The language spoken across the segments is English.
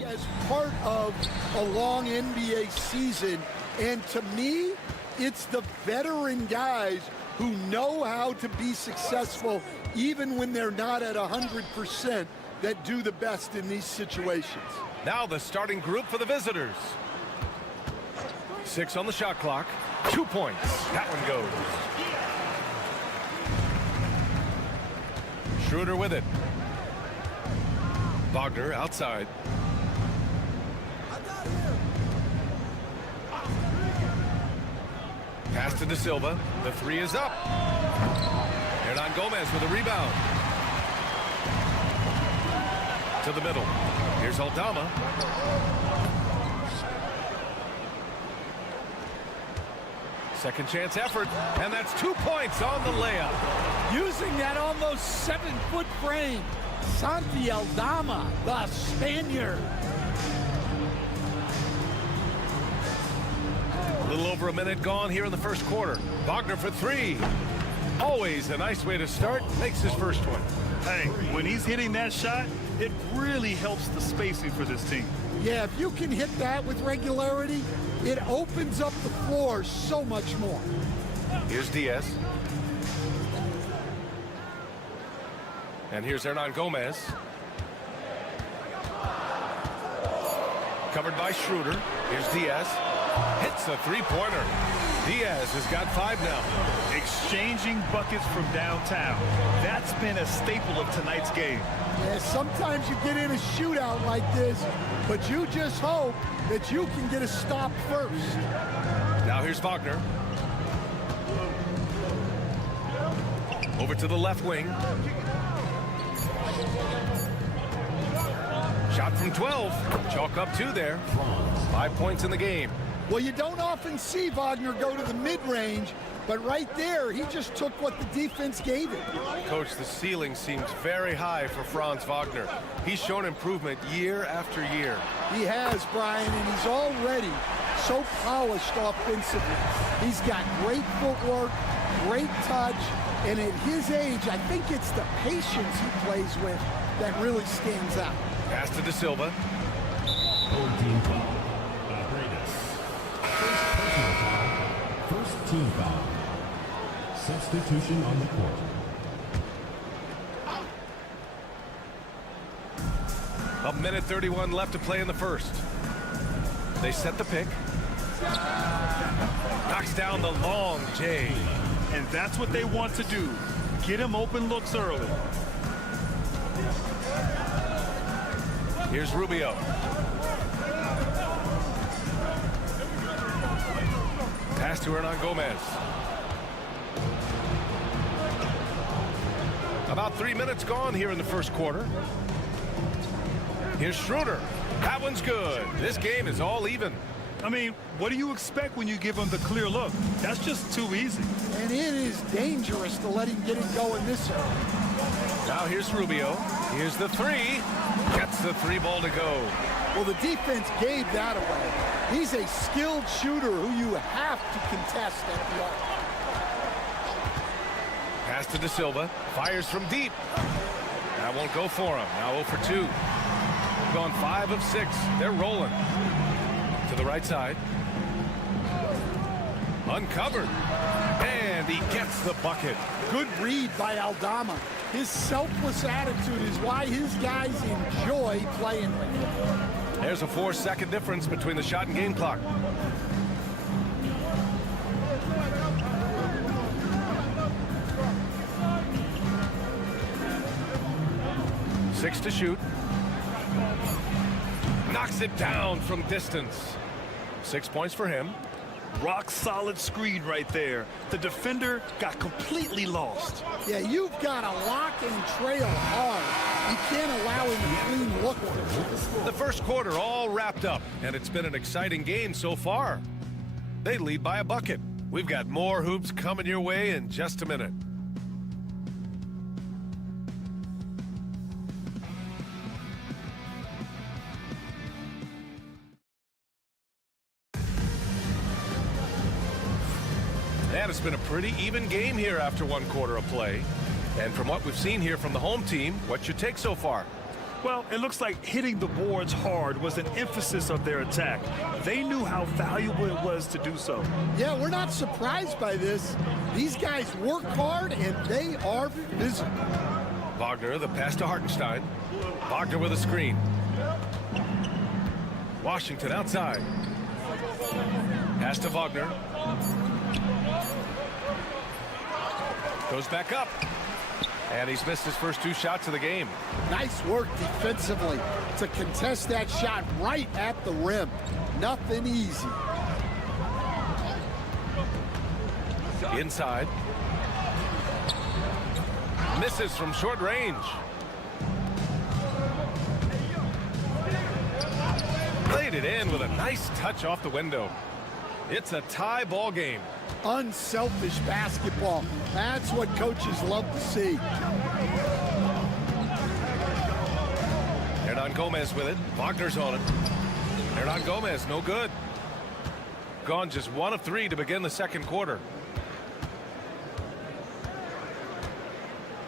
as part of a long NBA season, and to me, it's the veteran guys who know how to be successful even when they're not at 100% that do the best in these situations. Now the starting group for the visitors. 6 on the shot clock. 2 points. That one goes. Schroeder with it. Wagner outside. Pass to De Silva. The 3 is up. Hernan Gomez with a rebound. To the middle. Here's Aldama. Second chance effort, and that's 2 points on the layup. Using that almost 7-foot frame, Santi Aldama, the Spaniard. A little over a minute gone here in the first quarter. Wagner for 3. Always a nice way to start. Makes his first one. Hey, when he's hitting that shot, it really helps the spacing for this team. Yeah, if you can hit that with regularity, it opens up the floor so much more. Here's Diaz. And here's Hernan Gomez. Covered by Schroeder. Here's Diaz. Hits a three-pointer. Diaz has got 5 now. Exchanging buckets from downtown. That's been a staple of tonight's game. Yeah, sometimes you get in a shootout like this, but you just hope that you can get a stop first. Now here's Wagner. Over to the left wing. Shot from 12. Chalk up 2 there. 5 points in the game. Well, you don't often see Wagner go to the mid-range, but right there, he just took what the defense gave him. Coach, the ceiling seems very high for Franz Wagner. He's shown improvement year after year. He has, Brian, and he's already so polished offensively. He's got great footwork, great touch, and at his age, I think it's the patience he plays with that really stands out. Pass to De Silva. First team foul. Substitution on the court. A minute 31 left to play in the first. They set the pick. Knocks down the long J. And that's what they want to do. Get him open looks early. Here's Rubio. Pass to Hernan Gomez. About 3 minutes gone here in the first quarter. Here's Schroeder. That one's good. This game is all even. I mean, what do you expect when you give him the clear look? That's just too easy. And it is dangerous to let him get it going this early. Now here's Rubio. Here's the 3. Gets the 3 ball to go. Well, the defense gave that away. He's a skilled shooter who you have to contest at the arc. Pass to De Silva. Fires from deep. That won't go for him. Now 0 for 2. They've gone 5 of 6. They're rolling. To the right side. Uncovered. And he gets the bucket. Good read by Aldama. His selfless attitude is why his guys enjoy playing with him. There's a 4-second difference between the shot and game clock. Six to shoot. Knocks it down from distance. 6 points for him. Rock solid screen right there. The defender got completely lost. Yeah, you've got to lock and trail hard. You can't allow him to clean look at it. The first quarter all wrapped up, and it's been an exciting game so far. They lead by a bucket. We've got more hoops coming your way in just a minute. And it's been a pretty even game here after 1 quarter of play. And from what we've seen here from the home team, what's your take so far? Well, it looks like hitting the boards hard was an emphasis of their attack. They knew how valuable it was to do so. Yeah, we're not surprised by this. These guys work hard, and they are physical. Wagner, the pass to Hartenstein. Wagner with a screen. Washington outside. Pass to Wagner. Goes back up. And he's missed his first 2 shots of the game. Nice work defensively to contest that shot right at the rim. Nothing easy. Inside. Misses from short range. Played it in with a nice touch off the window. It's a tie ball game. Unselfish basketball. That's what coaches love to see. Hernan Gomez with it. Wagner's on it. Hernan Gomez, no good. Gone just 1 of 3 to begin the second quarter.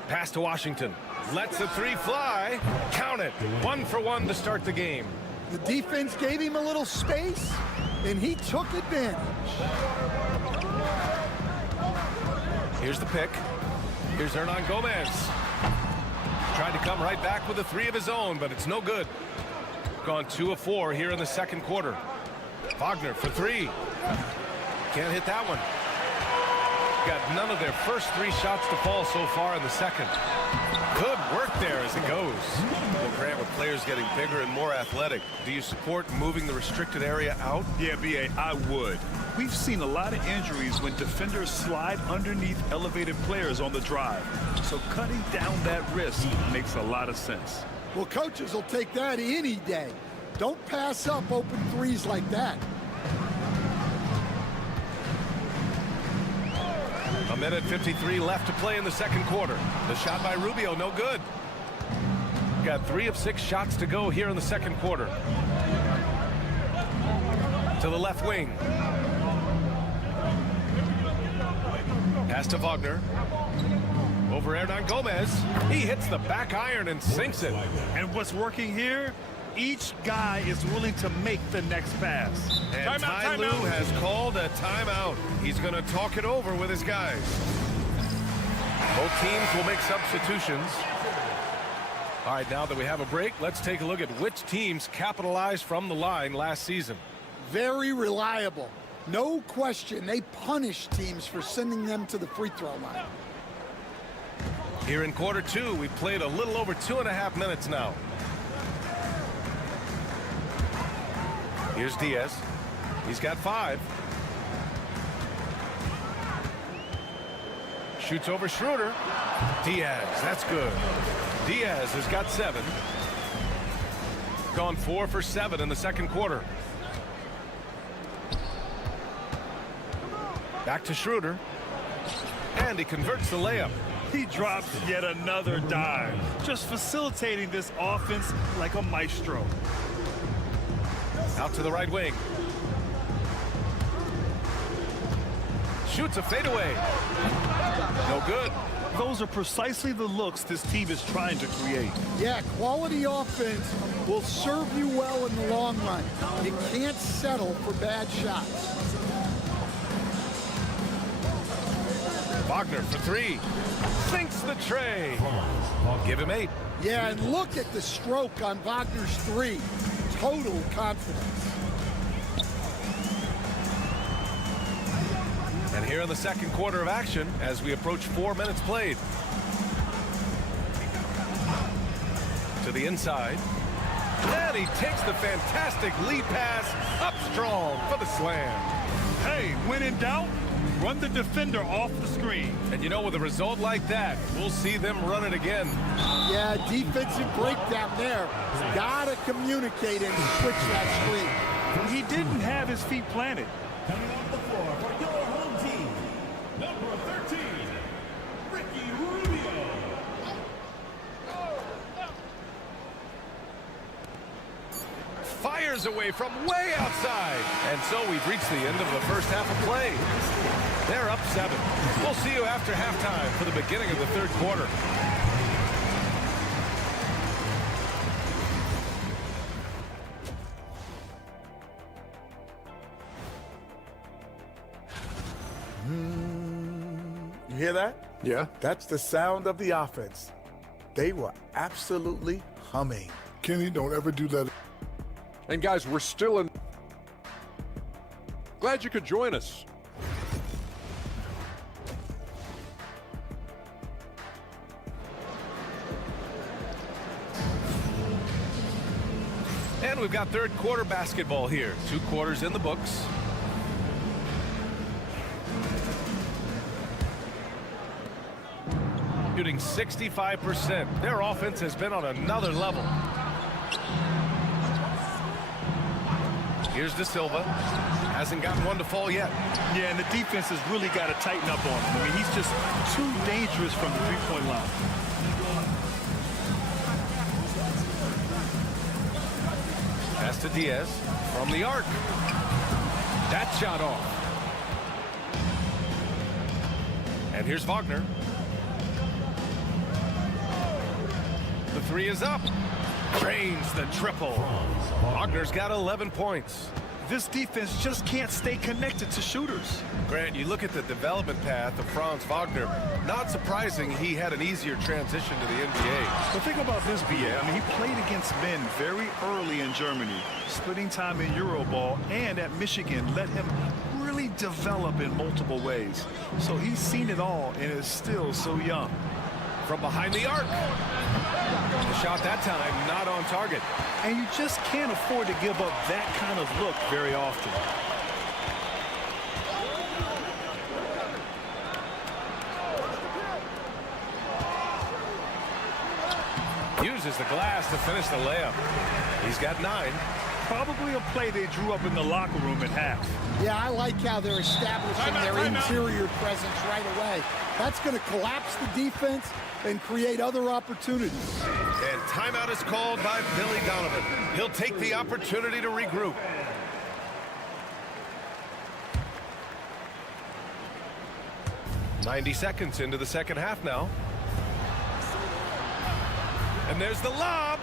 Pass to Washington. Lets the 3 fly. Count it. 1 for 1 to start the game. The defense gave him a little space, and he took advantage. Here's the pick. Here's Hernan Gomez. Tried to come right back with a 3 of his own, but it's no good. Gone 2 of 4 here in the second quarter. Wagner for 3. Can't hit that one. Got none of their first 3 shots to fall so far in the second. Good work there as it goes. Well, Grant, with players getting bigger and more athletic, do you support moving the restricted area out? Yeah, B.A., I would. We've seen a lot of injuries when defenders slide underneath elevated players on the drive. So cutting down that risk makes a lot of sense. Well, coaches will take that any day. Don't pass up open 3s like that. A minute 53 left to play in the second quarter. The shot by Rubio, no good. Got 3 of 6 shots to go here in the second quarter. To the left wing. Pass to Wagner. Over Hernan Gomez. He hits the back iron and sinks it. And what's working here? Each guy is willing to make the next pass. And Ty Lue has called a timeout. He's going to talk it over with his guys. Both teams will make substitutions. All right, now that we have a break, let's take a look at which teams capitalized from the line last season. Very reliable. No question, they punish teams for sending them to the free throw line. Here in quarter 2, we played a little over 2.5 minutes now. Here's Diaz. He's got 5. Shoots over Schroeder. Diaz, that's good. Diaz has got 7. Gone 4 for 7 in the second quarter. Back to Schroeder. And he converts the layup. He drops yet another dive, just facilitating this offense like a maestro. Out to the right wing. Shoots a fadeaway. No good. Those are precisely the looks this team is trying to create. Yeah, quality offense will serve you well in the long run. You can't settle for bad shots. Wagner for 3. Sinks the tray. Give him 8. Yeah, and look at the stroke on Wagner's 3. Total confidence. And here in the second quarter of action as we approach 4 minutes played. To the inside. And he takes the fantastic lead pass up strong for the slam. Hey, when in doubt, run the defender off the screen. And you know, with a result like that, we'll see them run it again. Yeah, defensive breakdown there. Gotta communicate and switch that screen. He didn't have his feet planted. Coming off the floor for your home team, number 13, Ricky Rubio. Fires away from way outside. And so we've reached the end of the first half of play. They're up 7. We'll see you after halftime for the beginning of the third quarter. hear that? Yeah. That's the sound of the offense. They were absolutely humming. Kenny, don't ever do that. And guys, we're still in. Glad you could join us. And we've got third quarter basketball here. 2 quarters in the books. Shooting 65%. Their offense has been on another level. Here's De Silva. Hasn't gotten one to fall yet. Yeah, and the defense has really got to tighten up on him. I mean, he's just too dangerous from the three-point line. Pass to Diaz from the arc. That shot off. And here's Wagner. The 3 is up. Drains the triple. Wagner's got 11 points. This defense just can't stay connected to shooters. Grant, you look at the development path of Franz Wagner. Not surprising he had an easier transition to the NBA. But think about this, BA. I mean, he played against men very early in Germany, splitting time in Euroball, and at Michigan let him really develop in multiple ways. So he's seen it all and is still so young. From behind the arc. The shot that time not on target. And you just can't afford to give up that kind of look very often. Uses the glass to finish the layup. He's got 9. Probably a play they drew up in the locker room at half. Yeah, I like how they're establishing their interior presence right away. That's going to collapse the defense and create other opportunities. And timeout is called by Billy Donovan. He'll take the opportunity to regroup. "90 seconds into the second half now. And there's the lob.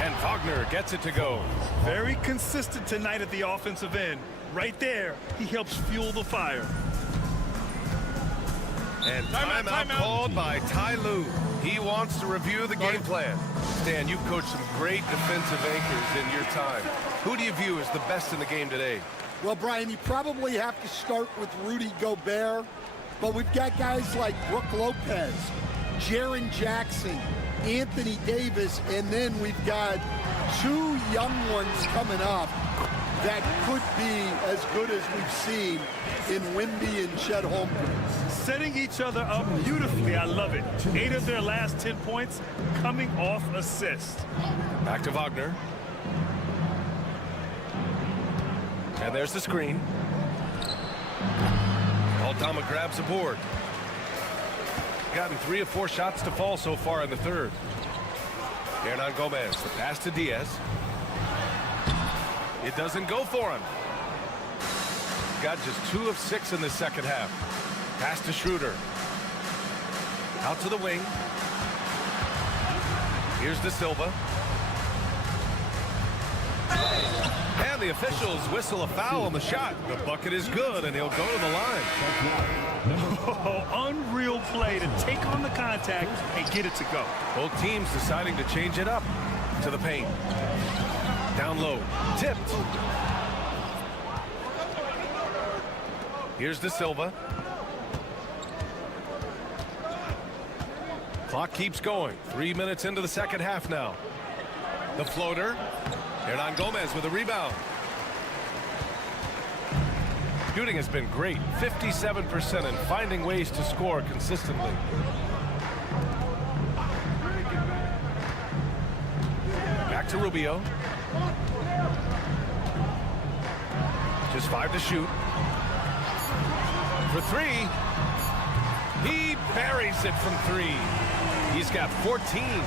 And Wagner gets it to go. Very consistent tonight at the offensive end. Right there, he helps fuel the fire. And timeout called by Ty Lue. He wants to review the game plan. Stan, you've coached some great defensive anchors in your time. Who do you view as the best in the game today? Well, Brian, you probably have to start with Rudy Gobert, but we've got guys like Brook Lopez, Jaren Jackson, Anthony Davis, and then we've got 2 young ones coming up that could be as good as we've seen in Wimby and Chet Holmgren. Setting each other up beautifully. I love it. 8 of their last 10 points coming off assists. Back to Wagner. And there's the screen. Aldama grabs a board. Gotten 3 of 4 shots to fall so far in the third. Hernan Gomez, the pass to Diaz. It doesn't go for him. Got just 2 of 6 in the second half. Pass to Schroeder. Out to the wing. Here's De Silva. And the officials whistle a foul on the shot. The bucket is good, and he'll go to the line. Oh, unreal play to take on the contact and get it to go. Both teams deciding to change it up to the paint. Down low. Tipped. Here's De Silva. Clock keeps going. 3 minutes into the second half now. The floater. Hernan Gomez with a rebound. Shooting has been great. 57% and finding ways to score consistently. Back to Rubio. Just 5 to shoot. For 3. He buries it from 3. He's got 14.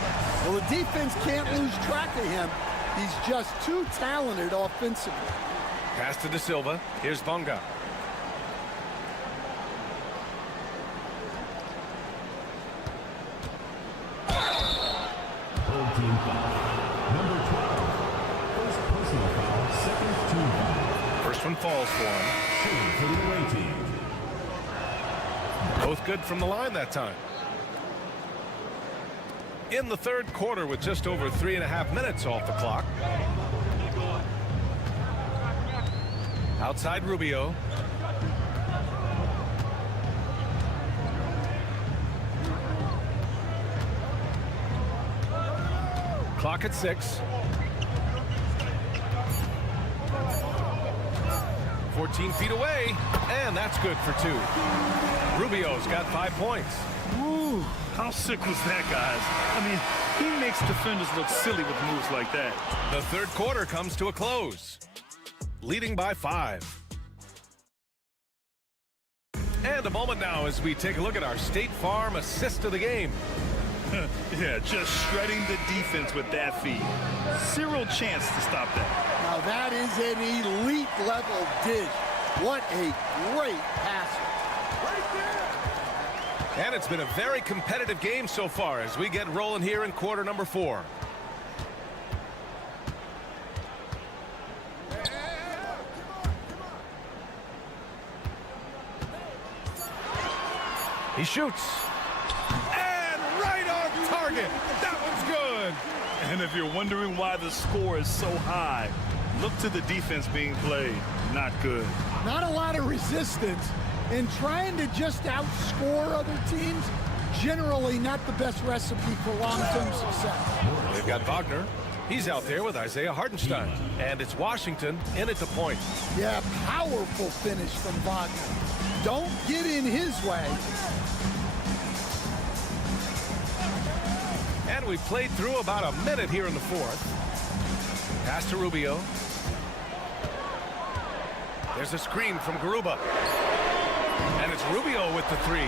Well, the defense can't lose track of him. He's just too talented offensively. Pass to De Silva. Here's Bonga. Third team foul. Number 12. First personal foul, second team foul. First one falls for him. Shooting for the away team. Both good from the line that time. In the third quarter with just over 3.5 minutes off the clock. Outside Rubio. Clock at 6. 14 feet away, and that's good for 2. Rubio's got 5 points. Ooh, how sick was that, guys? I mean, he makes defenders look silly with moves like that. The third quarter comes to a close, leading by 5. And a moment now as we take a look at our State Farm assist of the game. Yeah, just shredding the defense with that feed. Zero chance to stop that. Now that is an elite level dish. What a great passer. And it's been a very competitive game so far as we get rolling here in quarter number 4. He shoots. And right on target. That one's good. And if you're wondering why the score is so high, look to the defense being played. Not good. Not a lot of resistance, and trying to just outscore other teams, generally not the best recipe for long-term success. They've got Wagner. He's out there with Isaiah Hartenstein. And it's Washington in at the point. Yeah, powerful finish from Wagner. Don't get in his way. And we've played through about a minute here in the fourth. Pass to Rubio. There's a screen from Garuba. And it's Rubio with the 3.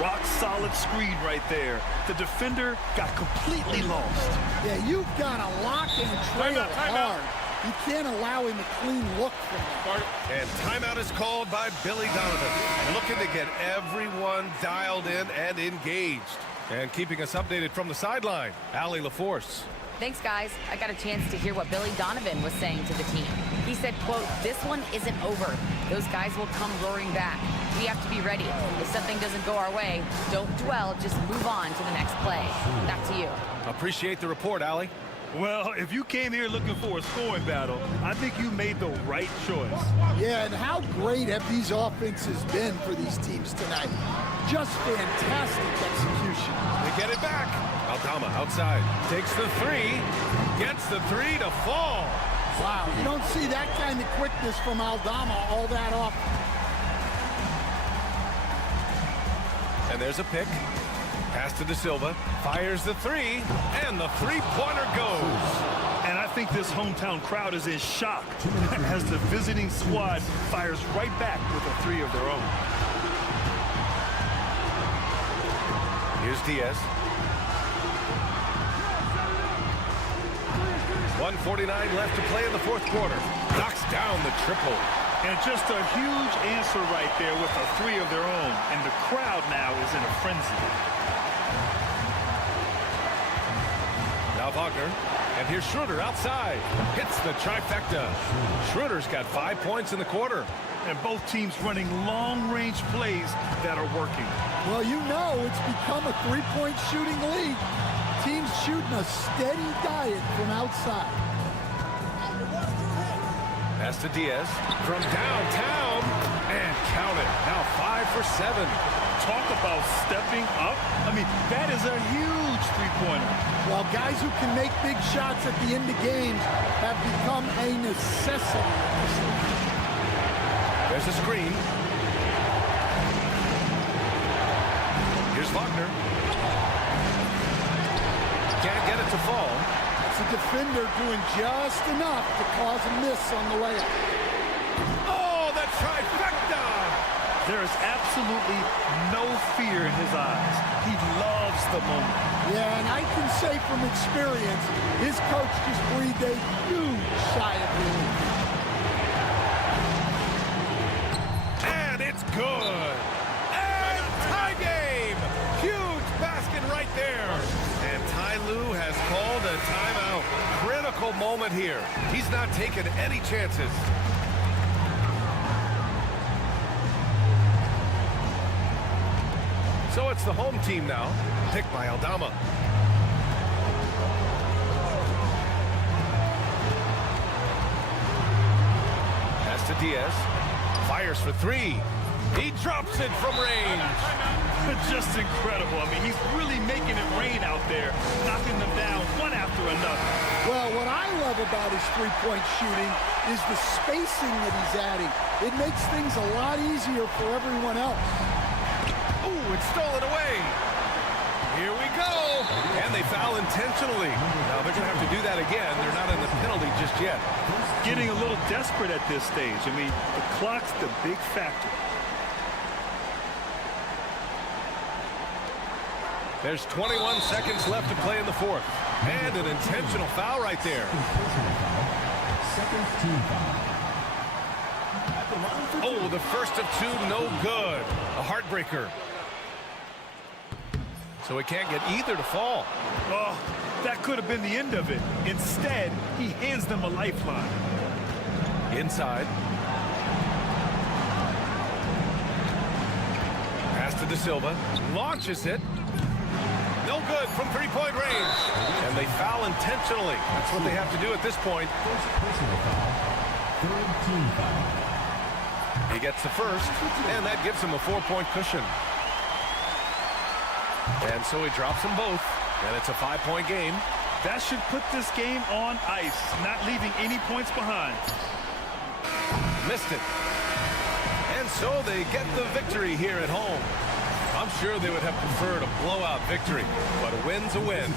Rock solid screen right there. The defender got completely lost. Yeah, you've got to lock and trail hard. You can't allow him a clean look from that. And timeout is called by Billy Donovan. Looking to get everyone dialed in and engaged. And keeping us updated from the sideline, Allie LaForce. Thanks, guys. I got a chance to hear what Billy Donovan was saying to the team. He said, quote, "This one isn't over. Those guys will come roaring back. We have to be ready. If something doesn't go our way, don't dwell, just move on to the next play." Back to you. Appreciate the report, Allie. Well, if you came here looking for a scoring battle, I think you made the right choice. Yeah, and how great have these offenses been for these teams tonight? Just fantastic execution. They get it back. Aldama outside. Takes the 3. Gets the 3 to fall. Wow, you don't see that kind of quickness from Aldama all that often. And there's a pick. Pass to De Silva. Fires the 3. And the three-pointer goes. And I think this hometown crowd is in shock as the visiting squad fires right back with a 3 of their own. Here's Diaz. 1:49 left to play in the fourth quarter. Knocks down the triple. And just a huge answer right there with a 3 of their own. And the crowd now is in a frenzy. Now Wagner. And here's Schroeder outside. Hits the trifecta. Schroeder's got 5 points in the quarter. And both teams running long-range plays that are working. Well, you know it's become a three-point shooting league. Teams shooting a steady diet from outside. Pass to Diaz from downtown and count it. Now 5 for 7. Talk about stepping up. I mean, that is a huge three-pointer. Well, guys who can make big shots at the end of games have become a necessity. There's a screen. Here's Wagner. Can't get it to fall. It's a defender doing just enough to cause a miss on the layup. Oh, the trifecta! There is absolutely no fear in his eyes. He loves the moment. Yeah, and I can say from experience, his coach just breathed a huge sigh of relief. And it's good. And tie game. Huge basket right there. And Ty Lue has called a timeout. Critical moment here. He's not taking any chances. So it's the home team now, picked by Aldama. Pass to Diaz. Fires for three. He drops it from range. Just incredible. I mean, he's really making it rain out there, knocking them down one after another. Well, what I love about his three-point shooting is the spacing that he's adding. It makes things a lot easier for everyone else. Ooh, it's stolen away. Here we go. And they foul intentionally. Now they're going to have to do that again. They're not in the penalty just yet. Getting a little desperate at this stage. I mean, the clock's the big factor. There's 21 seconds left to play in the fourth. And an intentional foul right there. Second team foul. Oh, the first of two, no good. A heartbreaker. So he can't get either to fall. Oh, that could have been the end of it. Instead, he hands them a lifeline. Inside. Pass to De Silva. Launches it. No good from three-point range. And they foul intentionally. That's what they have to do at this point. First personal foul. Third team foul. He gets the first, and that gives him a 4-point cushion. And so he drops them both, and it's a 5-point game. That should put this game on ice, not leaving any points behind. Missed it. And so they get the victory here at home. I'm sure they would have preferred a blowout victory, but a win's a win.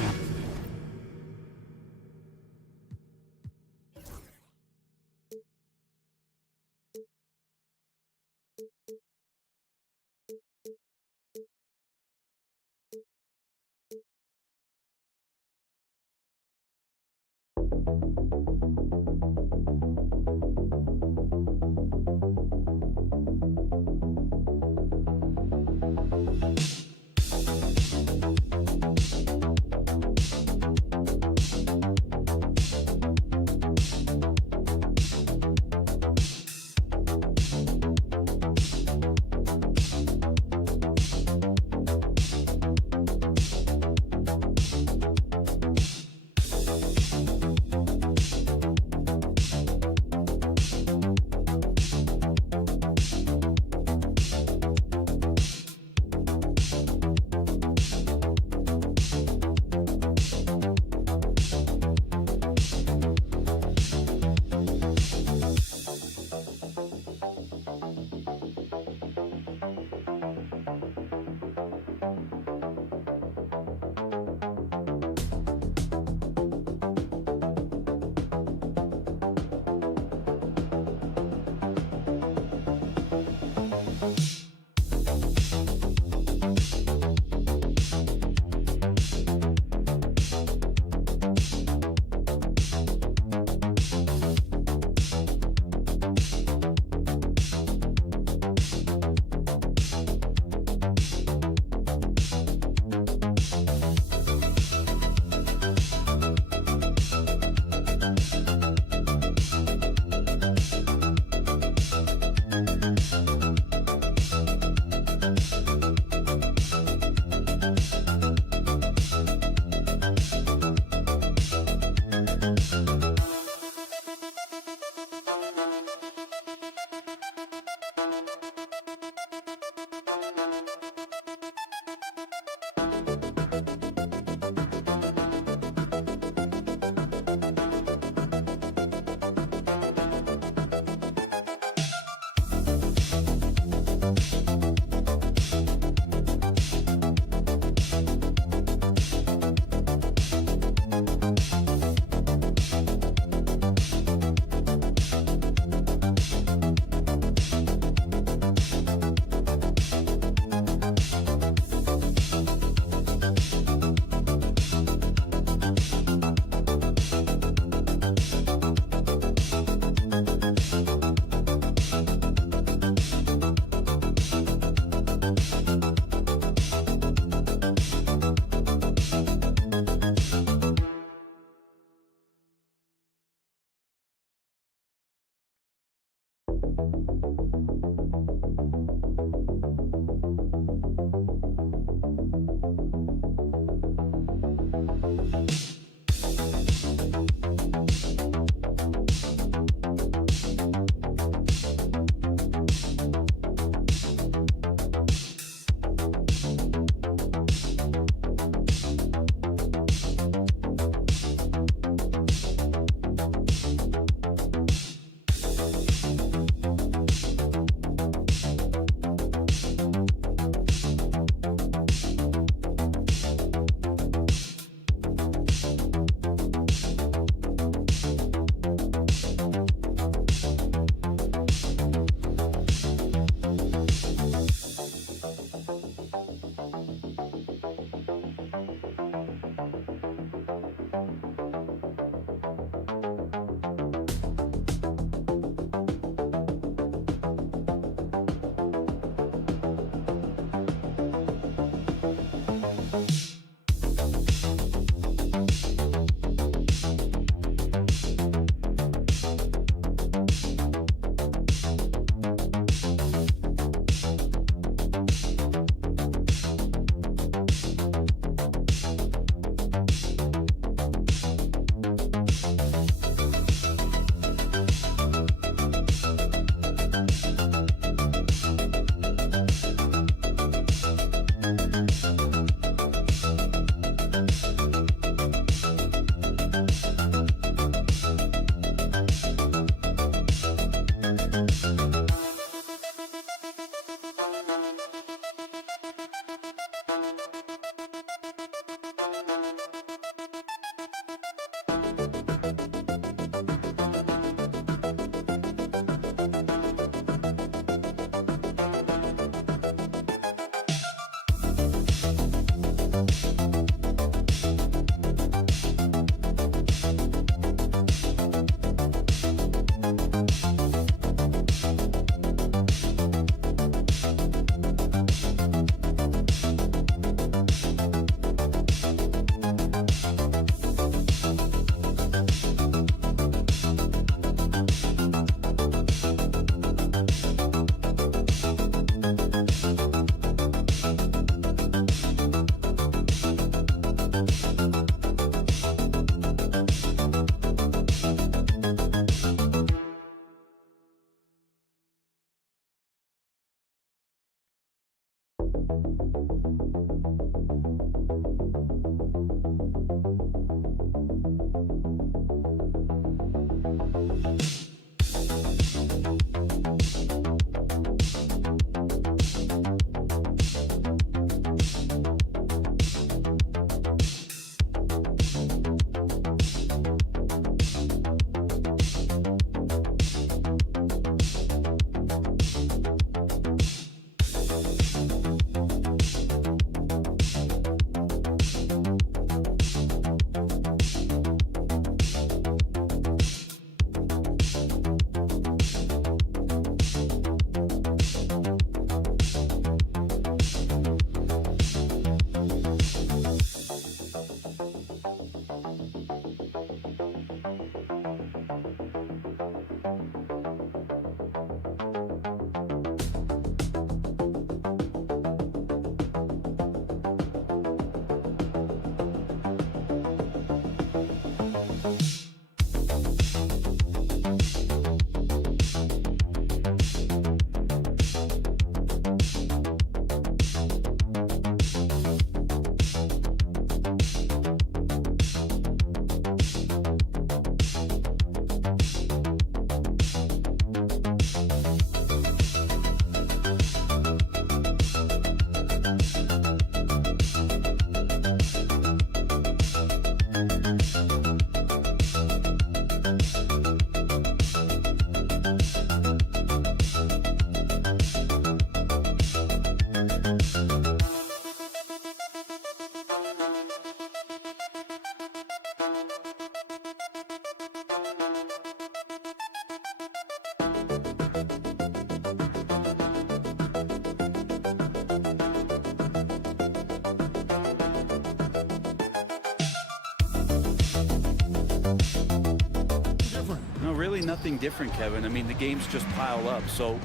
Really nothing different, Kevin. I mean, the games just pile up. So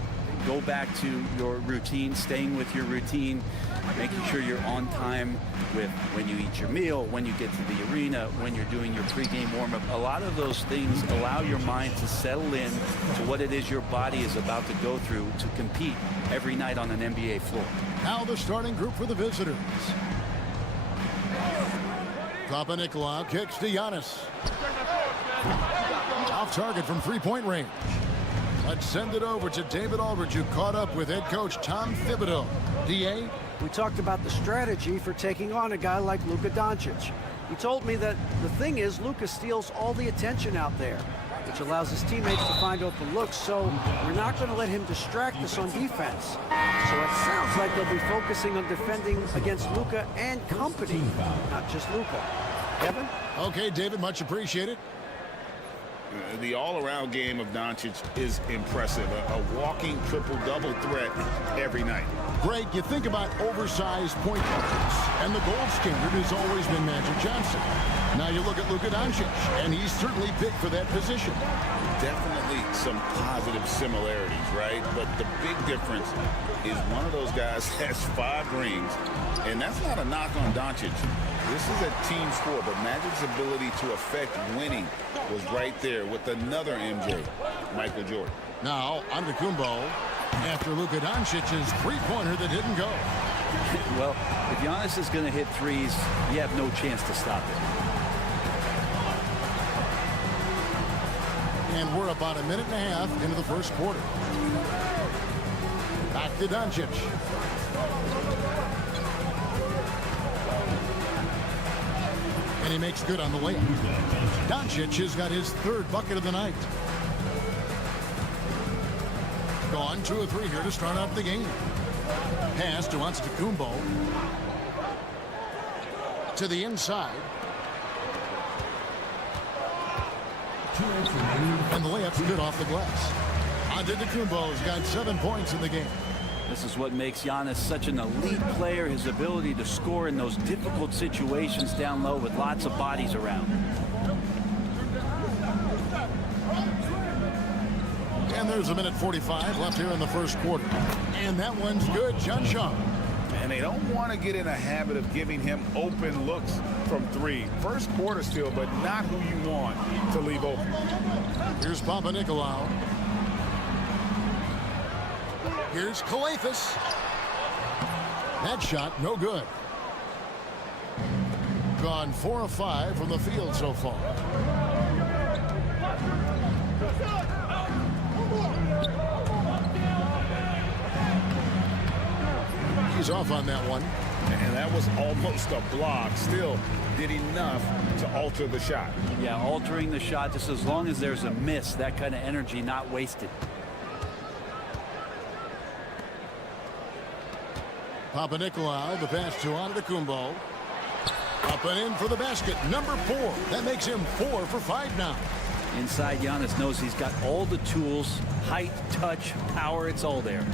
go back to your routine, staying with your routine, making sure you're on time with when you eat your meal, when you get to the arena, when you're doing your pregame warm-up. A lot of those things allow your mind to settle in to what it is your body is about to go through to compete every night on an NBA floor. Now the starting group for the visitors. Papa Nicolau kicks to Giannis. Off target from three-point range. Let's send it over to David Aldridge, who caught up with head coach Tom Thibodeau. DA? We talked about the strategy for taking on a guy like Luka Doncic. He told me that the thing is Luka steals all the attention out there, which allows his teammates to find open looks, so we're not going to let him distract us on defense. So it sounds like they'll be focusing on defending against Luka and company, not just Luka. Kevin? Okay, David, much appreciated. The all-around game of Doncic is impressive. A walking triple-double threat every night. Greg, you think about oversized point guards, and the gold standard has always been Magic Johnson. Now you look at Luka Doncic, and he's certainly picked for that position. Definitely some positive similarities, right? But the big difference is one of those guys has 5 rings, and that's not a knock on Doncic. This is a team sport, but Magic's ability to affect winning was right there with another MJ, Michael Jordan. Now, Antetokounmpo after Luka Doncic's three-pointer that didn't go. Well, if Giannis is going to hit threes, you have no chance to stop it. And we're about a minute and a half into the first quarter. Back to Doncic. And he makes good on the layup. Doncic has got his third bucket of the night. Gone 2 of 3 here to start out the game. Pass to Antetokounmpo. To the inside. And the layup's good off the glass. Antetokounmpo's got 7 points in the game. This is what makes Giannis such an elite player, his ability to score in those difficult situations down low with lots of bodies around. And there's a minute 45 left here in the first quarter. And that one's good. John Shaw. And they don't want to get in a habit of giving him open looks from 3. First quarter still, but not who you want to leave open. Here's Papanikolaou. Here's Kalathis. That shot, no good. Gone 4 of 5 from the field so far. He's off on that one. And that was almost a block. Still did enough to alter the shot. Yeah, altering the shot just as long as there's a miss. That kind of energy not wasted. Papanikolaou, the pass to Antetokounmpo. Up and in for the basket. Number 4. That makes him 4 for 5 now. Inside, Giannis knows he's got all the tools, height, touch, power, it's all there.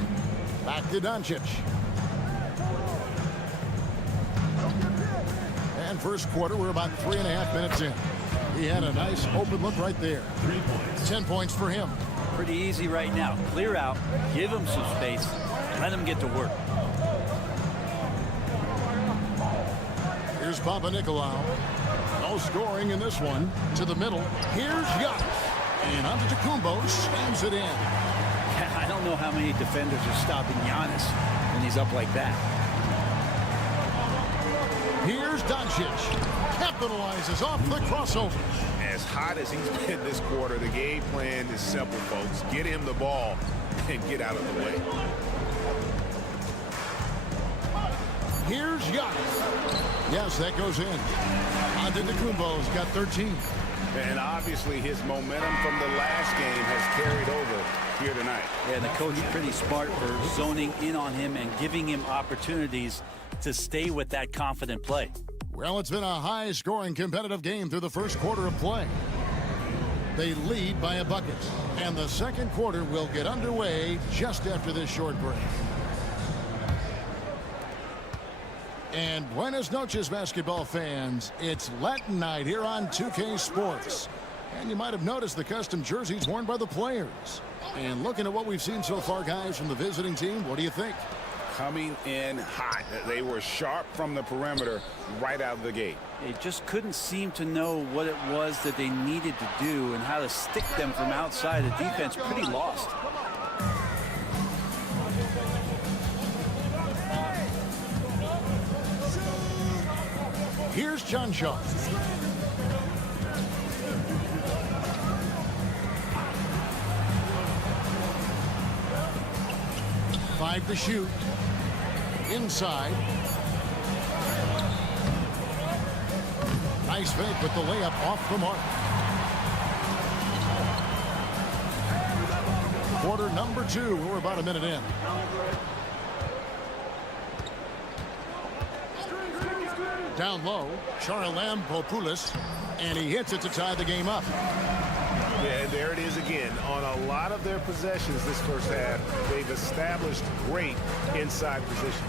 Back to Doncic. And first quarter, we're about 3.5 minutes in. He had a nice open look right there. 3 points. 10 points for him. Pretty easy right now. Clear out, give him some space, let him get to work. Here's Papanikolaou. No scoring in this one. To the middle. Here's Giannis. And Antetokounmpo slams it in. I don't know how many defenders are stopping Giannis when he's up like that. Here's Doncic. Capitalizes off the crossover. As hot as he's been this quarter, the game plan is simple, folks. Get him the ball and get out of the way. Here's Giannis. Yes, that goes in. Antetokounmpo's got 13. And obviously his momentum from the last game has carried over here tonight. Yeah, the coach is pretty smart for zoning in on him and giving him opportunities to stay with that confident play. Well, it's been a high-scoring competitive game through the first quarter of play. They lead by a bucket. And the second quarter will get underway just after this short break. And buenas noches, basketball fans. It's Latin night here on 2K Sports. And you might have noticed the custom jerseys worn by the players. And looking at what we've seen so far, guys, from the visiting team, what do you think? Coming in hot. They were sharp from the perimeter right out of the gate. They just couldn't seem to know what it was that they needed to do and how to stick them from outside. The defense pretty lost. Here's John Shaw. Five to shoot. Inside. Nice fake, but the layup off the mark. Quarter number 2. We're about a minute in. Down low, Charalampopoulos, and he hits it to tie the game up. Yeah, and there it is again. On a lot of their possessions this first half, they've established great inside position.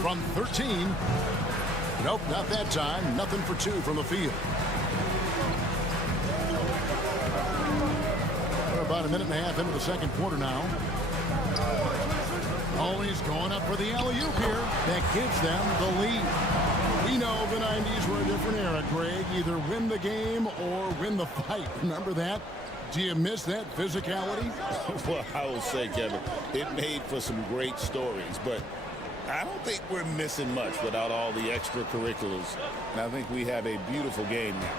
From 13. Nope, not that time. Nothing for 2 from the field. We're about a minute and a half into the second quarter now. Oh, he's going up for the alley-oop here. That gives them the lead. We know the 90s were a different era, Greg. Either win the game or win the fight. Remember that? Do you miss that physicality? Well, I will say, Kevin, it made for some great stories, but I don't think we're missing much without all the extracurriculars. And I think we have a beautiful game now.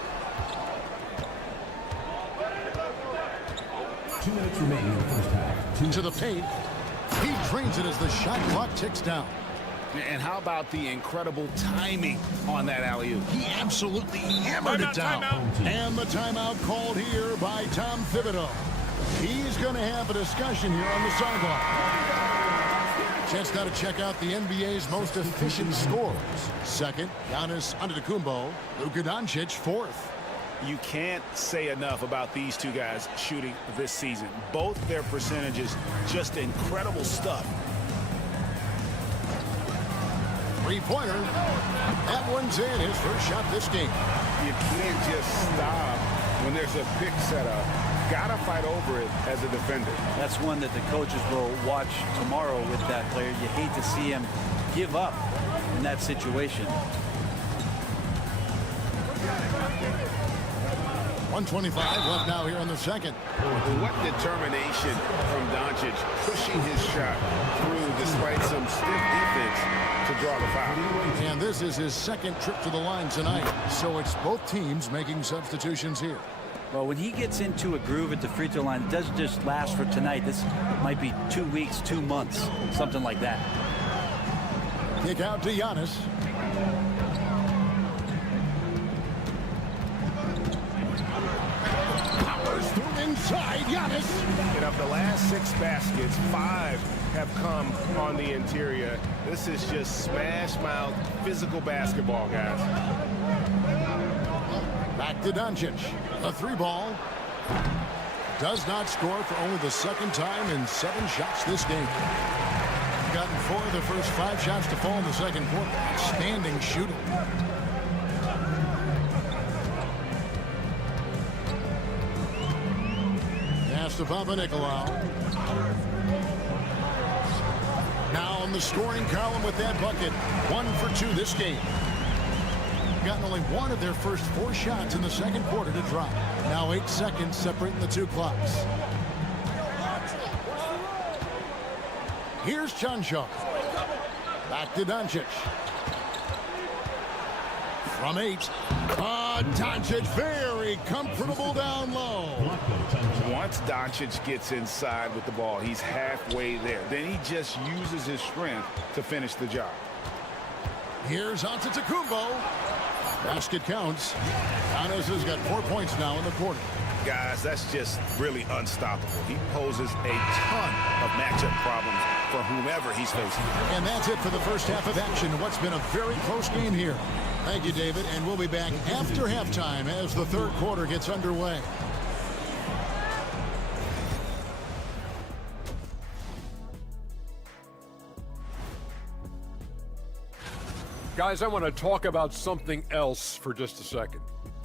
2 minutes remaining in the first half. To the paint. He drains it as the shot clock ticks down. And how about the incredible timing on that alley-oop? He absolutely hammered it down. And the timeout called here by Tom Thibodeau. He's going to have a discussion here on the sideline. Chance now to check out the NBA's most efficient scorers. Second, Giannis Antetokounmpo. Luka Doncic, fourth. You can't say enough about these two guys shooting this season. Both their percentages, just incredible stuff. Three-pointer. That one's in, his first shot this game. You can't just stop when there's a pick set up. Gotta fight over it as a defender. That's one that the coaches will watch tomorrow with that player. You hate to see him give up in that situation. 1:25 left now here in the second. What determination from Doncic, pushing his shot through despite some stiff defense to draw the foul. And this is his second trip to the line tonight, so it's both teams making substitutions here. Well, when he gets into a groove at the free throw line, it doesn't just last for tonight. This might be 2 weeks, 2 months, something like that. Kick out to Giannis. Powers through inside. Giannis. And of the last 6 baskets, 5 have come on the interior. This is just smash mouth physical basketball, guys. Back to Doncic. A 3-ball. Does not score for only the second time in 7 shots this game. He's gotten 4 of the first 5 shots to fall in the second quarter. Outstanding shooting. Pass to Papanikolaou. Now in the scoring column with that bucket. 1 for 2 this game. Gotten only 1 of their first 4 shots in the second quarter to drop. Now 8 seconds separating the 2 clocks. Here's Chanchan. Back to Doncic. From 8. Doncic very comfortable down low. Once Doncic gets inside with the ball, he's halfway there. Then he just uses his strength to finish the job. Here's Antetokounmpo. Basket counts. Giannis has got 4 points now in the quarter. Guys, that's just really unstoppable. He poses a ton of matchup problems for whomever he's facing. And that's it for the first half of action. What's been a very close game here. Thank you, David. And we'll be back after halftime as the third quarter gets underway. Guys, I want to talk about something else for just a second.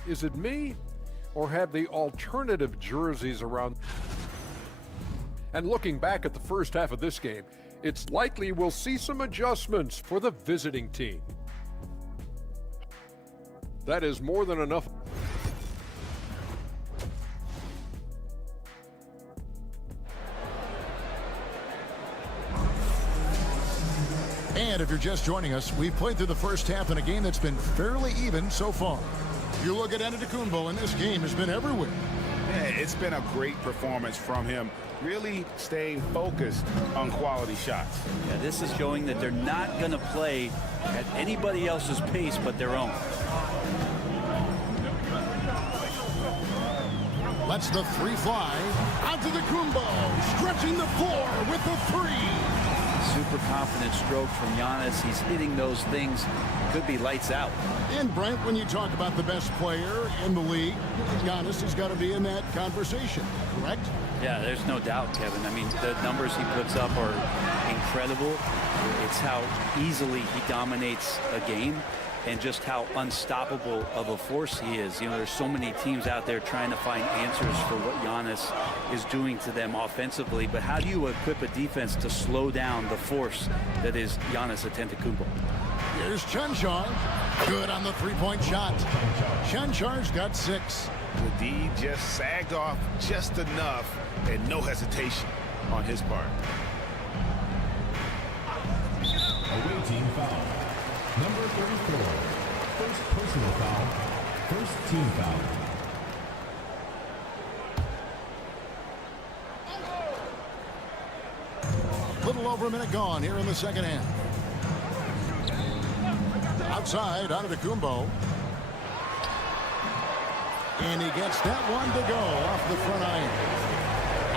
Is it me, or have the alternative jerseys around? And looking back at the first half of this game, it's likely we'll see some adjustments for the visiting team. That is more than enough. And if you're just joining us, we've played through the first half in a game that's been fairly even so far. You look at Antetokounmpo, and this game has been everywhere. Yeah, it's been a great performance from him, really staying focused on quality shots. Yeah, this is showing that they're not going to play at anybody else's pace but their own. Lets the 3 fly. Antetokounmpo stretching the floor with the 3. Super confident stroke from Giannis. He's hitting those things. Could be lights out. And Brent, when you talk about the best player in the league, Giannis has got to be in that conversation, correct? Yeah, there's no doubt, Kevin. I mean, the numbers he puts up are incredible. It's how easily he dominates a game and just how unstoppable of a force he is. You know, there's so many teams out there trying to find answers for what Giannis is doing to them offensively, but how do you equip a defense to slow down the force that is Giannis Antetokounmpo? Here's Chanchan. Good on the 3-point shot. Chanchan's got 6. The D just sagged off just enough and no hesitation on his part. Away team foul. Number 34. First personal foul. First team foul. little over a minute gone here in the second half. Outside, Antetokounmpo. And he gets that one to go off the front iron.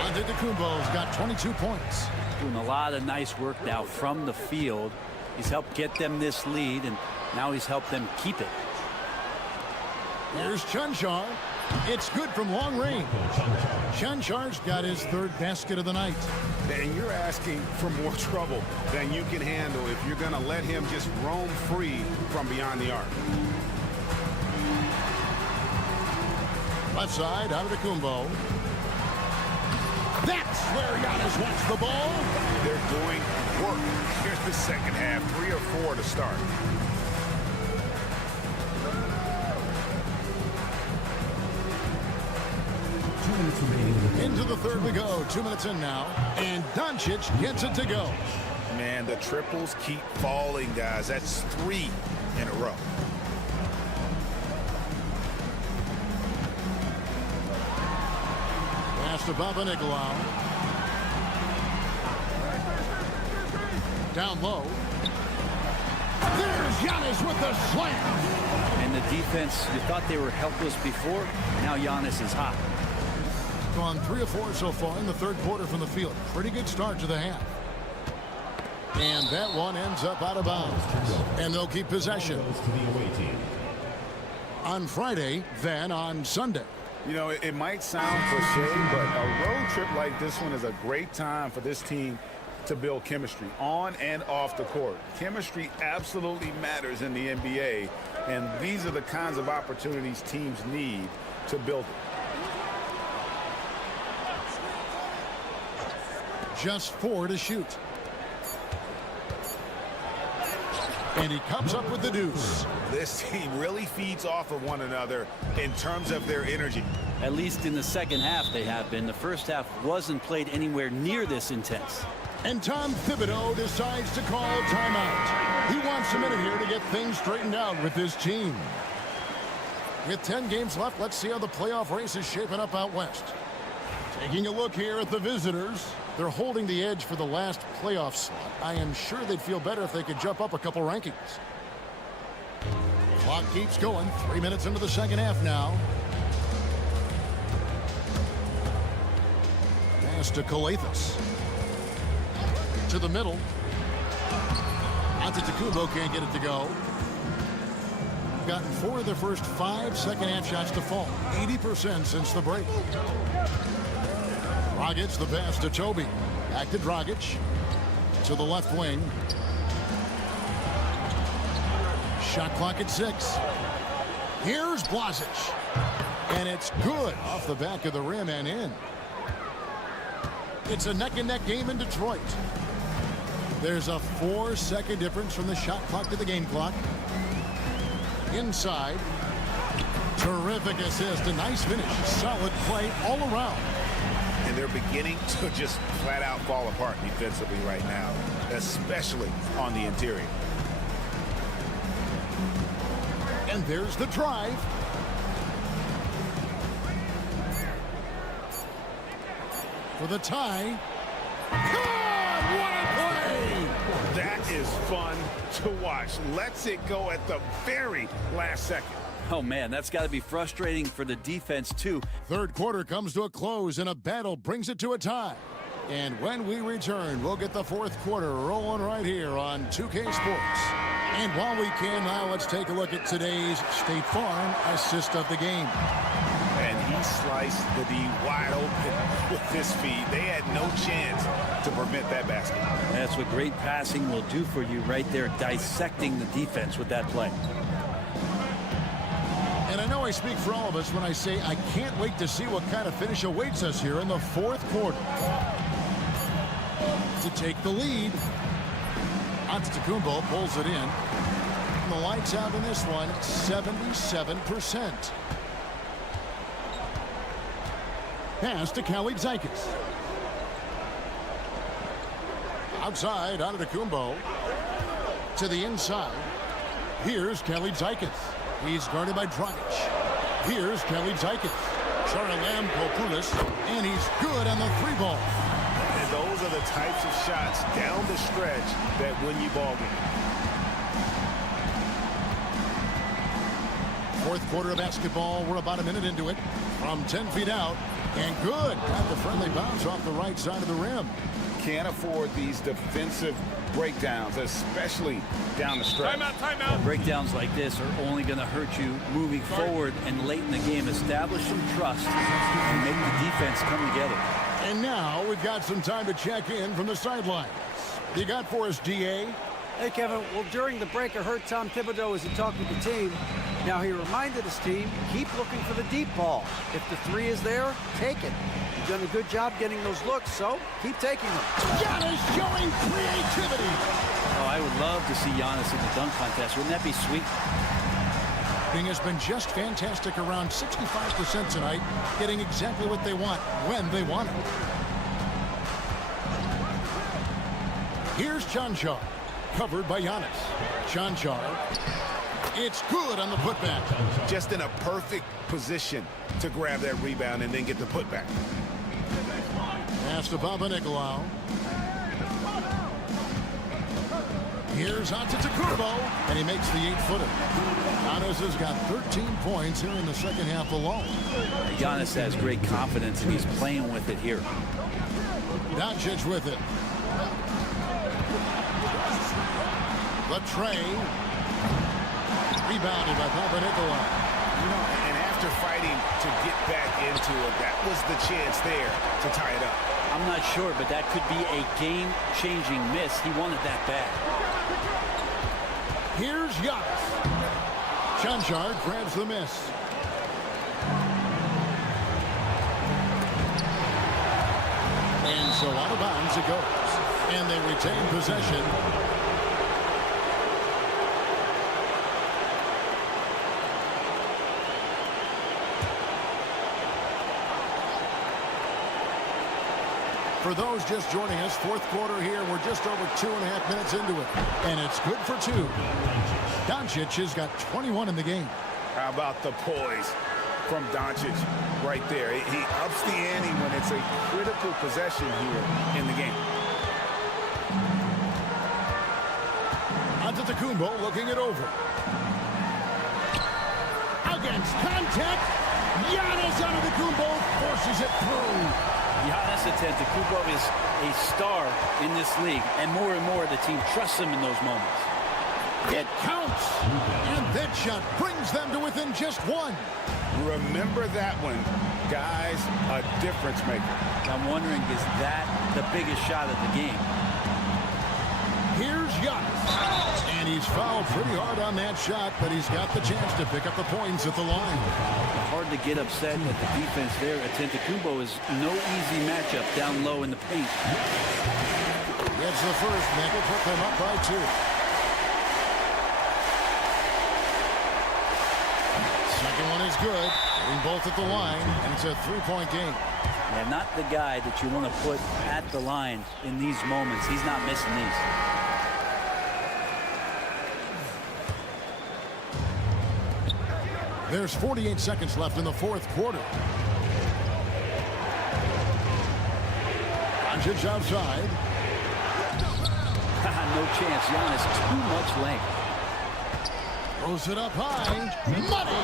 Antetokounmpo's got 22 points. Doing a lot of nice work now from the field. He's helped get them this lead, and now he's helped them keep it. Here's Chunchar. It's good from long range. Chunchar's got his third basket of the night. And you're asking for more trouble than you can handle if you're going to let him just roam free from beyond the arc. Left side, Antetokounmpo. That's where Giannis wants the ball. They're doing work. Here's the second half, 3 or 4 to start. Into the third we go. 2 minutes in now. And Doncic gets it to go. Man, the triples keep falling, guys. That's 3 in a row. Pass to Papanikolaou. Down low. There's Giannis with the slam. And the defense, you thought they were helpless before. Now Giannis is hot. Gone 3 of 4 so far in the third quarter from the field. Pretty good start to the half. And that one ends up out of bounds. And they'll keep possession. On Friday, then on Sunday. You know, it might sound cliche, but a road trip like this one is a great time for this team to build chemistry on and off the court. Chemistry absolutely matters in the NBA, and these are the kinds of opportunities teams need to build it. Just 4 to shoot. And he comes up with the deuce. This team really feeds off of one another in terms of their energy. At least in the second half they have been. The first half wasn't played anywhere near this intense. And Tom Thibodeau decides to call a timeout. He wants a minute here to get things straightened out with his team. With 10 games left, let's see how the playoff race is shaping up out west. Taking a look here at the visitors. They're holding the edge for the last playoff slot. I am sure they'd feel better if they could jump up a couple rankings. Clock keeps going. 3 minutes into the second half now. Pass to Calathes. To the middle. Antetokounmpo can't get it to go. Gotten 4 of their first 5 second half shots to fall. 80% since the break. Dragic, the pass to Toby. Back to Dragic. To the left wing. Shot clock at 6. Here's Blasic. And it's good off the back of the rim and in. It's a neck-and-neck game in Detroit. There's a 4-second difference from the shot clock to the game clock. Inside. Terrific assist. A nice finish. Solid play all around. And they're beginning to just flat out fall apart defensively right now, especially on the interior. And there's the drive. For the tie. God, what a play! That is fun to watch. Lets it go at the very last second. Oh, man, that's got to be frustrating for the defense, too. Third quarter comes to a close, and a battle brings it to a tie. And when we return, we'll get the fourth quarter rolling right here on 2K Sports. And while we can now, let's take a look at today's State Farm assist of the game. And he sliced the D wide open with his feet. They had no chance to prevent that basket. That's what great passing will do for you right there, dissecting the defense with that play. And I know I speak for all of us when I say I can't wait to see what kind of finish awaits us here in the fourth quarter. To take the lead, Antetokounmpo pulls it in. And the lights out in this one, 77%. Pass to Calathes. Outside, Antetokounmpo. To the inside. Here's Calathes. He's guarded by Dragic. Here's Calathes. Charalampopoulos, and he's good on the 3 ball. And those are the types of shots down the stretch that win you ball games. Fourth quarter of basketball. We're about a minute into it. From 10 feet out. And good. Got the friendly bounce off the right side of the rim. Can't afford these defensive breakdowns, especially down the stretch. Timeout. Breakdowns like this are only going to hurt you moving forward and late in the game. Establish some trust and make the defense come together. And now we've got some time to check in from the sidelines. You got for us, DA? Hey, Kevin. Well, during the break, I heard Tom Thibodeau as he talked with the team. Now, he reminded his team, keep looking for the deep ball. If the three is there, take it. You've done a good job getting those looks, so keep taking them. Giannis showing creativity. Oh, I would love to see Giannis in the dunk contest. Wouldn't that be sweet? He has been just fantastic, around 65% tonight, getting exactly what they want when they want it. Here's Chanchar, covered by Giannis. Chanchar, it's good on the putback. Just in a perfect position to grab that rebound and then get the putback. Pass to Papanikolaou. Here's Antetokounmpo, and he makes the 8-footer. Giannis has got 13 points here in the second half alone. Giannis has great confidence, and he's playing with it here. Doncic with it. The tray. Rebounded by Papanikolaou. You know, and after fighting to get back into it, that was the chance there to tie it up. I'm not sure, but that could be a game-changing miss. He wanted that bad. Here's Giannis. Chanchar grabs the miss. And so out of bounds it goes. And they retain possession. For those just joining us, fourth quarter here, we're just over 2.5 minutes into it. And it's good for 2. Doncic has got 21 in the game. How about the poise from Doncic right there? He ups the ante when it's a critical possession here in the game. Antetokounmpo looking it over. Against contact, Giannis Antetokounmpo forces it through. Giannis Antetokounmpo is a star in this league, and more the team trusts him in those moments. It counts, and that shot brings them to within just 1. Remember that one, guys, a difference maker. I'm wondering, is that the biggest shot of the game? Here's Giannis, and he's fouled pretty hard on that shot, but he's got the chance to pick up the points at the line. Hard to get upset at the defense there. Antetokounmpo is no easy matchup down low in the paint. Gets the first, and that will put them up by 2. Second one is good. Getting both at the line, and it's a 3-point game. Yeah, not the guy that you want to put at the line in these moments. He's not missing these. There's 48 seconds left in the fourth quarter. Doncic outside. No chance. Giannis, too much length. Throws it up high. Money!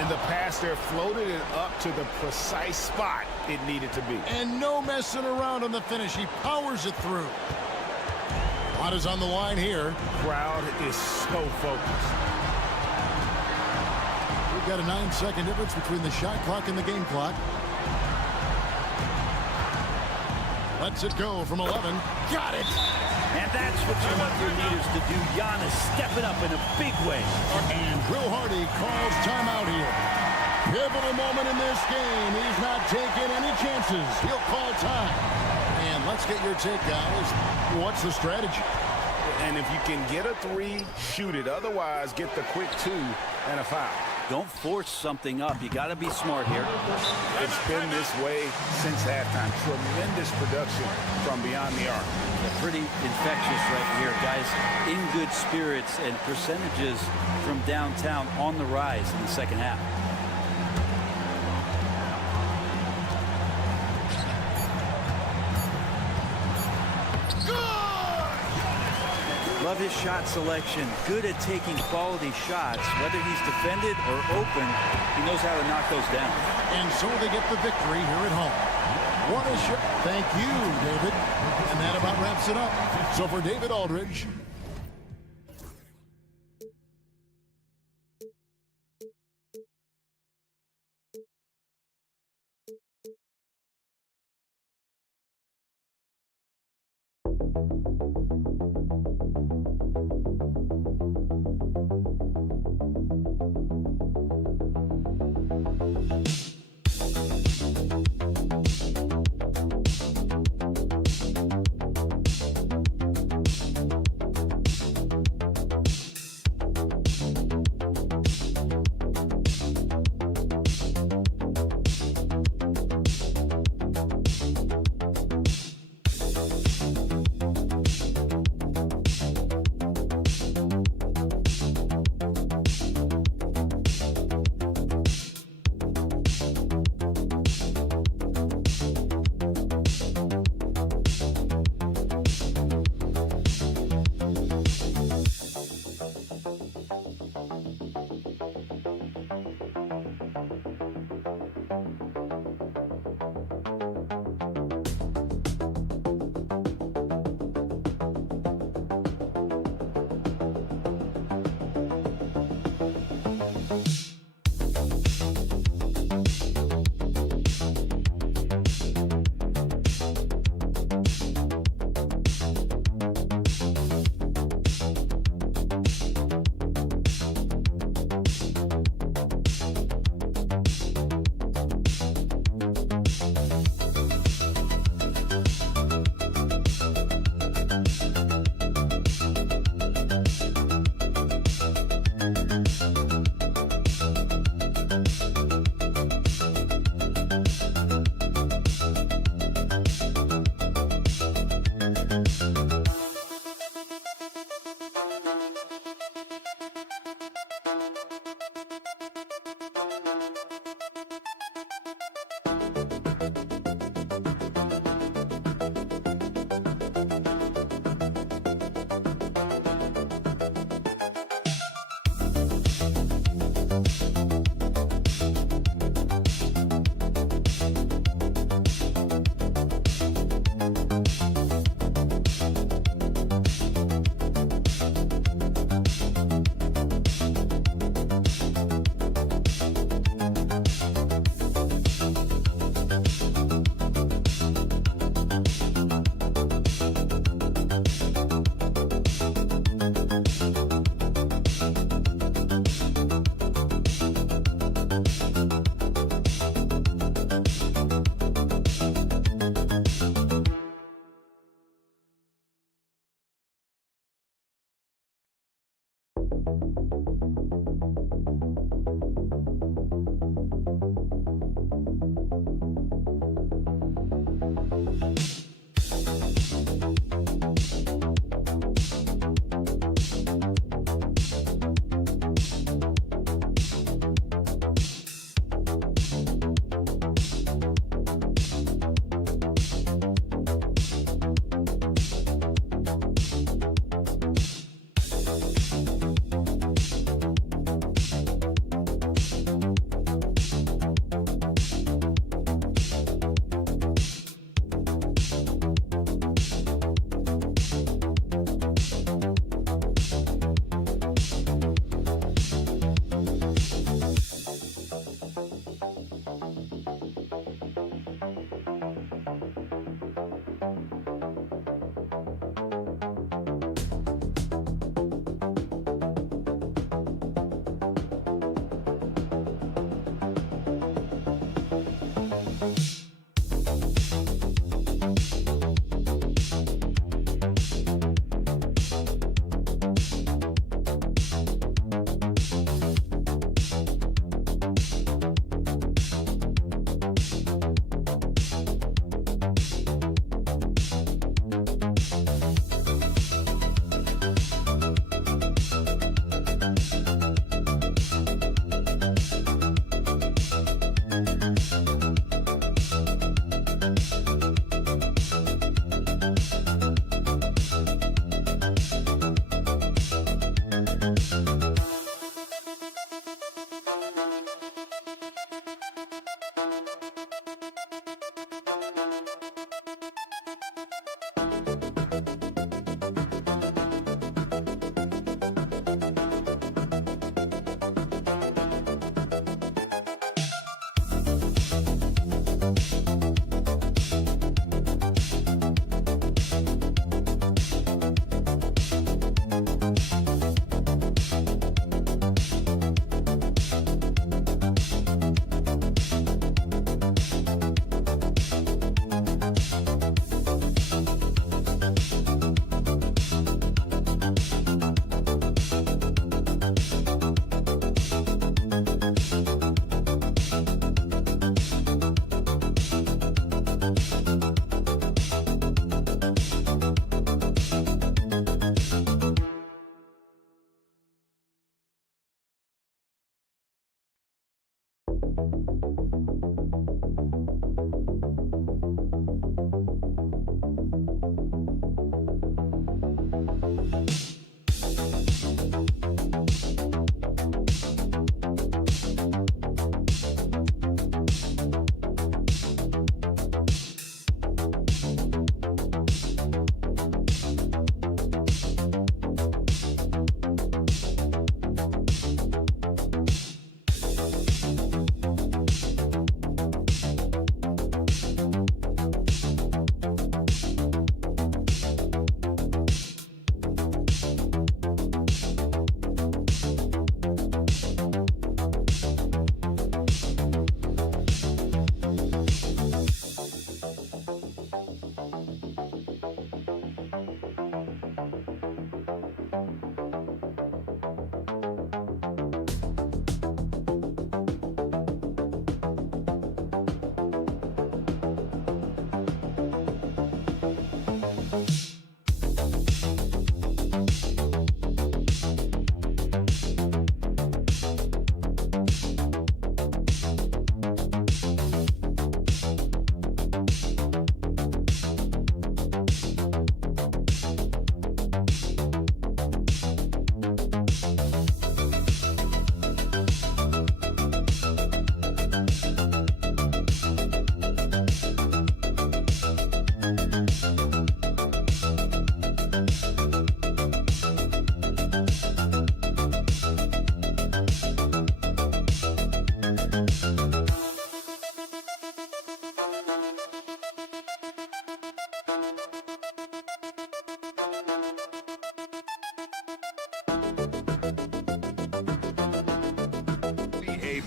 And the pass there floated it up to the precise spot it needed to be. And no messing around on the finish. He powers it through. What is on the line here? Crowd is so focused. We've got a 9-second difference between the shot clock and the game clock. Lets it go from 11. Got it! And that's what you want your leaders to do. Giannis stepping up in a big way. And Will Hardy calls timeout here. Pivotal moment in this game. He's not taking any chances. He'll call time. And let's get your take, guys. What's the strategy? And if you can get a 3, shoot it. Otherwise, get the quick 2 and a foul. Don't force something up. You got to be smart here. It's been this way since halftime. Tremendous production from beyond the arc. They're pretty infectious right here, guys. In good spirits, and percentages from downtown on the rise in the second half. Love his shot selection. Good at taking quality shots. Whether he's defended or open, he knows how to knock those down. And so they get the victory here at home. What a shot. Thank you, David. And that about wraps it up. So for David Aldridge,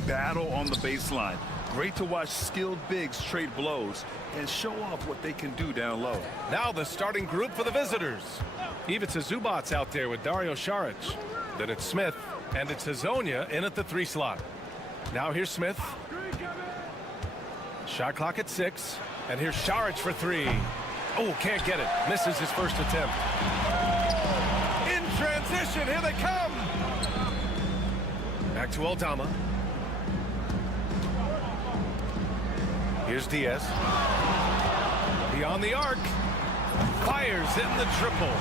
Battle on the baseline. Great to watch skilled bigs trade blows and show off what they can do down low. Now the starting group for the visitors. Ivica Zubac's out there with Dario Saric. Then it's Smith, and it's Hazonia in at the 3 slot. Now here's Smith. Shot clock at 6, and here's Saric for 3. Oh, can't get it. Misses his first attempt. In transition, here they come. Back to Aldama. Here's Diaz. Beyond the arc. Fires in the triple.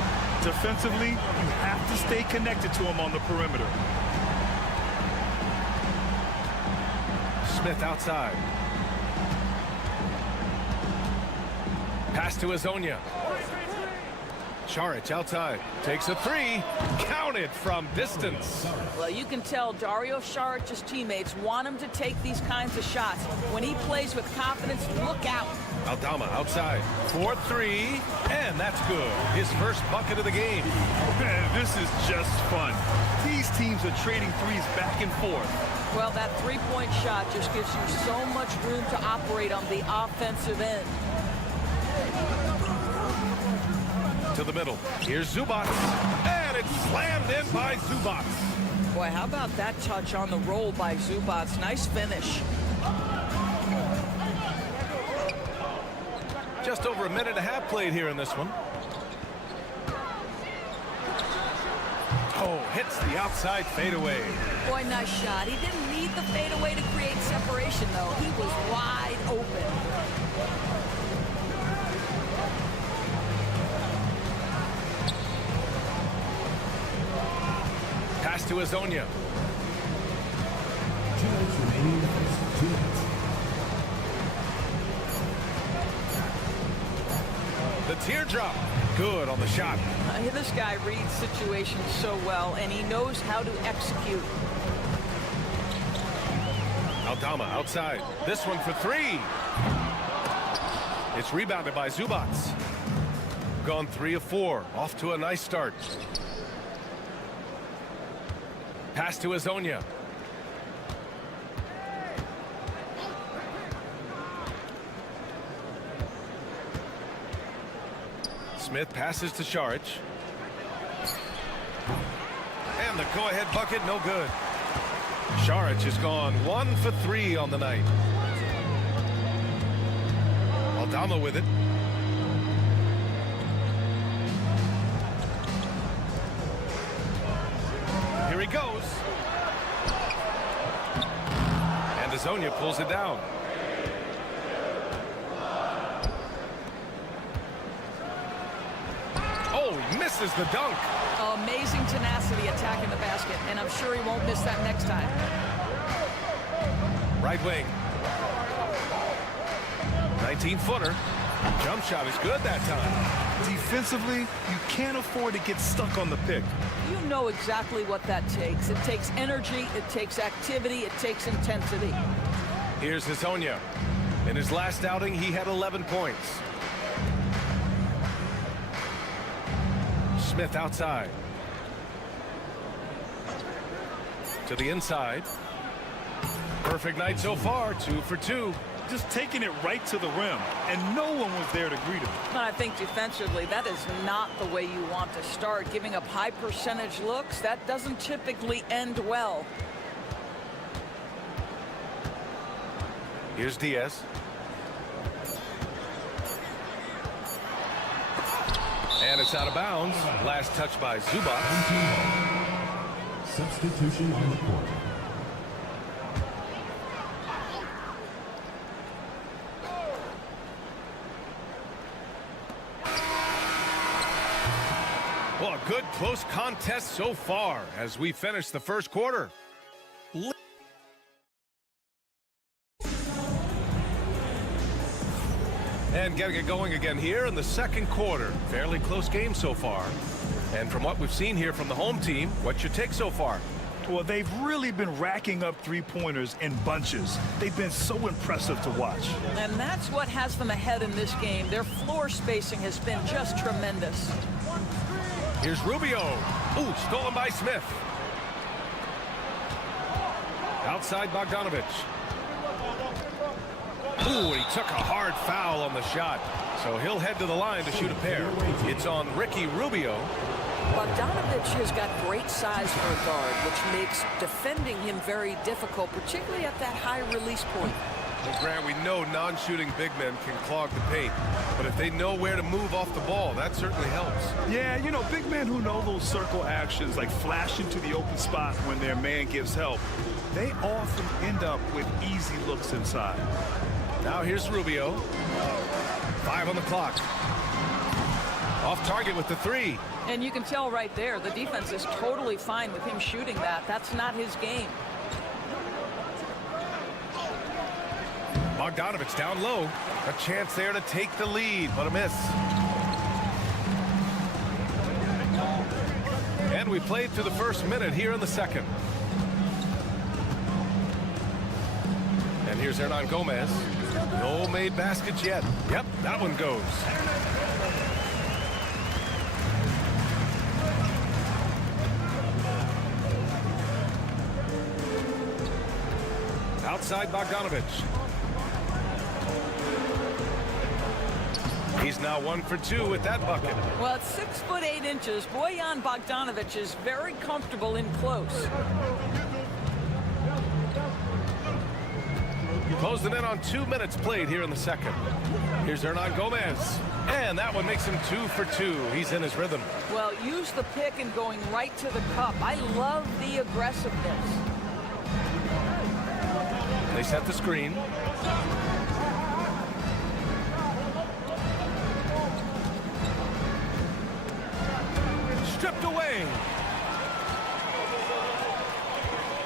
Defensively, you have to stay connected to him on the perimeter. Smith outside. Pass to Hazonia. Saric outside. Takes a 3. Counted from distance. Well, you can tell Dario Saric's teammates want him to take these kinds of shots. When he plays with confidence, look out. Aldama outside. 4-3. And that's good. His first bucket of the game. Man, this is just fun. These teams are trading threes back and forth. Well, that three-point shot just gives you so much room to operate on the offensive end. To the middle. Here's Zubac. And it's slammed in by Zubac. Boy, how about that touch on the roll by Zubac? Nice finish. Just over a minute and a half played here in this one. Oh, hits the outside fadeaway. Boy, nice shot. He didn't need the fadeaway to create separation, though. He was wide open. Pass to Hazonia. 2 minutes remaining in the first 2 minutes. The teardrop. Good on the shot. This guy reads situations so well, and he knows how to execute. Aldama outside. This one for three. It's rebounded by Zubats. Gone 3 of 4. Off to a nice start. Pass to Azonia. Smith passes to Šarić. And the go-ahead bucket, no good. Šarić has gone 1 for 3 on the night. Aldama with it. Here he goes. And Azonia pulls it down. Oh, he misses the dunk. Amazing tenacity attacking the basket, and I'm sure he won't miss that next time. Right wing. 19-footer. Jump shot is good that time. Defensively, you can't afford to get stuck on the pick. You know exactly what that takes. It takes energy, it takes activity, it takes intensity. Here's Azonia. In his last outing, he had 11 points. Smith outside. To the inside. Perfect night so far, 2 for 2. Just taking it right to the rim, and no one was there to greet him. I think defensively, that is not the way you want to start. Giving up high percentage looks, that doesn't typically end well. Here's Diaz. And it's out of bounds. Last touch by Zubats. Substitution on the court. Well, a good close contest so far as we finish the first quarter. And getting it going again here in the second quarter. Fairly close game so far. And from what we've seen here from the home team, what's your take so far? Well, they've really been racking up three-pointers in bunches. They've been so impressive to watch. And that's what has them ahead in this game. Their floor spacing has been just tremendous. Here's Rubio. Ooh, stolen by Smith. Outside Bogdanovic. Ooh, he took a hard foul on the shot. So he'll head to the line to shoot a pair. It's on Ricky Rubio. Bogdanovic has got great size for a guard, which makes defending him very difficult, particularly at that high release point. Well, Grant, we know non-shooting big men can clog the paint, but if they know where to move off the ball, that certainly helps. Yeah, you know, big men who know those circle actions, like flashing to the open spot when their man gives help, they often end up with easy looks inside. Now here's Rubio. 5 on the clock. Off target with the 3. And you can tell right there, the defense is totally fine with him shooting that. That's not his game. Bogdanovic down low. A chance there to take the lead, but a miss. And we played through the first minute here in the second. And here's Hernan Gomez. No made baskets yet. Yep, that one goes. Outside Bogdanovic. He's now 1 for 2 with that bucket. Well, at 6'8". Bojan Bogdanovic is very comfortable in close. Closed it in on 2 minutes played here in the second. Here's Hernan Gomez. And that one makes him 2 for 2. He's in his rhythm. Well, use the pick and going right to the cup. I love the aggressiveness. They set the screen. Stripped away.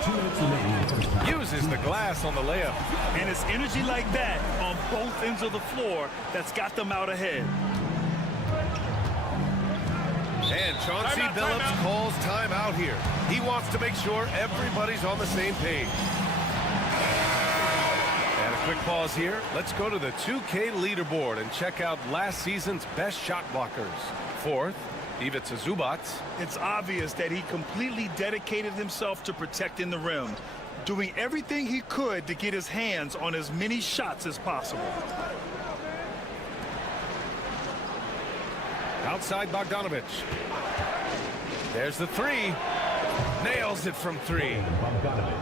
2 minutes remaining in the first half. Uses the glass on the layup. And it's energy like that on both ends of the floor that's got them out ahead. And Chauncey Billups calls timeout here. He wants to make sure everybody's on the same page. And a quick pause here. Let's go to the 2K leaderboard and check out last season's best shot blockers. Fourth, Ivica Zubac. It's obvious that he completely dedicated himself to protecting the rim, doing everything he could to get his hands on as many shots as possible. Outside Bogdanovic. There's the three. Nails it from three.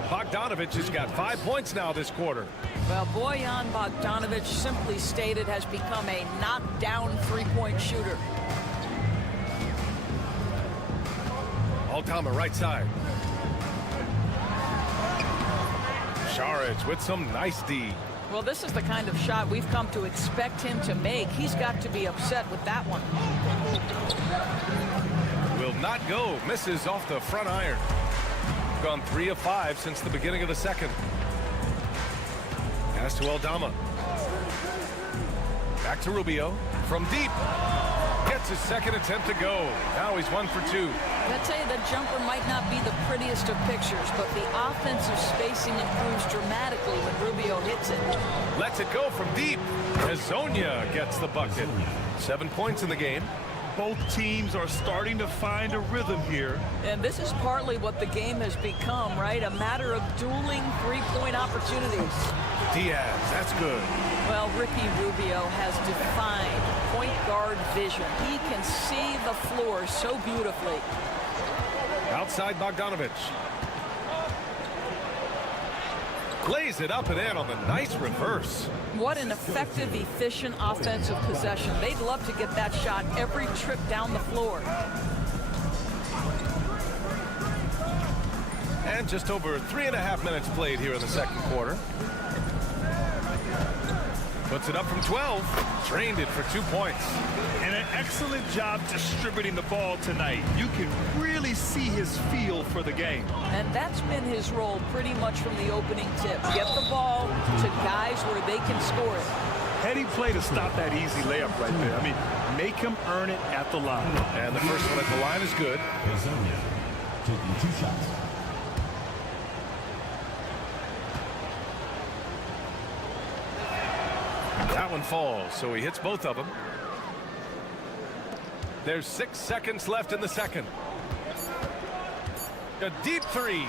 Bogdanovic has got 5 points now this quarter. Well, Bojan Bogdanovic, simply stated, has become a knockdown three-point shooter. Altama right side. Šarić with some nice D. Well, this is the kind of shot we've come to expect him to make. He's got to be upset with that one. Will not go. Misses off the front iron. Gone 3 of 5 since the beginning of the second. Pass to Aldama. Back to Rubio. From deep. Gets his second attempt to go. Now he's 1 for 2. I tell you, the jumper might not be the prettiest of pictures, but the offensive spacing improves dramatically when Rubio hits it. Lets it go from deep. Hezonja gets the bucket. 7 points in the game. Both teams are starting to find a rhythm here. And this is partly what the game has become, right? A matter of dueling three-point opportunities. Diaz, that's good. Well, Ricky Rubio has defined point guard vision. He can see the floor so beautifully. Outside Bogdanovic. Lays it up and in on the nice reverse. What an effective, efficient offensive possession. They'd love to get that shot every trip down the floor. And just over 3.5 minutes played here in the second quarter. Puts it up from 12. Drained it for 2 points. And an excellent job distributing the ball tonight. You can really see his feel for the game. And that's been his role pretty much from the opening tip. Get the ball to guys where they can score it. Heady play to stop that easy layup right there. I mean, make him earn it at the line. And the first one at the line is good. Hezonja taking 2 shots. That one falls, so he hits both of them. There's 6 seconds left in the second. A deep three.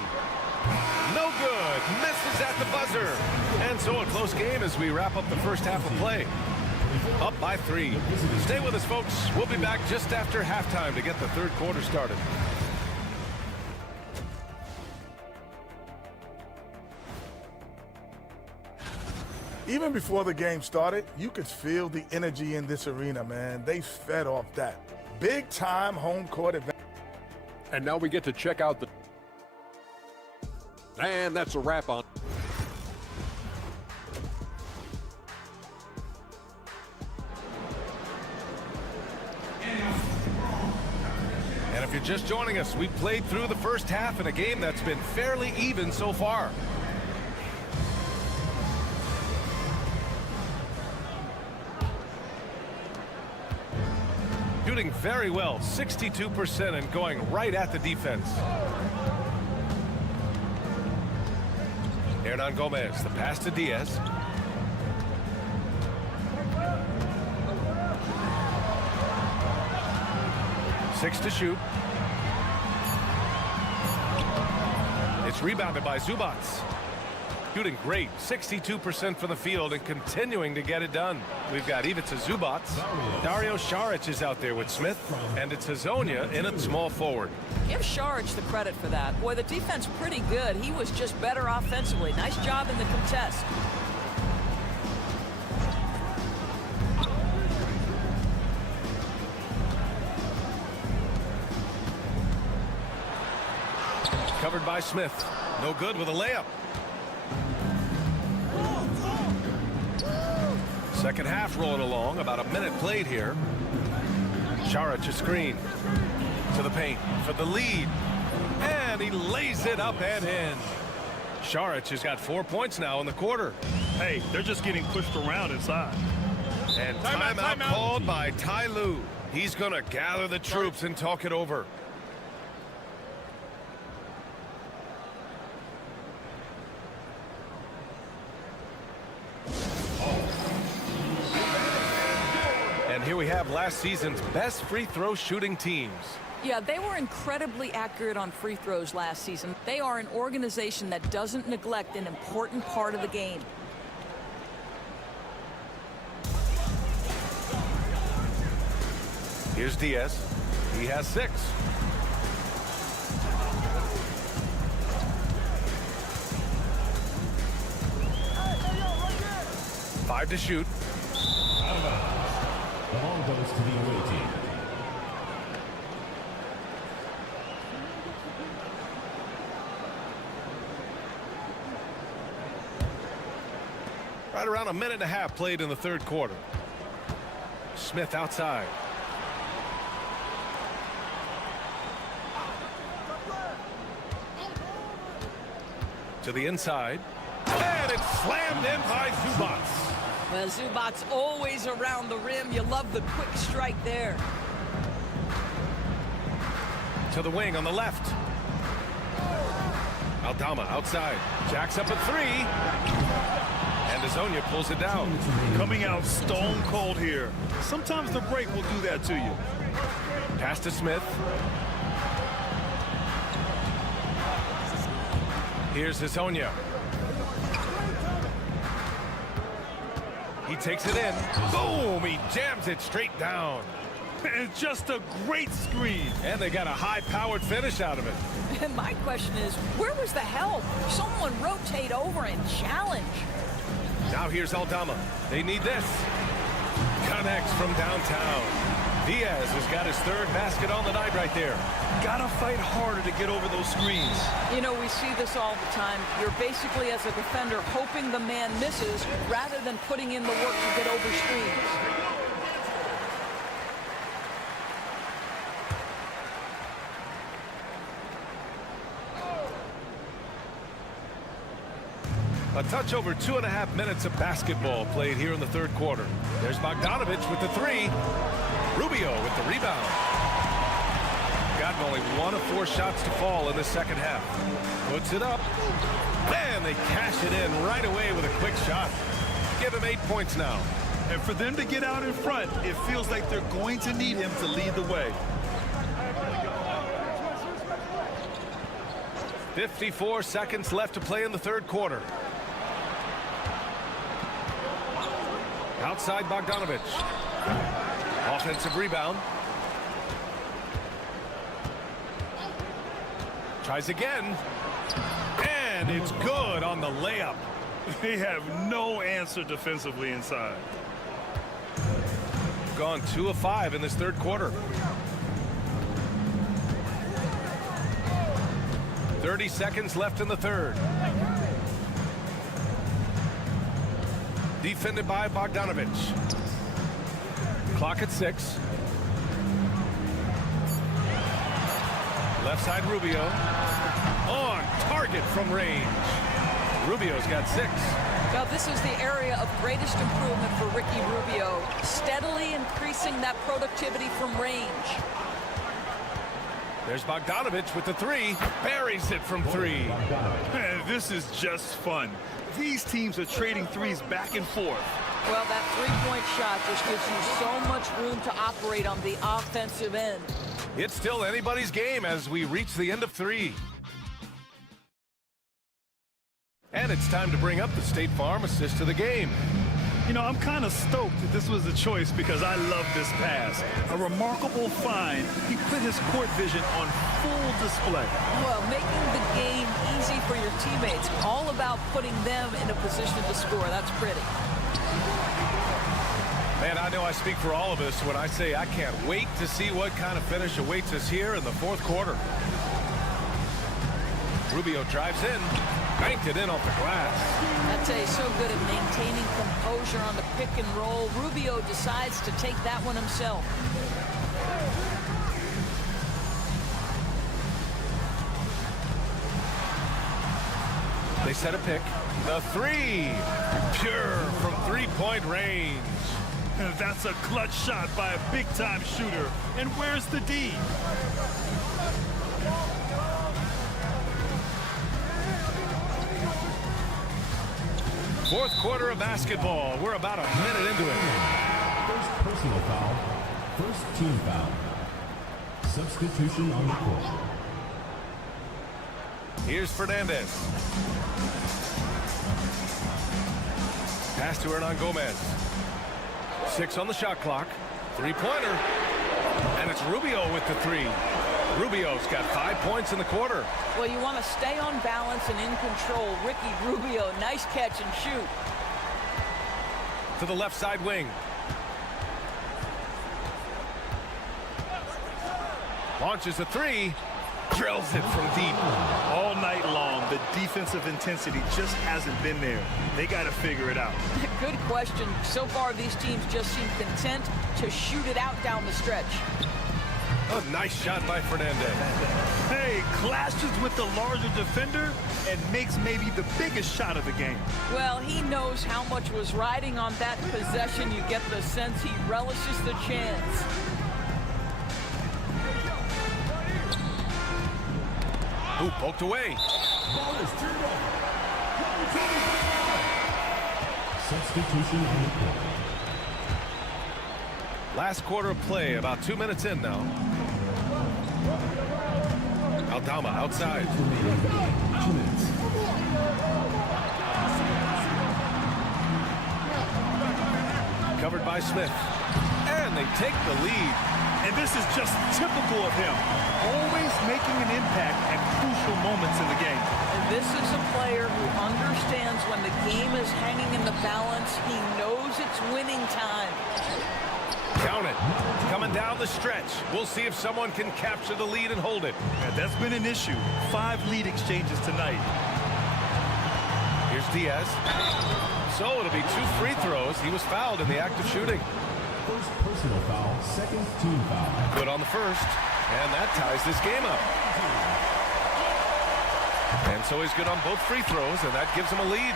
No good. Misses at the buzzer. And so a close game as we wrap up the first half of play. Up by 3. Stay with us, folks. We'll be back just after halftime to get the third quarter started. Even before the game started, you could feel the energy in this arena, man. They fed off that. Big time home court advantage. And now we get to check out the... And that's a wrap on... And if you're just joining us, we played through the first half in a game that's been fairly even so far. Shooting very well, 62%, and going right at the defense. Hernan Gomez, the pass to Diaz. Six to shoot. It's rebounded by Zubac. Shooting great, 62% from the field and continuing to get it done. We've got Ivica Zubac. Dario Šarić is out there with Smith, and it's Hezonja in at small forward. Give Šarić the credit for that. Boy, the defense pretty good. He was just better offensively. Nice job in the contest. Covered by Smith. No good with a layup. Second half rolling along, about a minute played here. Šarić a screen to the paint for the lead, and he lays it up and in. Šarić has got 4 points now in the quarter. Hey, they're just getting pushed around inside. And timeout called by Ty Lue. He's going to gather the troops and talk it over. And here we have last season's best free throw shooting teams. Yeah, they were incredibly accurate on free throws last season. They are an organization that doesn't neglect an important part of the game. Here's Diaz. He has 6. Five to shoot. Out of bounds. The ball goes to the away team. Right around a minute and a half played in the third quarter. Smith outside. To the inside. And it's slammed in by Zubats. Well, Zubats always around the rim. You love the quick strike there. To the wing on the left. Aldama outside. Jacks up a 3. And Azonia pulls it down. Coming out stone cold here. Sometimes the break will do that to you. Pass to Smith. Here's Azonia. He takes it in. Boom! He jams it straight down. And just a great screen. And they got a high-powered finish out of it. And my question is, where was the help? Someone rotate over and challenge. Now here's Aldama. They need this. Connects from downtown. Diaz has got his 3rd basket on the night right there. Gotta fight harder to get over those screens. You know, we see this all the time. You're basically, as a defender, hoping the man misses rather than putting in the work to get over screens. A touch over 2.5 minutes of basketball played here in the third quarter. There's Bogdanovich with the 3. Rubio with the rebound. Gotten only 1 of 4 shots to fall in the second half. Puts it up. And they cash it in right away with a quick shot. Give him 8 points now. And for them to get out in front, it feels like they're going to need him to lead the way. 54 seconds left to play in the third quarter. Outside Bogdanovich. Offensive rebound. Tries again. And it's good on the layup. They have no answer defensively inside. Gone 2 of 5 in this third quarter. 30 seconds left in the third. Defended by Bogdanovich. Clock at 6. Left side Rubio. On target from range. Rubio's got 6. Now, this is the area of greatest improvement for Ricky Rubio. Steadily increasing that productivity from range. There's Bogdanovich with the 3. Buries it from 3. Man, this is just fun. These teams are trading threes back and forth. Well, that three-point shot just gives you so much room to operate on the offensive end. It's still anybody's game as we reach the end of 3. And it's time to bring up the State Farm assist to the game. You know, I'm kind of stoked that this was a choice because I love this pass. A remarkable find. He put his court vision on full display. Well, making the game easy for your teammates. All about putting them in a position to score. That's pretty. Man, I know I speak for all of us when I say I can't wait to see what kind of finish awaits us here in the fourth quarter. Rubio drives in. Banked it in off the glass. I'd say so good at maintaining composure on the pick and roll. Rubio decides to take that one himself. They set a pick. The 3. Pure from 3-point range. That's a clutch shot by a big-time shooter. And where's the D? Fourth quarter of basketball. We're about a minute into it. First personal foul. First team foul. Substitution on the court. Here's Fernandez. Pass to Hernan Gomez. 6 on the shot clock. Three-pointer. And it's Rubio with the three. Rubio's got 5 points in the quarter. Well, you want to stay on balance and in control. Ricky Rubio, nice catch and shoot. To the left side wing. Launches a three. Drills it from deep. All night long, the defensive intensity just hasn't been there. They got to figure it out. Good question. So far, these teams just seem content to shoot it out down the stretch. A nice shot by Fernandez. Hey, clashes with the larger defender and makes maybe the biggest shot of the game. Well, he knows how much was riding on that possession. You get the sense he relishes the chance. Ooh, poked away. Substitution on the court. Last quarter of play, about 2 minutes in now. Aldama outside. 2 minutes. Covered by Smith. And they take the lead. And this is just typical of him. Always making an impact at crucial moments in the game. And this is a player who understands when the game is hanging in the balance. He knows it's winning time. Count it. Coming down the stretch. We'll see if someone can capture the lead and hold it. And that's been an issue. 5 lead exchanges tonight. Here's Diaz. So it'll be 2 free throws. He was fouled in the act of shooting. First personal foul, second team foul. Good on the first. And that ties this game up. And so he's good on both free throws, and that gives him a lead.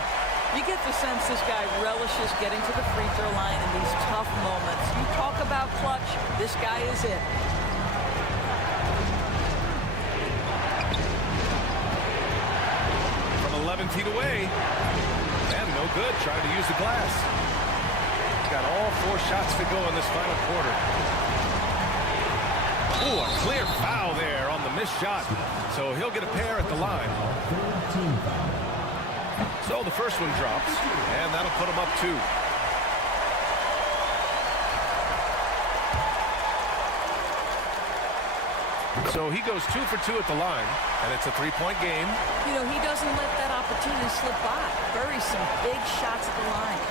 You get the sense this guy relishes getting to the free throw line in these tough moments. You talk about clutch, this guy is it. From 11 feet away. And no good, trying to use the glass. He's got all 4 shots to go in this final quarter. Ooh, a clear foul there on the missed shot. So he'll get a pair at the line. Team foul. So the first one drops, and that'll put him up 2. So he goes 2 for 2 at the line, and it's a 3-point game. You know, he doesn't let that opportunity slip by. Buries some big shots at the line.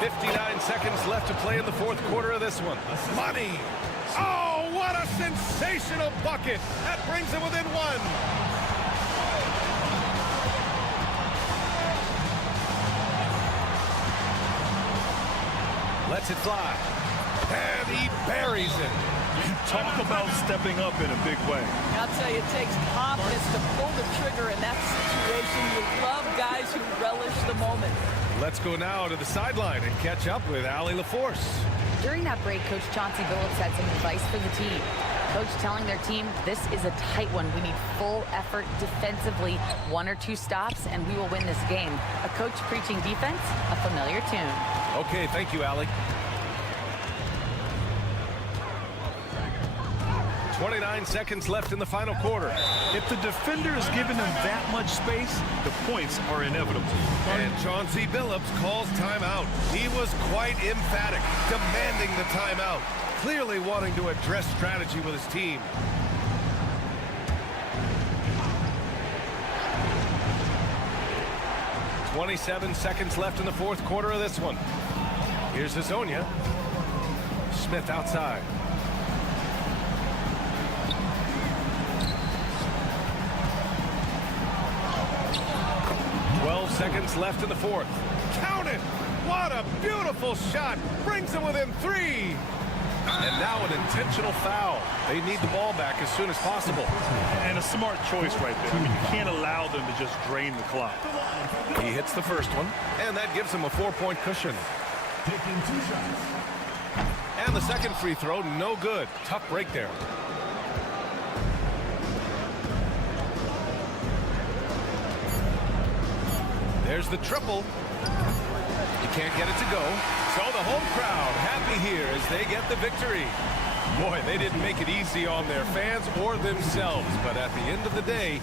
.59 seconds left to play in the fourth quarter of this one. Money! Oh, what a sensational bucket! That brings him within 1. Lets it fly. And he buries it. Talk about stepping up in a big way. I'll tell you, it takes confidence to pull the trigger in that situation. You love guys who relish the moment. Let's go now to the sideline and catch up with Allie LaForce. During that break, Coach Chauncey Billups had some advice for the team. Coach telling their team, this is a tight one. We need full effort defensively, 1 or 2 stops, and we will win this game. A coach preaching defense, a familiar tune. Okay, thank you, Allie. 29 seconds left in the final quarter. If the defender is giving them that much space, the points are inevitable. And Chauncey Billups calls timeout. He was quite emphatic, demanding the timeout, clearly wanting to address strategy with his team. .27 seconds left in the fourth quarter of this one. Here's Hazonia. Smith outside. 12 seconds left in the fourth. Count it! What a beautiful shot! Brings him within 3. And now an intentional foul. They need the ball back as soon as possible. And a smart choice right there. I mean, you can't allow them to just drain the clock. He hits the first one, and that gives him a 4-point cushion. Taking 2 shots. And the second free throw, no good. Tough break there. There's the triple. He can't get it to go. So the home crowd happy here as they get the victory. Boy, they didn't make it easy on their fans or themselves. But at the end of the day,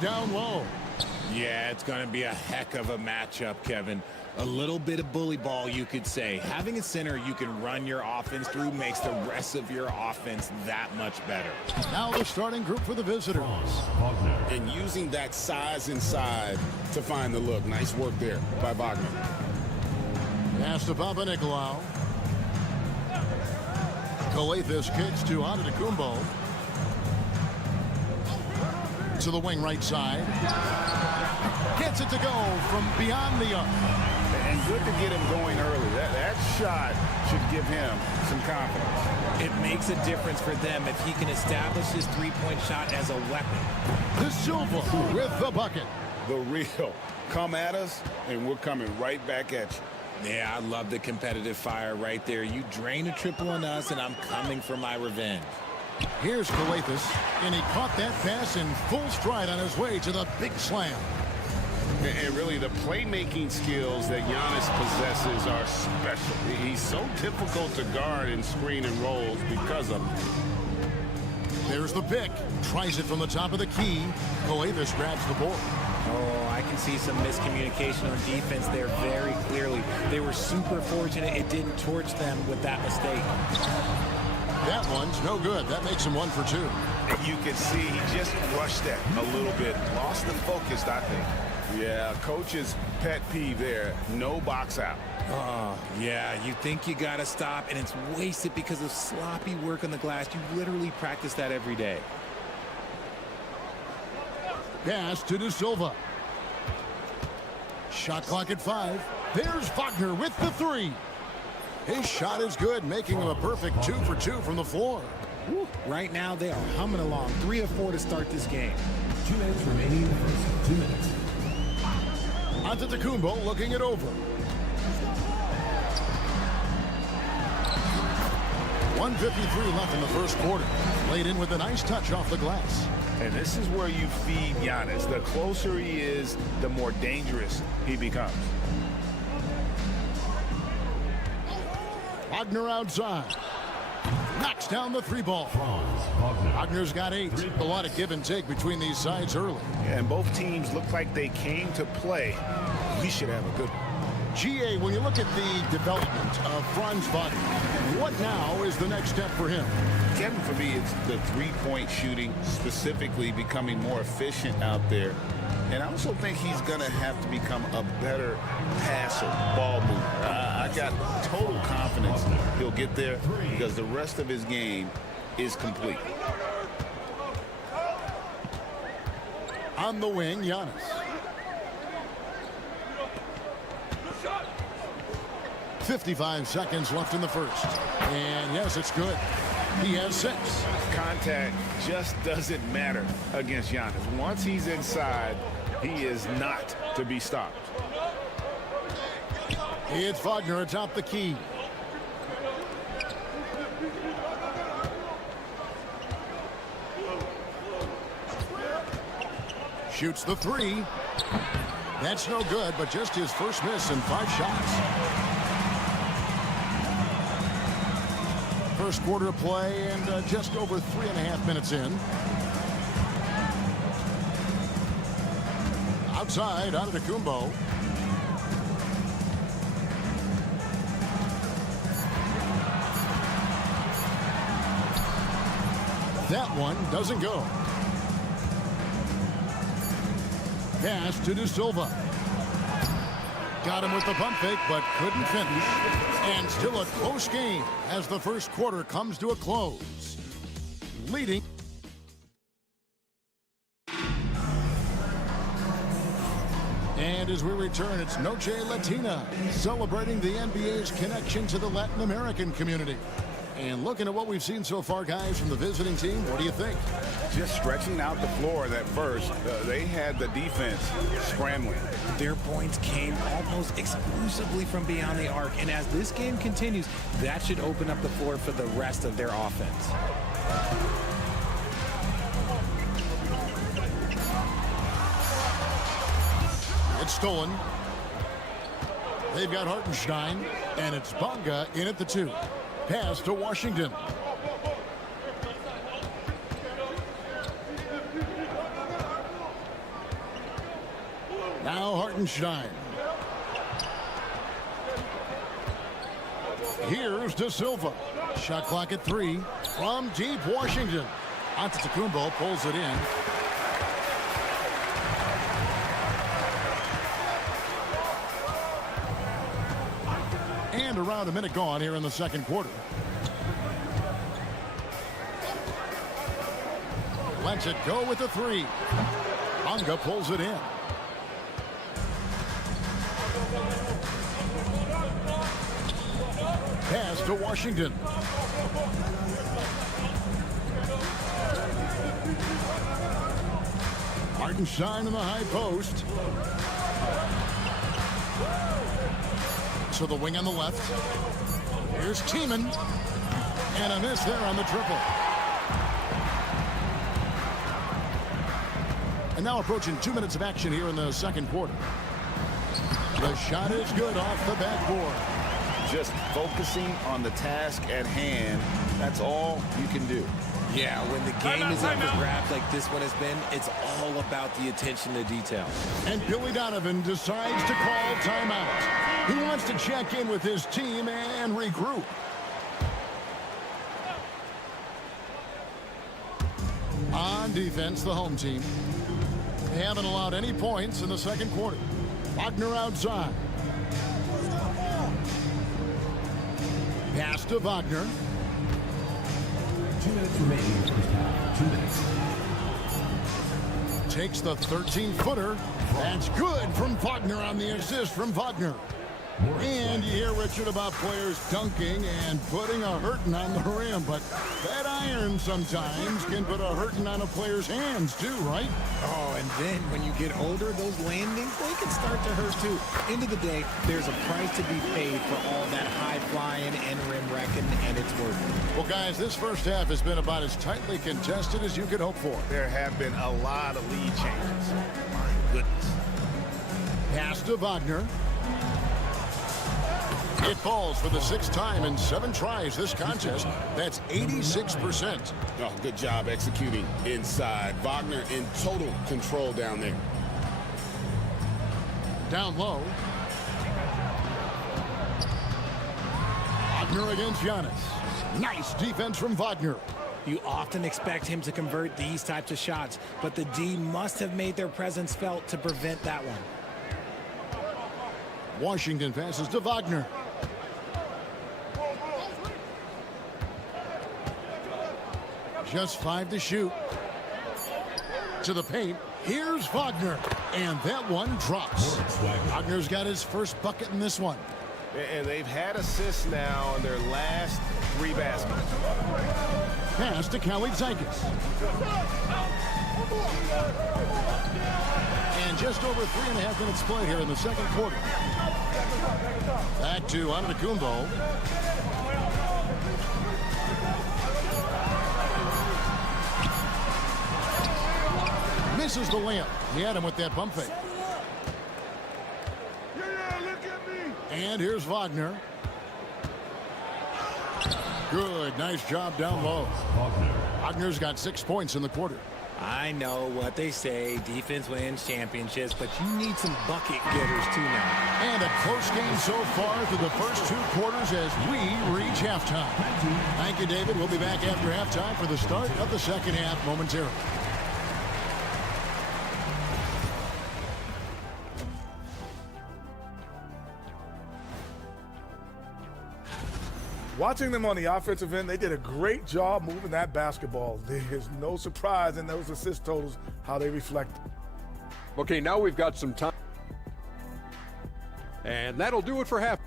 Down low. Yeah, it's going to be a heck of a matchup, Kevin. A little bit of bully ball, you could say. Having a center you can run your offense through makes the rest of your offense that much better. Now the starting group for the visitors. And using that size inside to find the look. Nice work there by Wagner. Pass to Papanikolaou. Coathis kicks to Antetokounmpo. To the wing right side. Gets it to go from beyond the arc. And good to get him going early. That shot should give him some confidence. It makes a difference for them if he can establish his three-point shot as a weapon. De Silva with the bucket. The real. Come at us, and we're coming right back at you. Yeah, I love the competitive fire right there. You drain a triple on us, and I'm coming for my revenge. Here's Coathis, and he caught that pass in full stride on his way to the big slam. And really, the playmaking skills that Giannis possesses are special. He's so difficult to guard in screen and rolls because of it. There's the pick. Tries it from the top of the key. Coathis grabs the board. Oh, I can see some miscommunication on defense there very clearly. They were super fortunate it didn't torch them with that mistake. That one's no good. That makes him 1 for 2. And you can see he just rushed that a little bit. Lost the focus, I think. Yeah, coach's pet peeve there. No box out. Oh, yeah, you think you got to stop, and it's wasted because of sloppy work on the glass. You literally practice that every day. Pass to De Silva. Shot clock at 5. There's Wagner with the 3. His shot is good, making him a perfect 2 for 2 from the floor. Woo. Right now, they are humming along. 3 of 4 to start this game. 2 minutes remaining in the first 2 minutes. Antetokounmpo looking it over. 1:53 left in the first quarter. Laid in with a nice touch off the glass. And this is where you feed Giannis. The closer he is, the more dangerous he becomes. Wagner outside. Knocks down the 3 ball. Wagner's got 8. A lot of give and take between these sides early. And both teams look like they came to play. We should have a good one. GA, when you look at the development of Franz Wagner, what now is the next step for him? Kevin, for me, it's the three-point shooting, specifically becoming more efficient out there. And I also think he's going to have to become a better passer, ball mover. I got total confidence he'll get there because the rest of his game is complete. On the wing, Giannis. .55 seconds left in the first. And yes, it's good. He has 6. Contact just doesn't matter against Giannis. Once he's inside, he is not to be stopped. It's Wagner atop the key. Shoots the three. That's no good, but just his first miss in 5 shots. First quarter of play and just over 3.5 minutes in. Outside, Antetokounmpo. That one doesn't go. Pass to De Silva. Got him with the pump fake, but couldn't finish. And still a close game as the first quarter comes to a close. Leading. And as we return, it's Noche Latina, celebrating the NBA's connection to the Latin American community. And looking at what we've seen so far, guys, from the visiting team, what do you think? Just stretching out the floor at first. They had the defense scrambling. Their points came almost exclusively from beyond the arc. And as this game continues, that should open up the floor for the rest of their offense. It's stolen. They've got Hartenstein, and it's Bonga in at the 2. Pass to Washington. Now Hartenstein. Here's De Silva. Shot clock at 3. From deep, Washington. Antetokounmpo pulls it in. And around a minute gone here in the second quarter. Lets it go with the 3. Bonga pulls it in. Pass to Washington. Hartenstein in the high post. To the wing on the left. Here's Tiemann. And a miss there on the triple. And now approaching 2 minutes of action here in the second quarter. The shot is good off the backboard. Just focusing on the task at hand. That's all you can do. Yeah, when the game is up for grabs like this one has been, it's all about the attention to detail. And Billy Donovan decides to call timeout. He wants to check in with his team and regroup. On defense, the home team. They haven't allowed any points in the second quarter. Wagner outside. Pass to Wagner. 2 minutes remaining in the first half. 2 minutes. Takes the 13-footer. That's good from Wagner on the assist from Wagner. And you hear, Richard, about players dunking and putting a hurting on the rim, but that iron sometimes can put a hurting on a player's hands too, right? Oh, and then when you get older, those landings, they can start to hurt too. End of the day, there's a price to be paid for all that high flying and rim wrecking, and it's worth it. Well, guys, this first half has been about as tightly contested as you could hope for. There have been a lot of lead changes. My goodness. Pass to Wagner. It falls for the 6th time in 7 tries this contest. That's 86%. Oh, good job executing inside. Wagner in total control down there. Down low. Wagner against Giannis. Nice defense from Wagner. You often expect him to convert these types of shots, but the D must have made their presence felt to prevent that one. Washington passes to Wagner. Just 5 to shoot. To the paint. Here's Wagner. And that one drops. Wagner's got his first bucket in this one. And they've had assists now on their last 3 baskets. Pass to Kalaitzakis. And just over 3.5 minutes played here in the second quarter. Back to Antetokounmpo. Misses the layup. He had him with that pump fake. And here's Wagner. Good, nice job down low. Wagner's got 6 points in the quarter. I know what they say, defense wins championships, but you need some bucket getters too now. And a close game so far through the first 2 quarters as we reach halftime. Thank you, David. We'll be back after halftime for the start of the second half momentarily. Watching them on the offensive end, they did a great job moving that basketball. There's no surprise in those assist totals, how they reflect. Okay, now we've got some time. And that'll do it for half.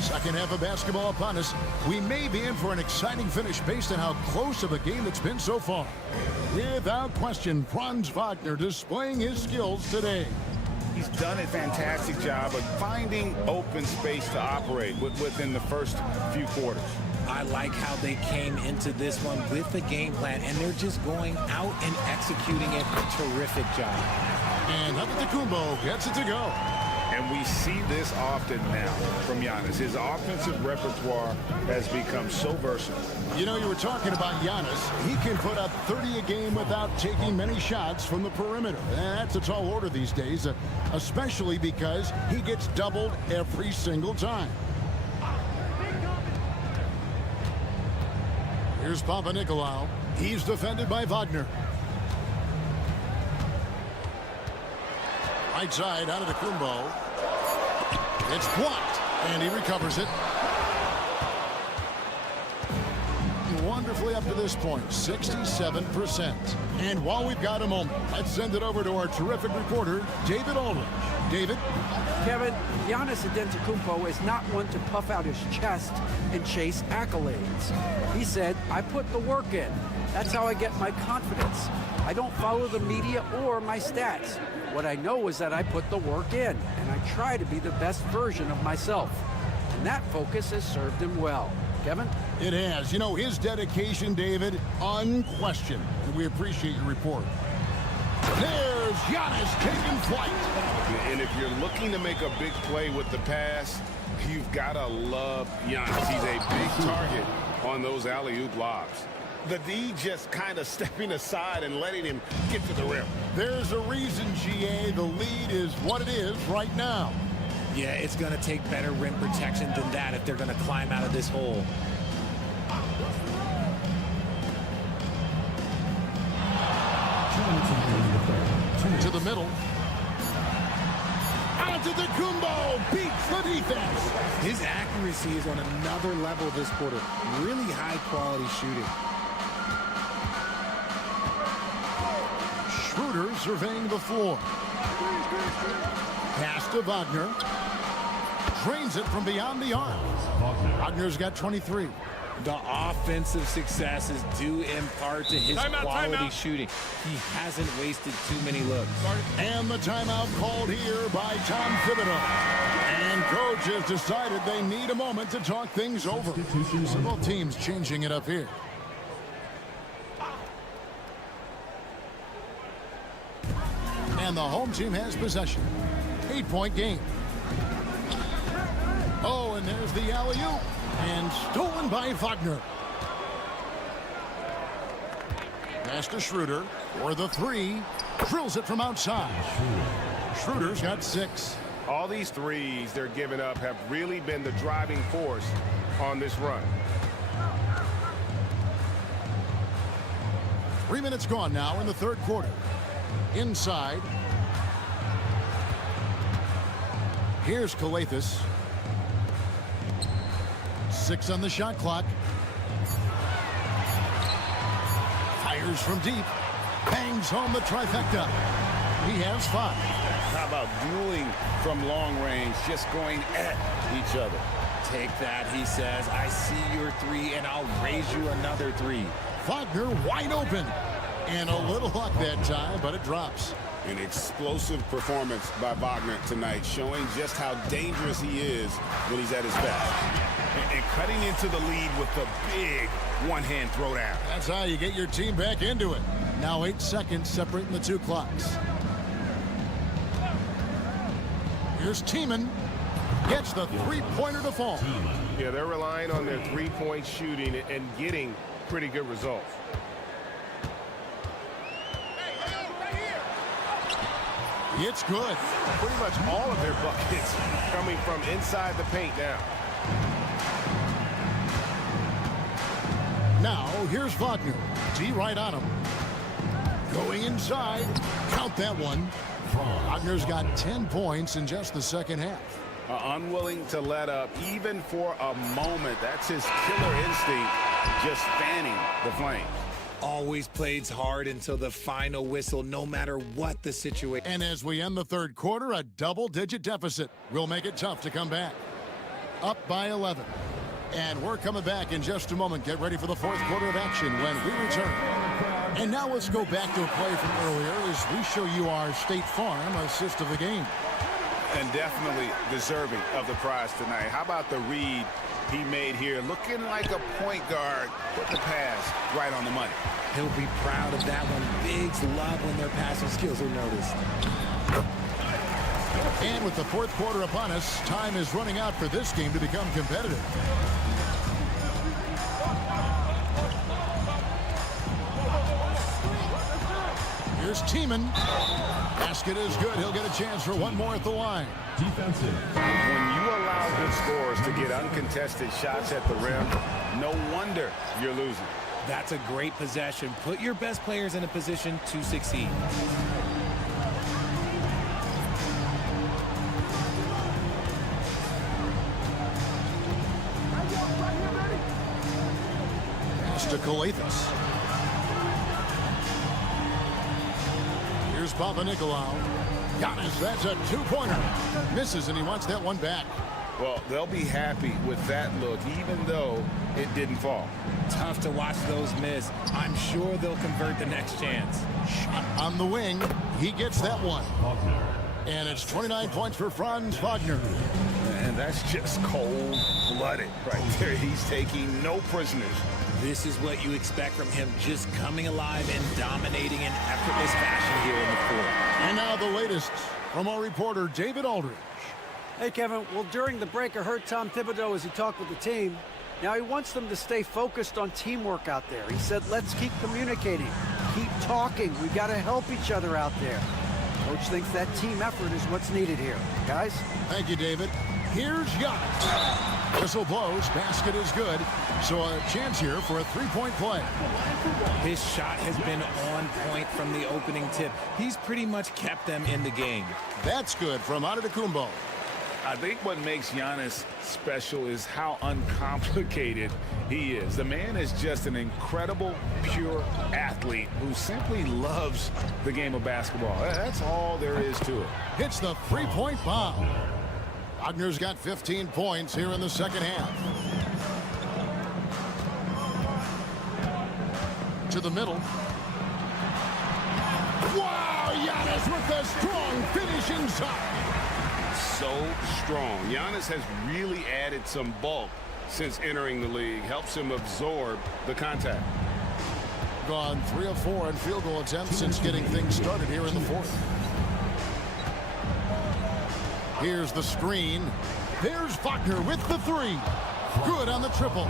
Second half of basketball upon us. We may be in for an exciting finish based on how close of a game it's been so far. Without question, Franz Wagner displaying his skills today. He's done a fantastic job of finding open space to operate within the first few quarters. I like how they came into this one with a game plan, and they're just going out and executing it. Terrific job. And Antetokounmpo gets it to go. And we see this often now from Giannis. His offensive repertoire has become so versatile. You know, you were talking about Giannis. He can put up 30 a game without taking many shots from the perimeter. That's a tall order these days, especially because he gets doubled every single time. Here's Papanikolaou. He's defended by Wagner. Right side out of the Antetokounmpo. It's blocked, and he recovers it. Wonderfully up to this point, 67%. And while we've got a moment, let's send it over to our terrific reporter, David Aldridge. David? Kevin, Giannis Antetokounmpo is not one to puff out his chest and chase accolades. He said, I put the work in. That's how I get my confidence. I don't follow the media or my stats. What I know is that I put the work in, and I try to be the best version of myself. And that focus has served him well. Kevin? It has. You know, his dedication, David, unquestioned. And we appreciate your report. There's Giannis taking flight. And if you're looking to make a big play with the pass, you've got to love Giannis. He's a big target on those alley-oop lobs. The D just kind of stepping aside and letting him get to the rim. There's a reason, GA, the lead is what it is right now. Yeah, it's going to take better rim protection than that if they're going to climb out of this hole. To the middle. Antetokounmpo beats the defense. His accuracy is on another level this quarter. Really high-quality shooting. Schroeder surveying the floor. Pass to Wagner. Drains it from beyond the arc. Wagner's got 23. The offensive success is due in part to his quality shooting. He hasn't wasted too many looks. And the timeout called here by Tom Thibodeau. And coach has decided they need a moment to talk things over. So both teams changing it up here. And the home team has possession. 8-point game. Oh, and there's the alley-oop. And stolen by Wagner. Pass to Schroeder for the three. Drills it from outside. Schroeder's got 6. All these threes they're giving up have really been the driving force on this run. 3 minutes gone now in the third quarter. Inside. Here's Calathis. 6 on the shot clock. Fires from deep. Bangs home the trifecta. He has 5. How about dueling from long range, just going at each other? Take that, he says. I see your 3, and I'll raise you another 3. Wagner wide open. And a little luck that time, but it drops. An explosive performance by Wagner tonight, showing just how dangerous he is when he's at his best. And cutting into the lead with the big one-hand throwdown. That's how you get your team back into it. Now 8 seconds separating the two clocks. Here's Tiemann. Gets the three-pointer to fall. Yeah, they're relying on their three-point shooting and getting pretty good results. It's good. Pretty much all of their buckets coming from inside the paint now. Now, here's Wagner. D right on him. Going inside. Count that one. Wagner's got 10 points in just the second half. Unwilling to let up even for a moment. That's his killer instinct, just fanning the flames. Always plays hard until the final whistle, no matter what the situation. And as we end the third quarter, a double-digit deficit will make it tough to come back. Up by 11. And we're coming back in just a moment. Get ready for the fourth quarter of action when we return. And now let's go back to a play from earlier as we show you our State Farm assist of the game. And definitely deserving of the prize tonight. How about the read he made here? Looking like a point guard. Put the pass right on the money. He'll be proud of that one. Bigs love when their passing skills are noticed. And with the fourth quarter upon us, time is running out for this game to become competitive. Here's Tiemann. Basket is good. He'll get a chance for one more at the line. Defensive. When you allow good scorers to get uncontested shots at the rim, no wonder you're losing. That's a great possession. Put your best players in a position to succeed. Pass to Calathis. Here's Papanikolaou. Giannis, that's a two-pointer. Misses, and he wants that one back. Well, they'll be happy with that look, even though it didn't fall. Tough to watch those miss. I'm sure they'll convert the next chance. Shot on the wing. He gets that one. And it's 29 points for Franz Wagner. And that's just cold-blooded right there. He's taking no prisoners. This is what you expect from him, just coming alive and dominating in effortless fashion here in the fourth. And now the latest from our reporter, David Aldridge. Hey, Kevin. Well, during the break, I heard Tom Thibodeau as he talked with the team. Now, he wants them to stay focused on teamwork out there. He said, let's keep communicating, keep talking. We got to help each other out there. Coach thinks that team effort is what's needed here. Guys? Thank you, David. Here's Giannis. Whistle blows. Basket is good. So a chance here for a three-point play. His shot has been on point from the opening tip. He's pretty much kept them in the game. That's good from Antetokounmpo. I think what makes Giannis special is how uncomplicated he is. The man is just an incredible, pure athlete who simply loves the game of basketball. That's all there is to it. Hits the three-point bomb. Wagner's got 15 points here in the second half. To the middle. Wow, Giannis with the strong finishing shot. So strong. Giannis has really added some bulk since entering the league. Helps him absorb the contact. Gone 3 of 4 on field goal attempts since getting things started here in the fourth. Here's the screen. There's Wagner with the three. Good on the triple.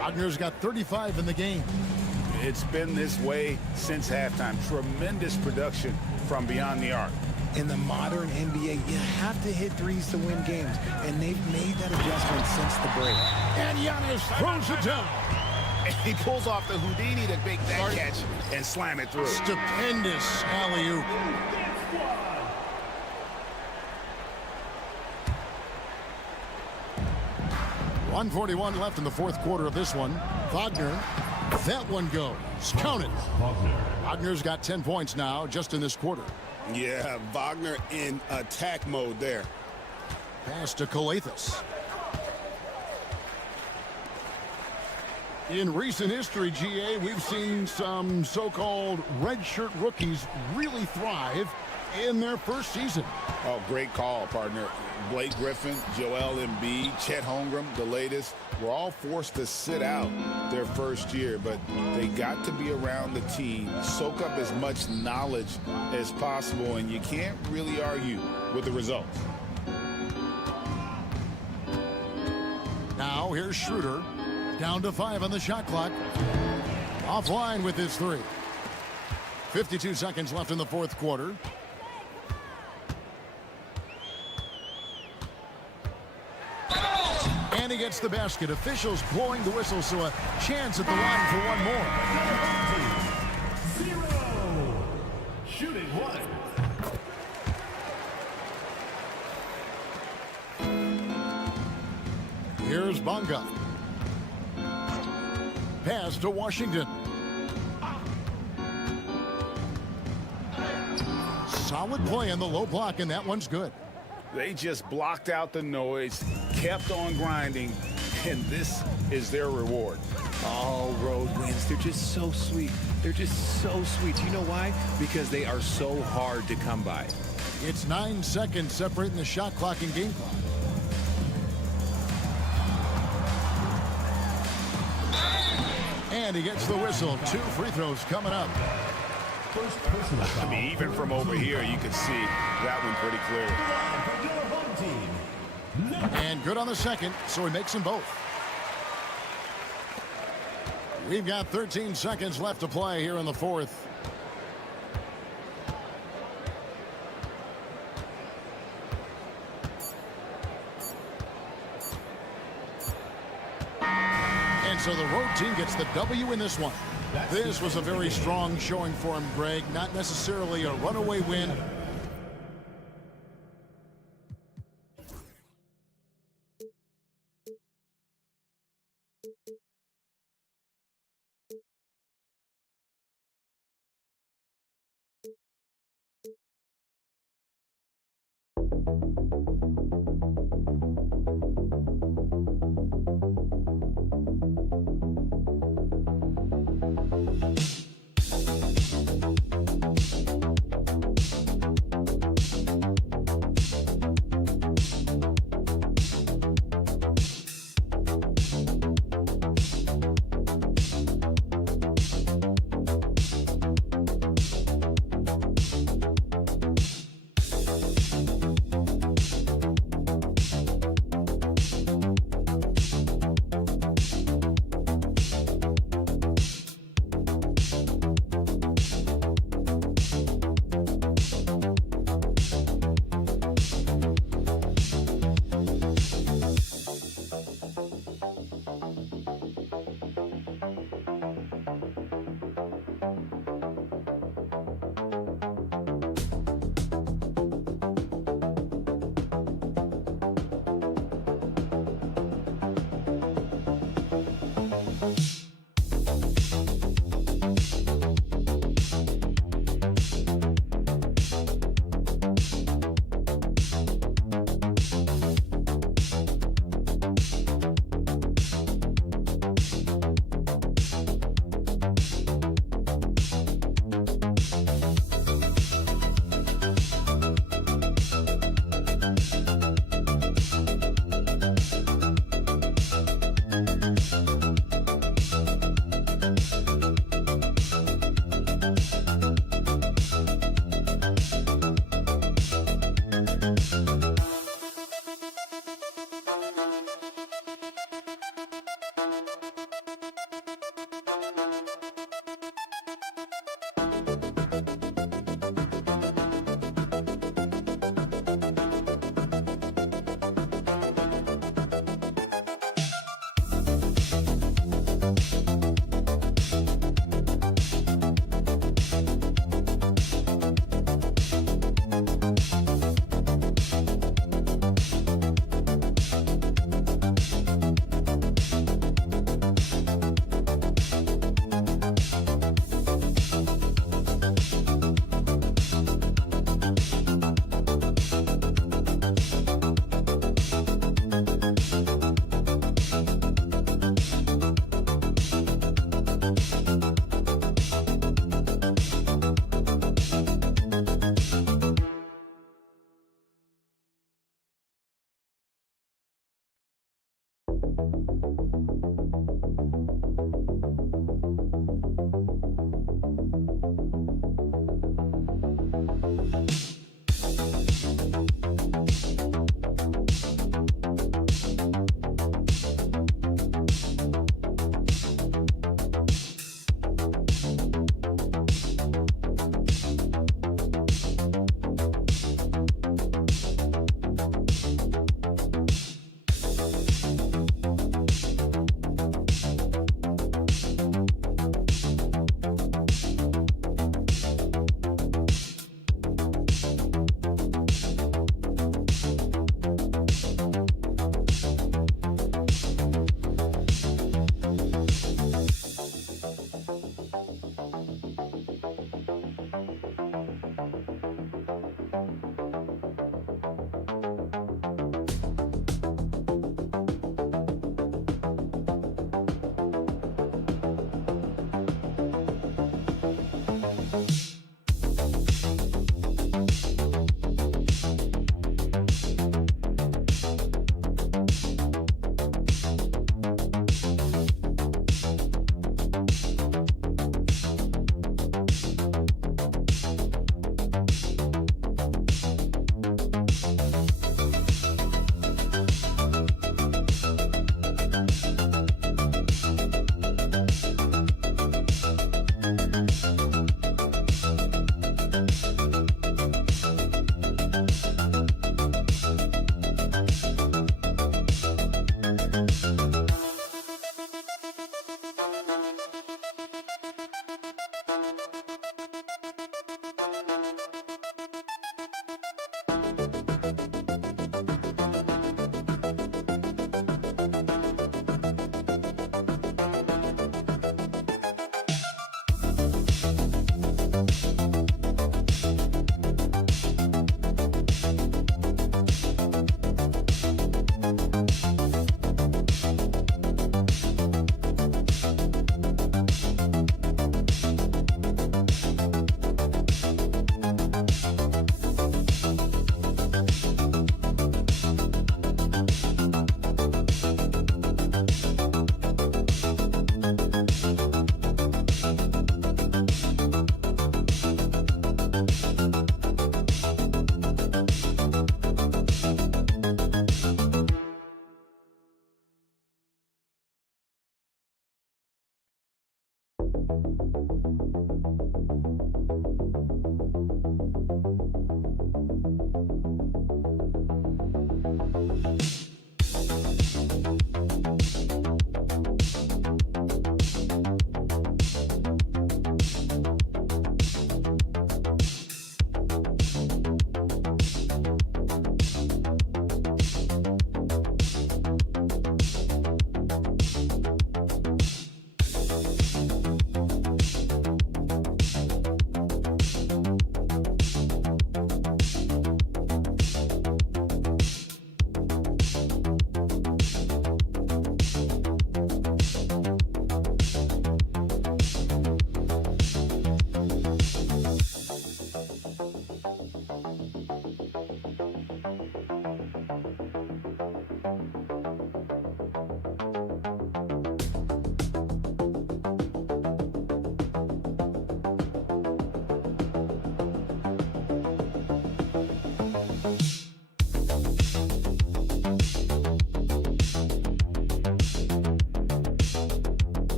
Wagner's got 35 in the game. It's been this way since halftime. Tremendous production from beyond the arc. In the modern NBA, you have to hit threes to win games, and they've made that adjustment since the break. And Giannis throws it down. And he pulls off the Houdini to make that catch and slam it through. Stupendous alley-oop. .141 left in the fourth quarter of this one. Wagner, that one goes. Count it. Wagner's got 10 points now just in this quarter. Yeah, Wagner in attack mode there. Pass to Calathis. In recent history, GA, we've seen some so-called redshirt rookies really thrive in their first season. Oh, great call, partner. Blake Griffin, Joel Embiid, Chet Holmgren, the latest, were all forced to sit out their first year, but they got to be around the team, soak up as much knowledge as possible, and you can't really argue with the results. Now here's Schroeder, down to 5 on the shot clock. Offline with his 3. 52 seconds left in the fourth quarter. And he gets the basket. Officials blowing the whistle, so a chance at the line for one more. 0. Shooting 1. Here's Bonga. Pass to Washington. Solid play on the low block, and that one's good. They just blocked out the noise, kept on grinding, and this is their reward. Oh, road wins. They're just so sweet. They're just so sweet. You know why? Because they are so hard to come by. It's 9 seconds separating the shot clock and game clock. And he gets the whistle. 2 free throws coming up. First personal foul. I mean, even from over here, you can see that one pretty clearly. And good on the second, so he makes them both. We've got 13 seconds left to play here in the fourth. And so the road team gets the W in this one. This was a very strong showing for him, Greg. Not necessarily a runaway win.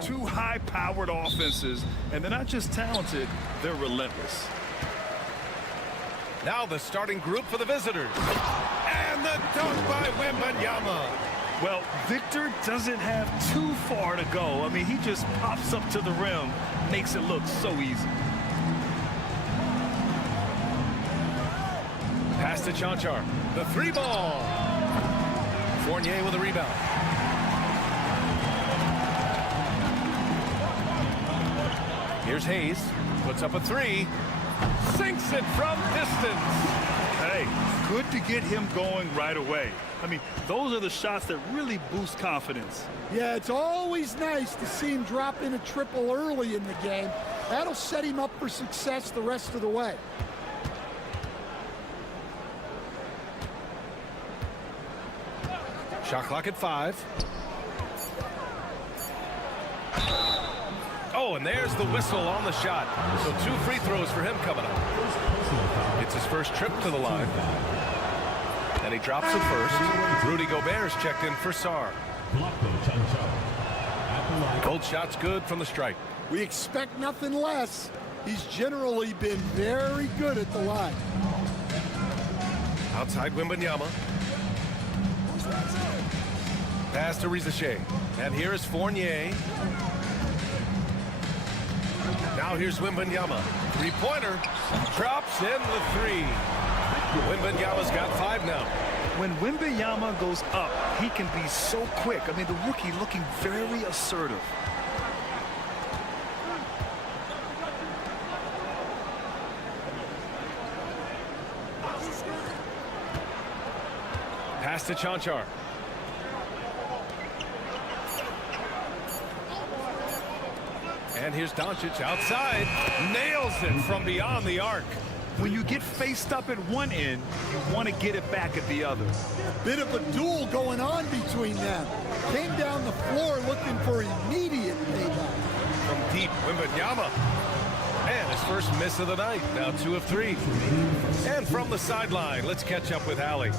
Two high-powered offenses, and they're not just talented, they're relentless. Now the starting group for the visitors. And the dunk by Wembanyama. Well, Victor doesn't have too far to go. I mean, he just pops up to the rim, makes it look so easy. Pass to Chanchar. The three ball. Fournier with a rebound. Here's Hayes. Puts up a three. Sinks it from distance. Hey, good to get him going right away. I mean, those are the shots that really boost confidence. Yeah, it's always nice to see him drop in a triple early in the game. That'll set him up for success the rest of the way. Shot clock at 5. Oh, and there's the whistle on the shot. So 2 free throws for him coming up. It's his first trip to the line. And he drops it first. Rudy Gobert's checked in for Sarr. Both shots good from the stripe. We expect nothing less. He's generally been very good at the line. Outside Wembanyama. Pass to Rizachet. And here is Fournier. Now here's Wembanyama. Three-pointer. Drops in the 3. Wembanyama's got 5 now. When Wembanyama goes up, he can be so quick. I mean, the rookie looking very assertive. Pass to Chanchar. And here's Doncic outside. Nails it from beyond the arc. When you get faced up at one end, you want to get it back at the other. Bit of a duel going on between them. Came down the floor looking for immediate payback. From deep, Wembanyama. And his first miss of the night. Now 2 of 3. And from the sideline, let's catch up with Allie.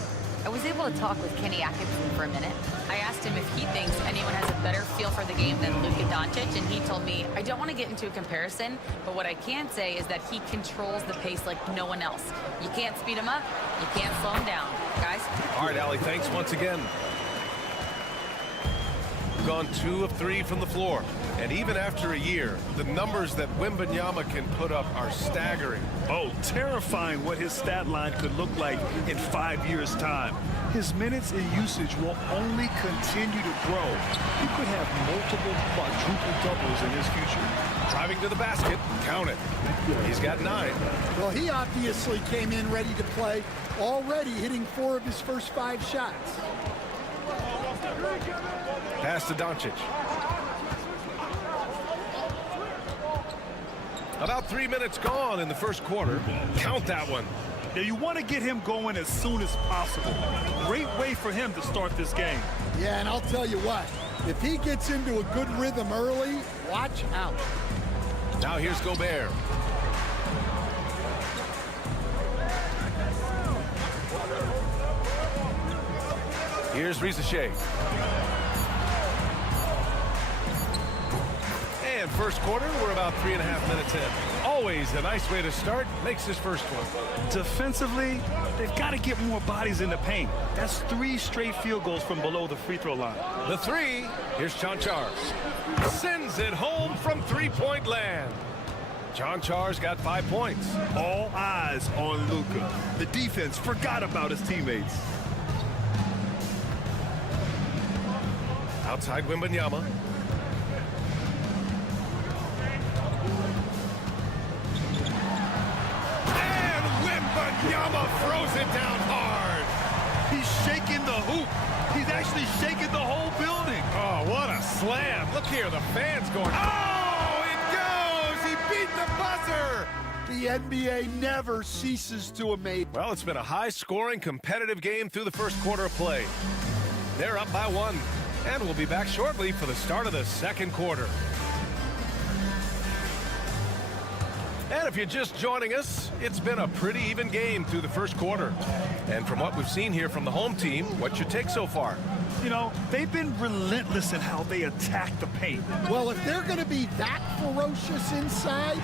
I was able to talk with Kenny Atkinson for a minute. I asked him if he thinks anyone has a better feel for the game than Luka Doncic, and he told me, I don't want to get into a comparison, but what I can say is that he controls the pace like no one else. You can't speed him up, you can't slow him down. Guys? All right, Allie, thanks once again. Gone 2 of 3 from the floor. And even after a year, the numbers that Wembanyama can put up are staggering. Oh, terrifying what his stat line could look like in 5 years' time. His minutes and usage will only continue to grow. He could have multiple quadruple doubles in his future. Driving to the basket, count it. He's got 9. Well, he obviously came in ready to play, already hitting 4 of his first 5 shots. Pass to Doncic. About 3 minutes gone in the first quarter. Count that one. Yeah, you want to get him going as soon as possible. Great way for him to start this game. Yeah, and I'll tell you what, if he gets into a good rhythm early, watch out. Now here's Gobert. Here's Risache. And first quarter, we're about 3.5 minutes in. Always a nice way to start. Makes his first one. Defensively, they've got to get more bodies in the paint. That's 3 straight field goals from below the free throw line. The 3, here's Chanchar. Sends it home from three-point land. Chanchar's got 5 points. All eyes on Luka. The defense forgot about his teammates. Outside Wembanyama. And Wembanyama throws it down hard. He's shaking the hoop. He's actually shaking the whole building. Oh, what a slam. Look here, the fans going, oh, it goes. He beat the buzzer. The NBA never ceases to amaze. Well, it's been a high-scoring, competitive game through the first quarter of play. They're up by 1. And we'll be back shortly for the start of the second quarter. And if you're just joining us, it's been a pretty even game through the first quarter. And from what we've seen here from the home team, what's your take so far? You know, they've been relentless in how they attack the paint. Well, if they're going to be that ferocious inside,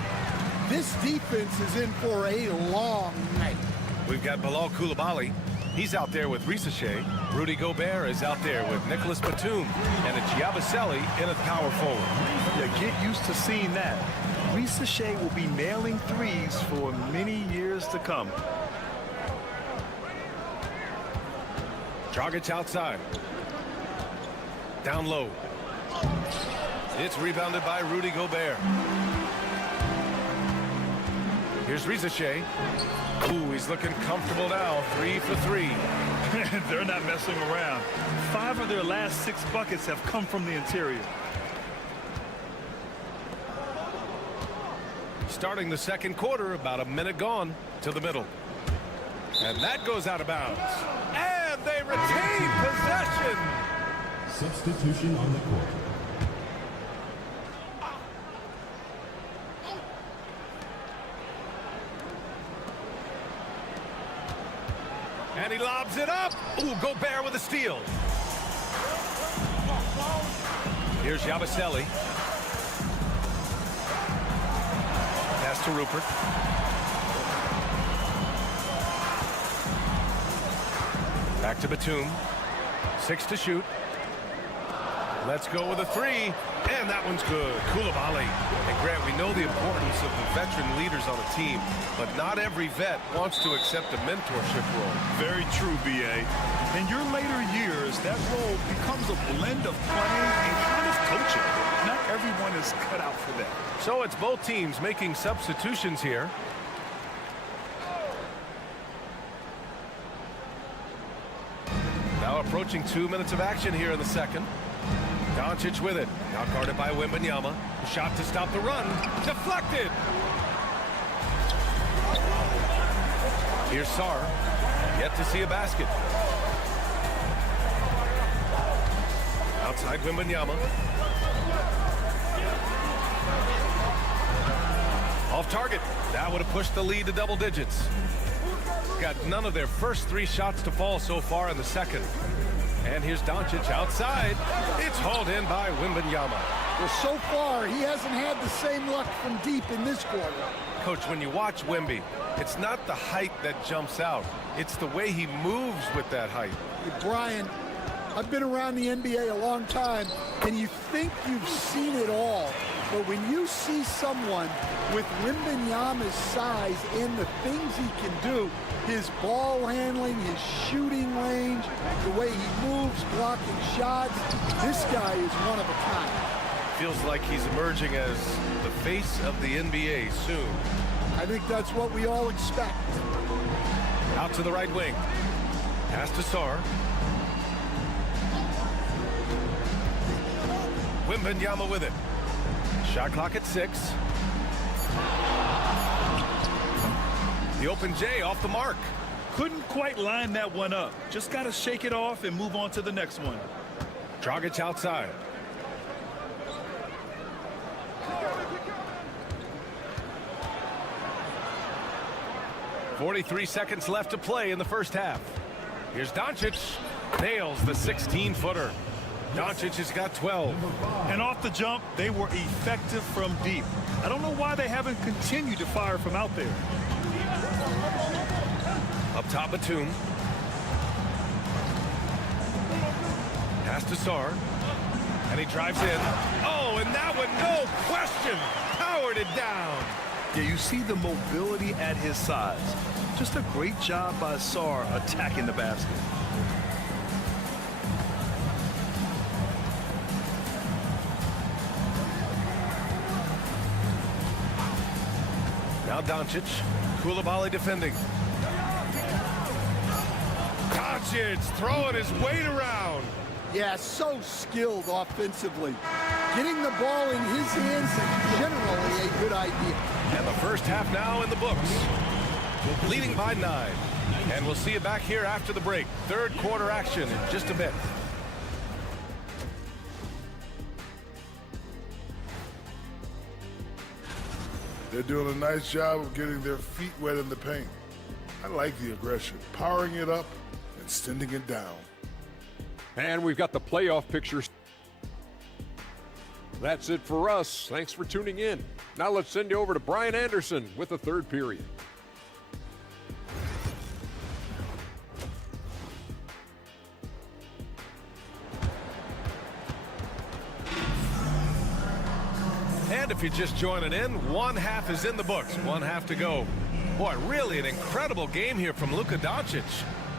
this defense is in for a long night. We've got Bilal Coulibaly. He's out there with Risache. Rudy Gobert is out there with Nicholas Batum. And it's Yabusele in a power forward. Yeah, get used to seeing that. Risache will be nailing threes for many years to come. Dragic outside. Down low. It's rebounded by Rudy Gobert. Here's Risache. Ooh, he's looking comfortable now. 3 for 3. They're not messing around. 5 of their last 6 buckets have come from the interior. Starting the second quarter, about a minute gone to the middle. And that goes out of bounds. And they retain possession. Substitution on the court. And he lobs it up. Ooh, Gobert with a steal. Here's Yabusele. Pass to Rupert. Back to Batum. 6 to shoot. Let's go with a 3. And that one's good. Coulibaly. And Grant, we know the importance of the veteran leaders on a team, but not every vet wants to accept a mentorship role. Very true, B.A. In your later years, that role becomes a blend of playing and kind of coaching. Not everyone is cut out for that. So it's both teams making substitutions here. Now approaching 2 minutes of action here in the second. Doncic with it. Now guarded by Wembanyama. Shot to stop the run. Deflected. Here's Sarr. Yet to see a basket. Outside Wembanyama. Off target. That would have pushed the lead to double digits. Got none of their first 3 shots to fall so far in the second. And here's Doncic outside. It's hauled in by Wembanyama. Well, so far, he hasn't had the same luck from deep in this quarter. Coach, when you watch Wemby, it's not the height that jumps out. It's the way he moves with that height. Hey, Brian, I've been around the NBA a long time, and you think you've seen it all. But when you see someone with Wembanyama's size and the things he can do, his ball handling, his shooting range, the way he moves, blocking shots, this guy is one of a kind. Feels like he's emerging as the face of the NBA soon. I think that's what we all expect. Out to the right wing. Pass to Sarr. Wembanyama with it. Shot clock at 6. The open J off the mark. Couldn't quite line that one up. Just got to shake it off and move on to the next one. Dragic outside. .43 seconds left to play in the first half. Here's Doncic. Nails the 16-footer. Doncic has got 12. And off the jump, they were effective from deep. I don't know why they haven't continued to fire from out there. Up top, Batum. Pass to Sarr. And he drives in. Oh, and that one, no question, powered it down. Yeah, you see the mobility at his size. Just a great job by Sarr attacking the basket. Now Doncic. Koulibaly defending. Doncic throwing his weight around. Yeah, so skilled offensively. Getting the ball in his hands is generally a good idea. And the first half now in the books. Leading by 9. And we'll see you back here after the break. Third quarter action in just a bit. They're doing a nice job of getting their feet wet in the paint. I like the aggression, powering it up and sending it down. And we've got the playoff pictures. That's it for us. Thanks for tuning in. Now let's send you over to Brian Anderson with the third period. And if you're just joining in, one half is in the books. One half to go. Boy, really an incredible game here from Luka Doncic.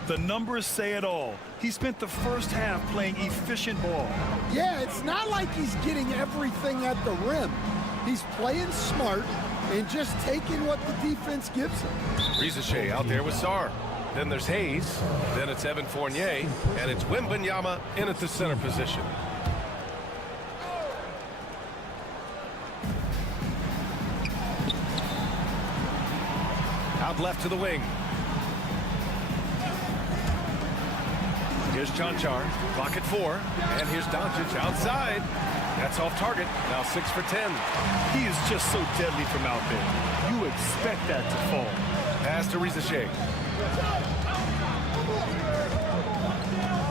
The numbers say it all. He spent the first half playing efficient ball. Yeah, it's not like he's getting everything at the rim. He's playing smart and just taking what the defense gives him. Riza out there with Sarr. Then there's Hayes. Then it's Evan Fournier. And it's Wembanyama in at the center position. Out left to the wing. Here's Chanchar. Clock at 4. And here's Doncic outside. That's off target. Now 6 for 10. He is just so deadly from out there. You expect that to fall. Pass to Riza.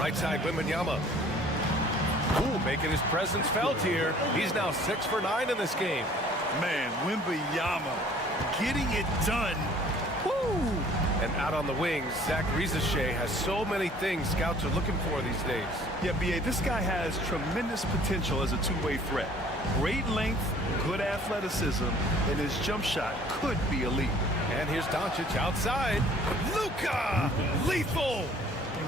Right side, Wembanyama. Ooh, making his presence felt here. He's now 6 for 9 in this game. Man, Wembanyama getting it done. Woo! And out on the wings, Zach Riza has so many things scouts are looking for these days. Yeah, B.A., this guy has tremendous potential as a two-way threat. Great length, good athleticism, and his jump shot could be elite. And here's Doncic outside. Luka! Lethal!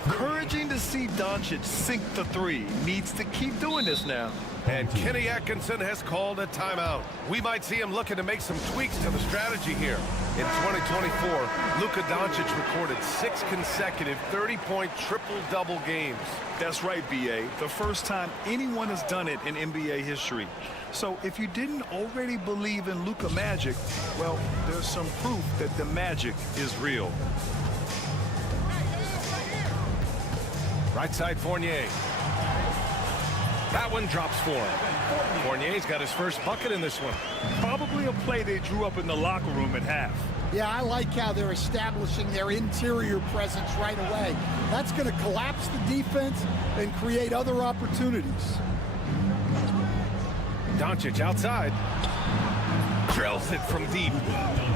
Encouraging to see Doncic sink the three. Needs to keep doing this now. And Kenny Atkinson has called a timeout. We might see him looking to make some tweaks to the strategy here. In 2024, Luka Doncic recorded 6 consecutive 30-point triple-double games. That's right, B.A. The first time anyone has done it in NBA history. So if you didn't already believe in Luka Magic, well, there's some proof that the magic is real. Right side, Fournier. That one drops for him. Fournier's got his first bucket in this one. Probably a play they drew up in the locker room at half. Yeah, I like how they're establishing their interior presence right away. That's going to collapse the defense and create other opportunities. Doncic outside. Drills it from deep.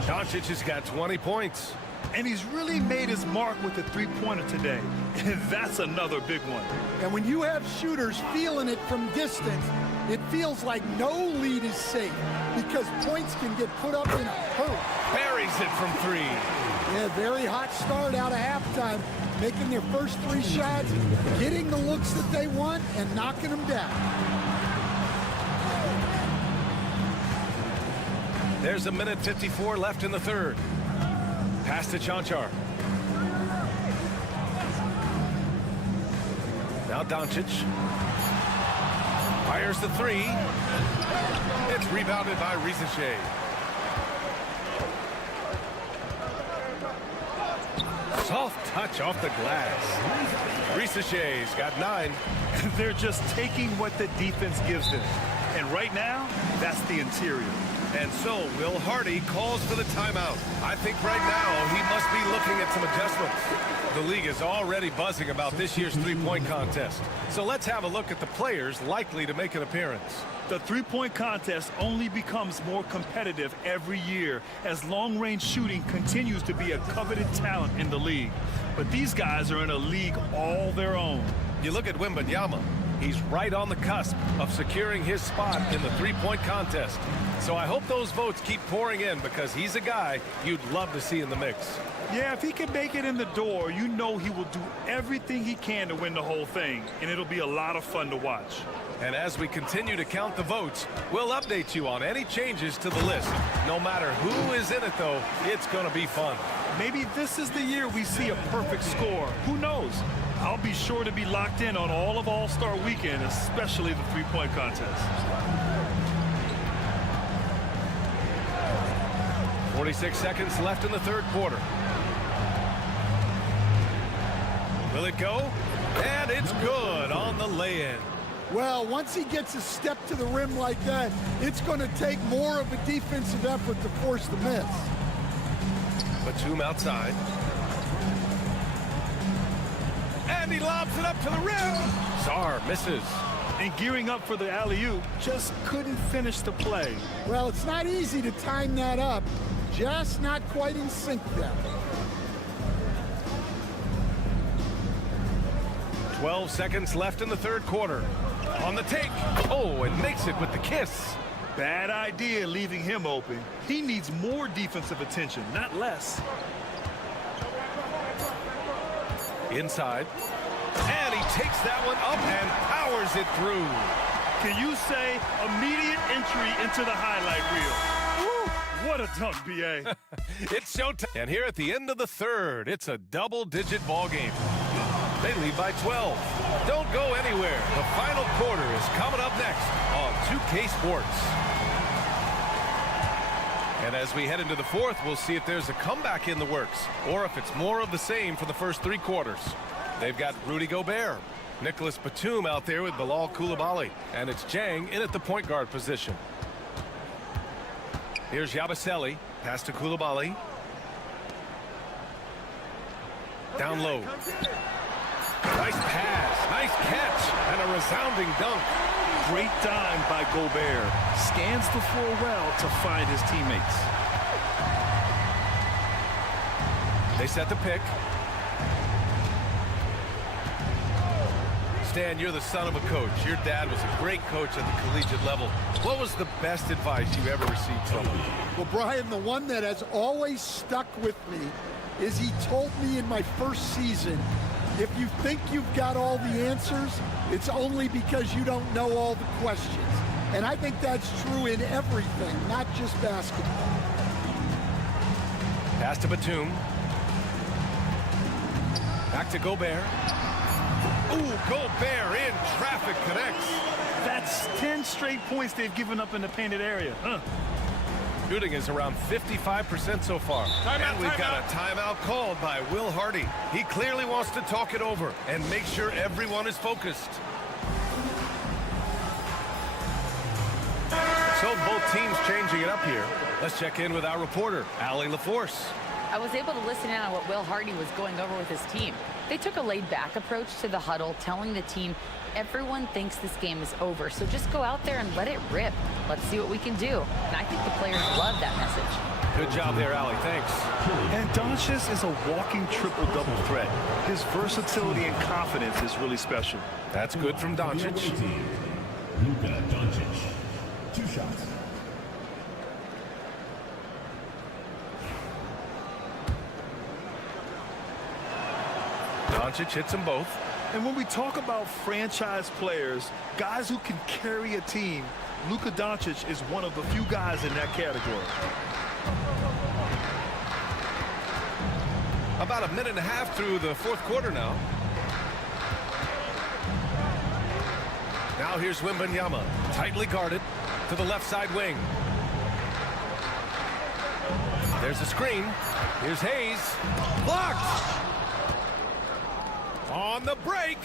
Doncic has got 20 points. And he's really made his mark with the three-pointer today. And that's another big one. And when you have shooters feeling it from distance, it feels like no lead is safe because points can get put up in a hurry. Buries it from three. Yeah, very hot start out of halftime, making their first 3 shots, getting the looks that they want, and knocking them down. There's 1:54 left in the third. Pass to Chanchar. Now Doncic. Fires the three. It's rebounded by Risache. Soft touch off the glass. Risache's got 9. They're just taking what the defense gives them. And right now, that's the interior. And so Will Hardy calls for the timeout. I think right now he must be looking at some adjustments. The league is already buzzing about this year's three-point contest. So let's have a look at the players likely to make an appearance. The three-point contest only becomes more competitive every year as long-range shooting continues to be a coveted talent in the league. But these guys are in a league all their own. You look at Wembanyama. He's right on the cusp of securing his spot in the three-point contest. So I hope those votes keep pouring in because he's a guy you'd love to see in the mix. Yeah, if he can make it in the door, you know he will do everything he can to win the whole thing, and it'll be a lot of fun to watch. And as we continue to count the votes, we'll update you on any changes to the list. No matter who is in it, though, it's going to be fun. Maybe this is the year we see a perfect score. Who knows? I'll be sure to be locked in on all of All-Star Weekend, especially the three-point contest. 46 seconds left in the third quarter. Will it go? And it's good on the lay-in. Well, once he gets a step to the rim like that, it's going to take more of a defensive effort to force the miss. Batum outside. And he lobs it up to the rim. Sarr misses. And gearing up for the alley-oop, just couldn't finish the play. Well, it's not easy to time that up. Just not quite in sync there. 12 seconds left in the third quarter. On the take. Oh, and makes it with the kiss. Bad idea leaving him open. He needs more defensive attention, not less. Inside. And he takes that one up and powers it through. Can you say immediate entry into the highlight reel? Woo, what a dunk, B.A. It's showtime. And here at the end of the third, it's a double-digit ball game. They lead by 12. Don't go anywhere. The final quarter is coming up next on 2K Sports. And as we head into the fourth, we'll see if there's a comeback in the works or if it's more of the same for the first 3 quarters. They've got Rudy Gobert, Nicholas Batum out there with Bilal Coulibaly, and it's Jang in at the point guard position. Here's Yabusele, pass to Coulibaly. Down low. Nice pass, nice catch, and a resounding dunk. Great dime by Gobert. Scans the floor well to find his teammates. They set the pick. Stan, you're the son of a coach. Your dad was a great coach at the collegiate level. What was the best advice you ever received from him? Well, Brian, the one that has always stuck with me is he told me in my first season, if you think you've got all the answers, it's only because you don't know all the questions. And I think that's true in everything, not just basketball. Pass to Batum. Back to Gobert. Ooh, Gobert in traffic connects. That's 10 straight points they've given up in the painted area. Shooting is around 55% so far. And we've got a timeout called by Will Hardy. He clearly wants to talk it over and make sure everyone is focused. So both teams changing it up here. Let's check in with our reporter, Allie LaForce. I was able to listen in on what Will Hardy was going over with his team. They took a laid-back approach to the huddle, telling the team everyone thinks this game is over, so just go out there and let it rip. Let's see what we can do. And I think the players love that message. Good job there, Allie. Thanks. And Doncic is a walking triple-double threat. His versatility and confidence is really special. That's good from Doncic. Luka Doncic. 2 shots. Doncic hits them both. And when we talk about franchise players, guys who can carry a team, Luka Doncic is one of the few guys in that category. About a minute and a half through the fourth quarter now. Now here's Wembanyama, tightly guarded to the left side wing. There's a screen. Here's Hayes. Blocked! On the break.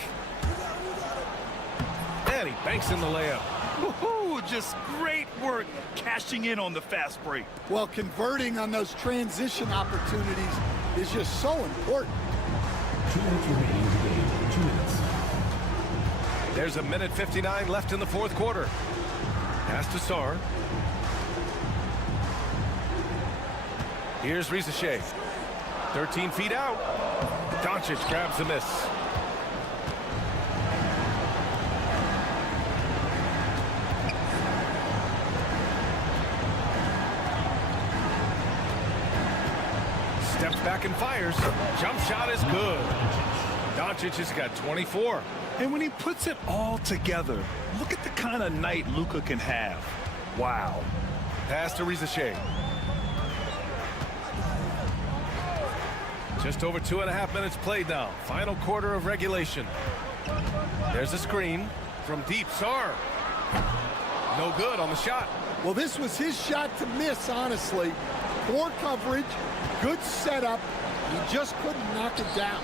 And he banks in the layup. Woohoo! Just great work cashing in on the fast break. Well, converting on those transition opportunities is just so important. 2 minutes remaining in the game. 2 minutes. There's a minute 59 left in the fourth quarter. Pass to Sarr. Here's Rizachet. 13 feet out. Doncic grabs the miss. Steps back and fires. Jump shot is good. Doncic has got 24. And when he puts it all together, look at the kind of night Luka can have. Wow. Pass to Rizachet. Just over 2.5 minutes played now. Final quarter of regulation. There's a screen from deep. Sarr. No good on the shot. Well, this was his shot to miss, honestly. Poor coverage, good setup. He just couldn't knock it down.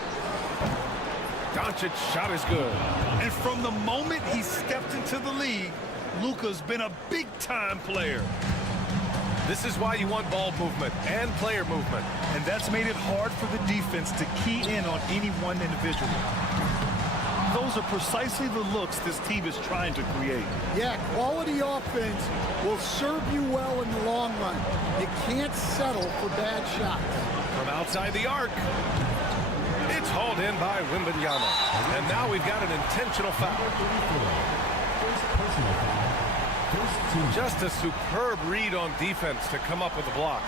Doncic's shot is good. And from the moment he stepped into the league, Luka's been a big-time player. This is why you want ball movement and player movement. And that's made it hard for the defense to key in on any one individual. Those are precisely the looks this team is trying to create. Yeah, quality offense will serve you well in the long run. You can't settle for bad shots. From outside the arc. It's hauled in by Wembanyama. And now we've got an intentional foul. Just a superb read on defense to come up with a block.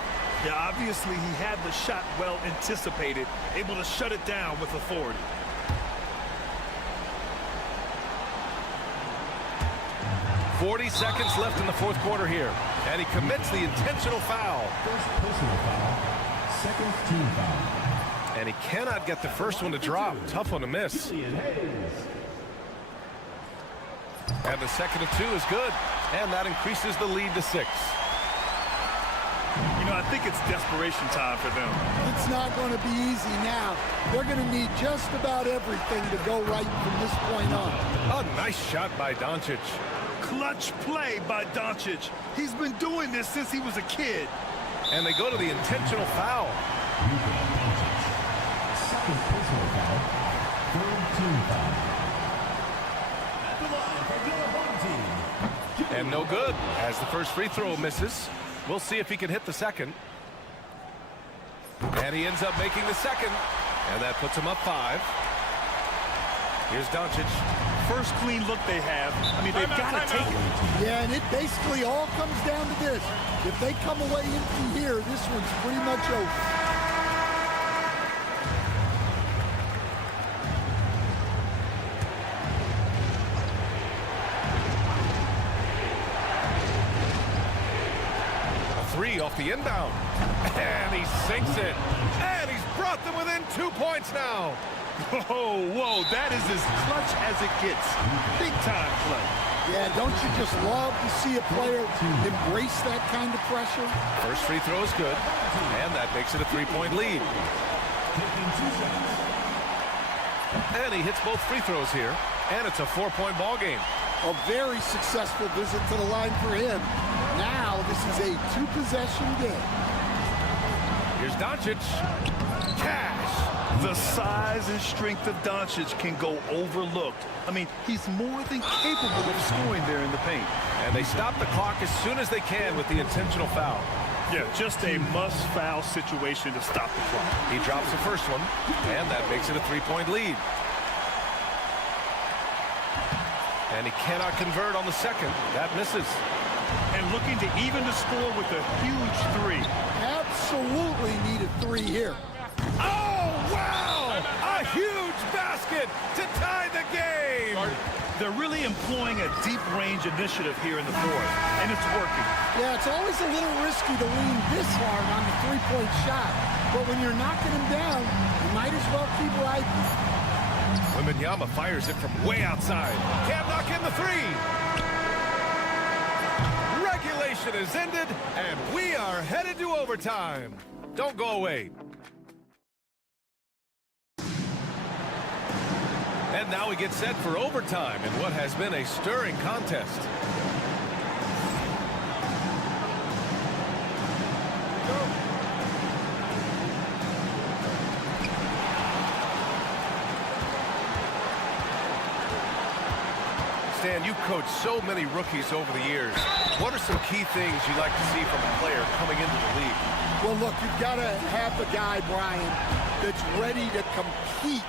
Yeah, obviously he had the shot well anticipated, able to shut it down with authority. .40 seconds left in the fourth quarter here. And he commits the intentional foul. First personal foul. Second team foul. And he cannot get the first one to drop. Tough one to miss. And the second of 2 is good. And that increases the lead to 6. You know, I think it's desperation time for them. It's not going to be easy now. They're going to need just about everything to go right from this point on. A nice shot by Doncic. Clutch play by Doncic. He's been doing this since he was a kid. And they go to the intentional foul. Second personal foul. Third team foul. And no good as the first free throw misses. We'll see if he can hit the second. And he ends up making the second. And that puts him up 5. Here's Doncic. First clean look they have. I mean, they've got to take it. Yeah, and it basically all comes down to this. If they come away empty here, this one's pretty much over. Off the inbound. And he sinks it. And he's brought them within 2 points now. Whoa, that is as clutch as it gets. Big time play. Yeah, don't you just love to see a player embrace that kind of pressure? First free throw is good. And that makes it a 3-point lead. And he hits both free throws here. And it's a 4-point ball game. A very successful visit to the line for him. Now this is a 2-possession game. Here's Doncic. Cash. The size and strength of Doncic can go overlooked. I mean, he's more than capable of scoring there in the paint. And they stop the clock as soon as they can with the intentional foul. Yeah, just a must-foul situation to stop the clock. He drops the first one, and that makes it a 3-point lead. And he cannot convert on the second. That misses. And looking to even the score with a huge three. Absolutely need a three here. Oh, wow! A huge basket to tie the game! They're really employing a deep-range initiative here in the fourth, and it's working. Yeah, it's always a little risky to lean this hard on the three-point shot. But when you're knocking him down, you might as well keep riding. Wembanyama fires it from way outside. Can't knock in the three. Regulation is ended, and we are headed to overtime. Don't go away. And now we get set for overtime in what has been a stirring contest. Stan, you've coached so many rookies over the years. What are some key things you like to see from a player coming into the league? Well, look, you've got to have the guy, Brian, that's ready to compete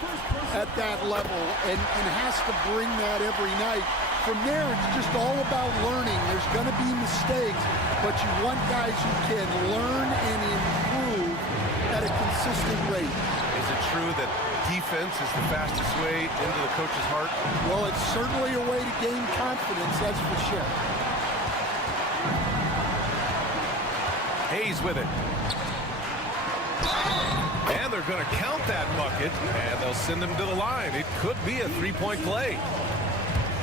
at that level and has to bring that every night. From there, it's just all about learning. There's going to be mistakes, but you want guys who can learn and improve at a consistent rate. Is it true that defense is the fastest way into the coach's heart? Well, it's certainly a way to gain confidence, that's for sure. Hayes with it. And they're going to count that bucket, and they'll send him to the line. It could be a three-point play.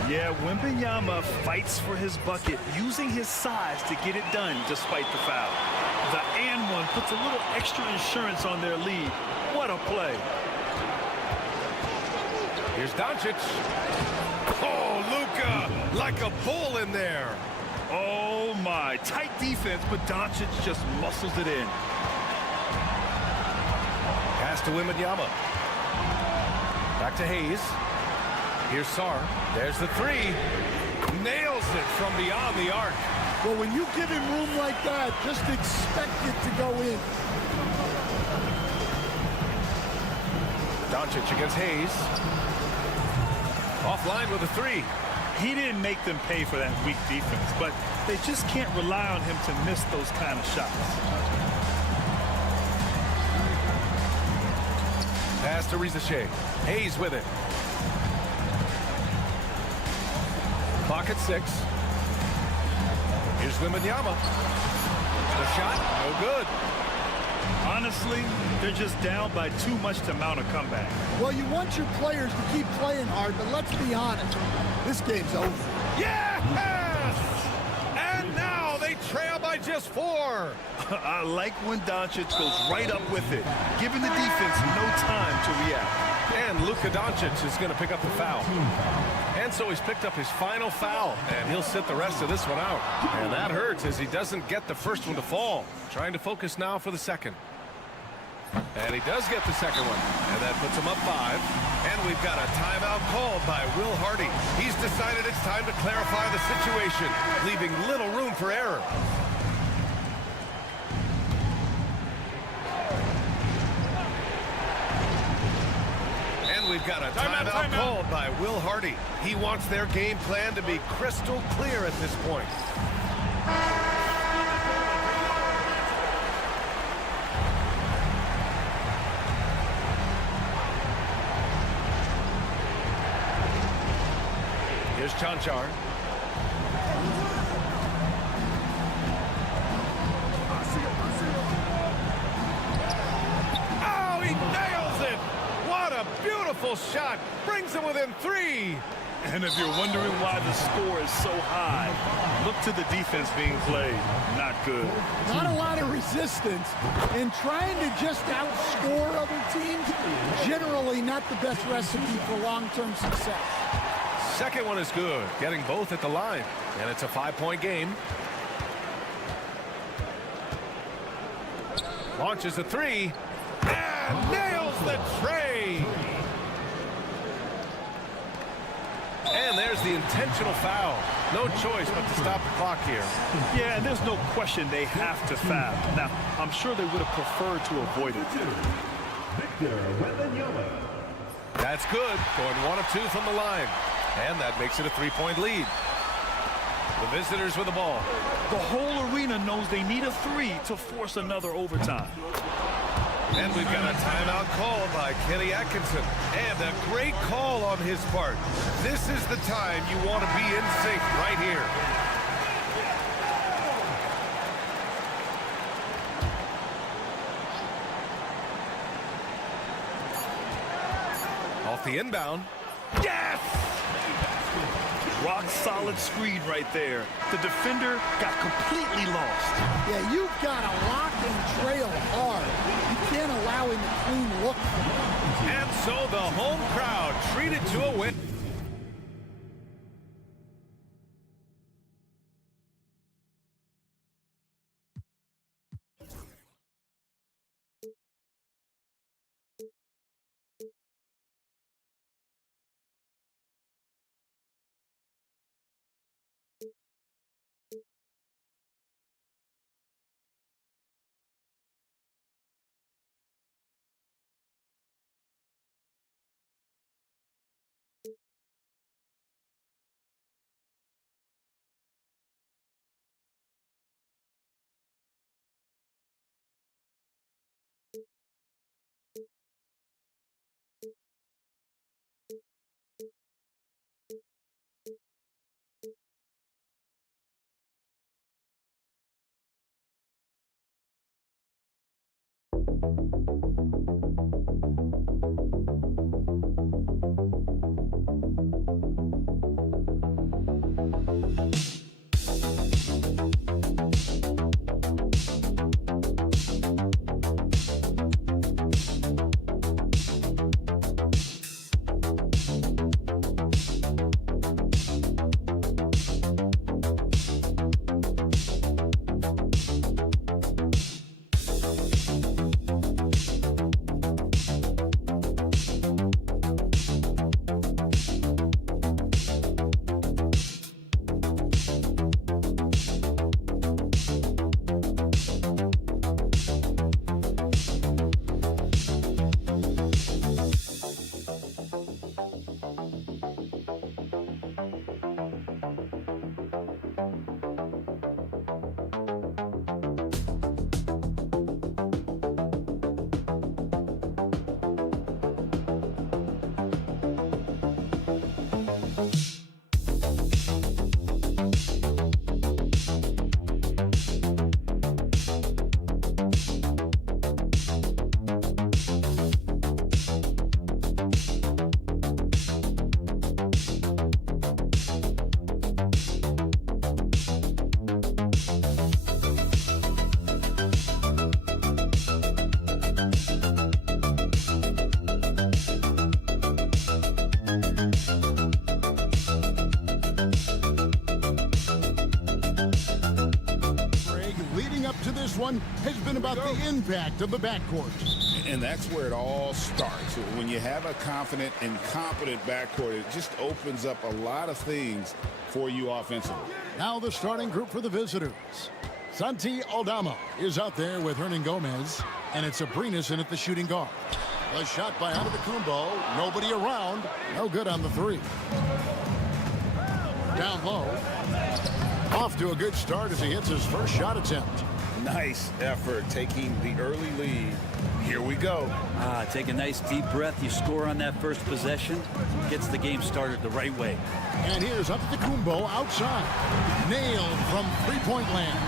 Yeah, Wembanyama fights for his bucket, using his size to get it done despite the foul. The and one puts a little extra insurance on their lead. What a play. Here's Doncic. Oh, Luka, like a bull in there. Oh, my. Tight defense, but Doncic just muscles it in. Pass to Wembanyama. Back to Hayes. Here's Sarr. There's the three. Nails it from beyond the arc. Well, when you give him room like that, just expect it to go in. Doncic against Hayes. Offline with a three. He didn't make them pay for that weak defense, but they just can't rely on him to miss those kind of shots. Pass to Rizachet. Hayes with it. Clock at 6. Here's Wembanyama. The shot, no good. Honestly, they're just down by too much to mount a comeback. Well, you want your players to keep playing hard, but let's be honest. This game's over. Yes! And now they trail by just 4. I like when Doncic goes right up with it, giving the defense no time to react. And Luka Doncic is going to pick up the foul. And so he's picked up his final foul, and he'll sit the rest of this one out. And that hurts as he doesn't get the first one to fall. Trying to focus now for the second. And he does get the second one, and that puts him up 5. And we've got a timeout called by Will Hardy. He's decided it's time to clarify the situation, leaving little room for error. And we've got a timeout called by Will Hardy. He wants their game plan to be crystal clear at this point. Here's Chanchar. Oh, he nails it! What a beautiful shot! Brings him within 3. And if you're wondering why the score is so high, look to the defense being played. Not good. Not a lot of resistance, and trying to just outscore other teams, generally not the best recipe for long-term success. Second one is good, getting both at the line, and it's a 5-point game. Launches a 3, and And nails the tray. And there's the intentional foul. No choice but to stop the clock here. Yeah, and there's no question they have to foul. Now, I'm sure they would have preferred to avoid it. That's good. Going 1 of 2 from the line. And that makes it a 3-point lead. The visitors with the ball. The whole arena knows they need a 3 to force another overtime. And we've got a timeout call by Kenny Atkinson. And a great call on his part. This is the time you want to be in sync right here. Off the inbound. Yes! Rock solid screen right there. The defender got completely lost. Yeah, you've got to lock and trail hard. You can't allow him to clean look. And so the home crowd treated to a win. One has been about the impact of the backcourt. And that's where it all starts. When you have a confident and competent backcourt, it just opens up a lot of things for you offensively. Now the starting group for the visitors. Santi Aldama is out there with Hernan Gomez, and it's Abrinas in at the shooting guard. A shot by Antetokounmpo. Nobody around. No good on the 3. Down low. Off to a good start as he hits his first shot attempt. Nice effort taking the early lead. Here we go. Take a nice deep breath. You score on that first possession. Gets the game started the right way. And here's Antetokounmpo outside. Nailed from three-point land.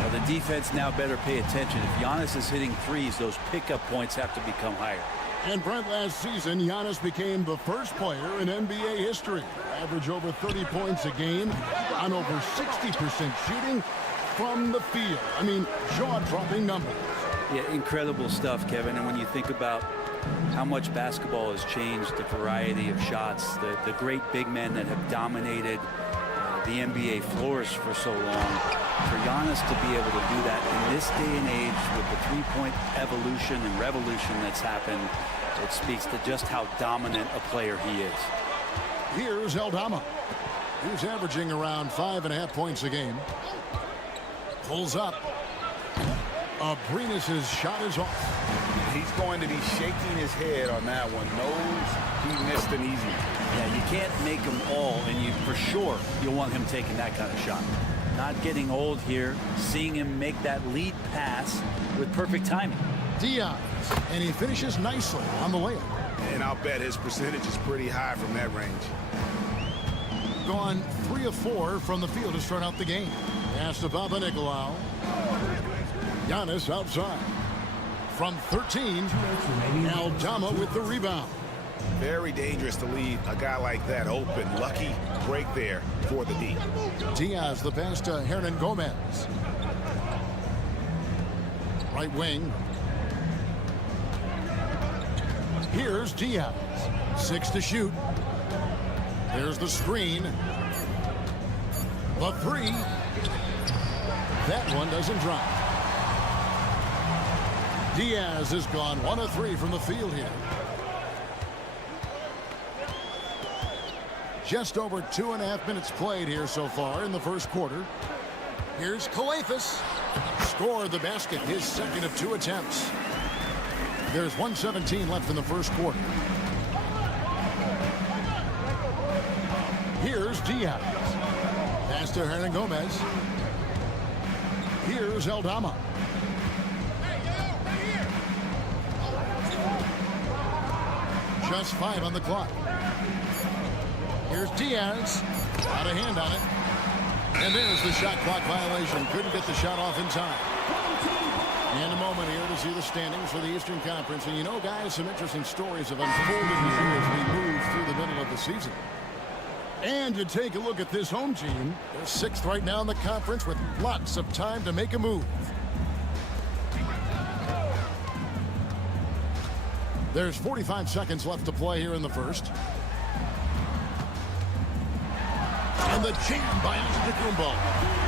Well, the defense now better pay attention. If Giannis is hitting threes, those pickup points have to become higher. And Brent, last season, Giannis became the first player in NBA history. Average over 30 points a game on over 60% shooting from the field. I mean, jaw-dropping numbers. Yeah, incredible stuff, Kevin. And when you think about how much basketball has changed, the variety of shots, the great big men that have dominated the NBA floors for so long, For Giannis to be able to do that in this day and age with the three-point evolution and revolution that's happened, it speaks to just how dominant a player he is. Here's Aldama. He's averaging around 5.5 points a game. Pulls up. Abrinas' shot is off. He's going to be shaking his head on that one. Knows he missed an easy one. Yeah, you can't make them all, and you for sure you'll want him taking that kind of shot. Not getting old here, seeing him make that lead pass with perfect timing. Diaz, and he finishes nicely on the layup. And I'll bet his percentage is pretty high from that range. Gone 3 of 4 from the field to start out the game. Pass to Papa Nicolau. Giannis outside. From 13, Aldama with the rebound. Very dangerous to leave a guy like that open. Lucky break there for the D. Diaz, the pass to Hernan Gomez. Right wing. Here's Diaz. 6 to shoot. There's the screen. The 3. That one doesn't drop. Diaz has gone 1 of 3 from the field here. Just over 2.5 minutes played here so far in the first quarter. Here's Calathes. Scored the basket, his second of 2 attempts. There's 1:17 left in the first quarter. Here's Diaz. Pass to Hernan Gomez. Here's Aldama. Just 5 on the clock. Here's Diaz. Out of hand on it. And there's the shot clock violation. Couldn't get the shot off in time. In a moment here to see the standings for the Eastern Conference. And you know, guys, some interesting stories have unfolded here as we move through the middle of the season. And you take a look at this home team. They're 6th right now in the conference with lots of time to make a move. There's 45 seconds left to play here in the first. And the jam by Antetokounmpo.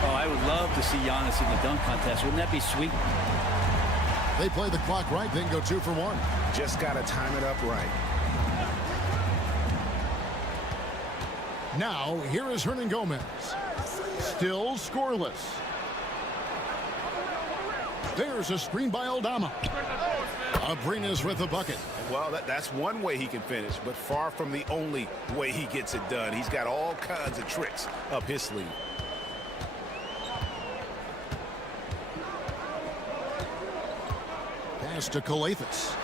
Oh, I would love to see Giannis in the dunk contest. Wouldn't that be sweet? They play the clock right, then go 2 for 1. Just got to time it up right. Now, here is Hernan Gomez. Still scoreless. There's a screen by Aldama. Abrinas with the bucket. Well, that's one way he can finish, but far from the only way he gets it done. He's got all kinds of tricks up his sleeve. Pass to Calathes.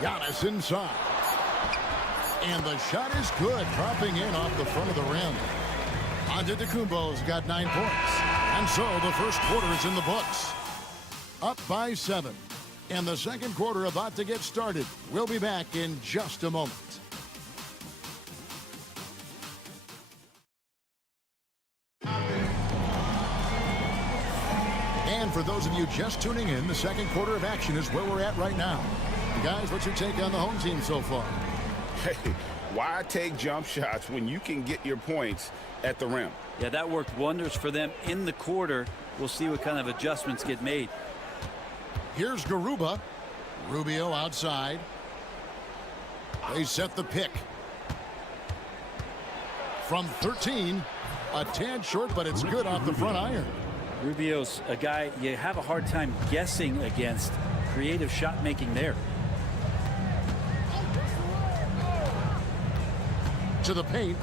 Giannis inside. And the shot is good, dropping in off the front of the rim. Antetokounmpo's got 9 points. And so the first quarter is in the books. Up by 7. And the second quarter about to get started. We'll be back in just a moment. And for those of you just tuning in, the second quarter of action is where we're at right now. Guys, what's your take on the home team so far? Hey, why take jump shots when you can get your points at the rim? Yeah, that worked wonders for them in the quarter. We'll see what kind of adjustments get made. Here's Garuba. Rubio outside. They set the pick. From 13, a tad short, but it's good off the front iron. Rubio's a guy you have a hard time guessing against. Creative shot making there. To the paint.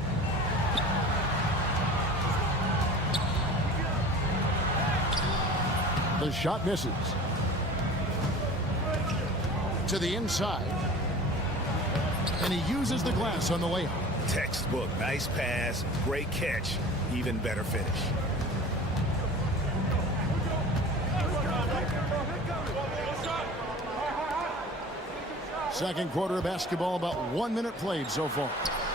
The shot misses. To the inside. And he uses the glass on the layup. Textbook. Nice pass. Great catch. Even better finish. Second quarter of basketball, about 1 minute played so far.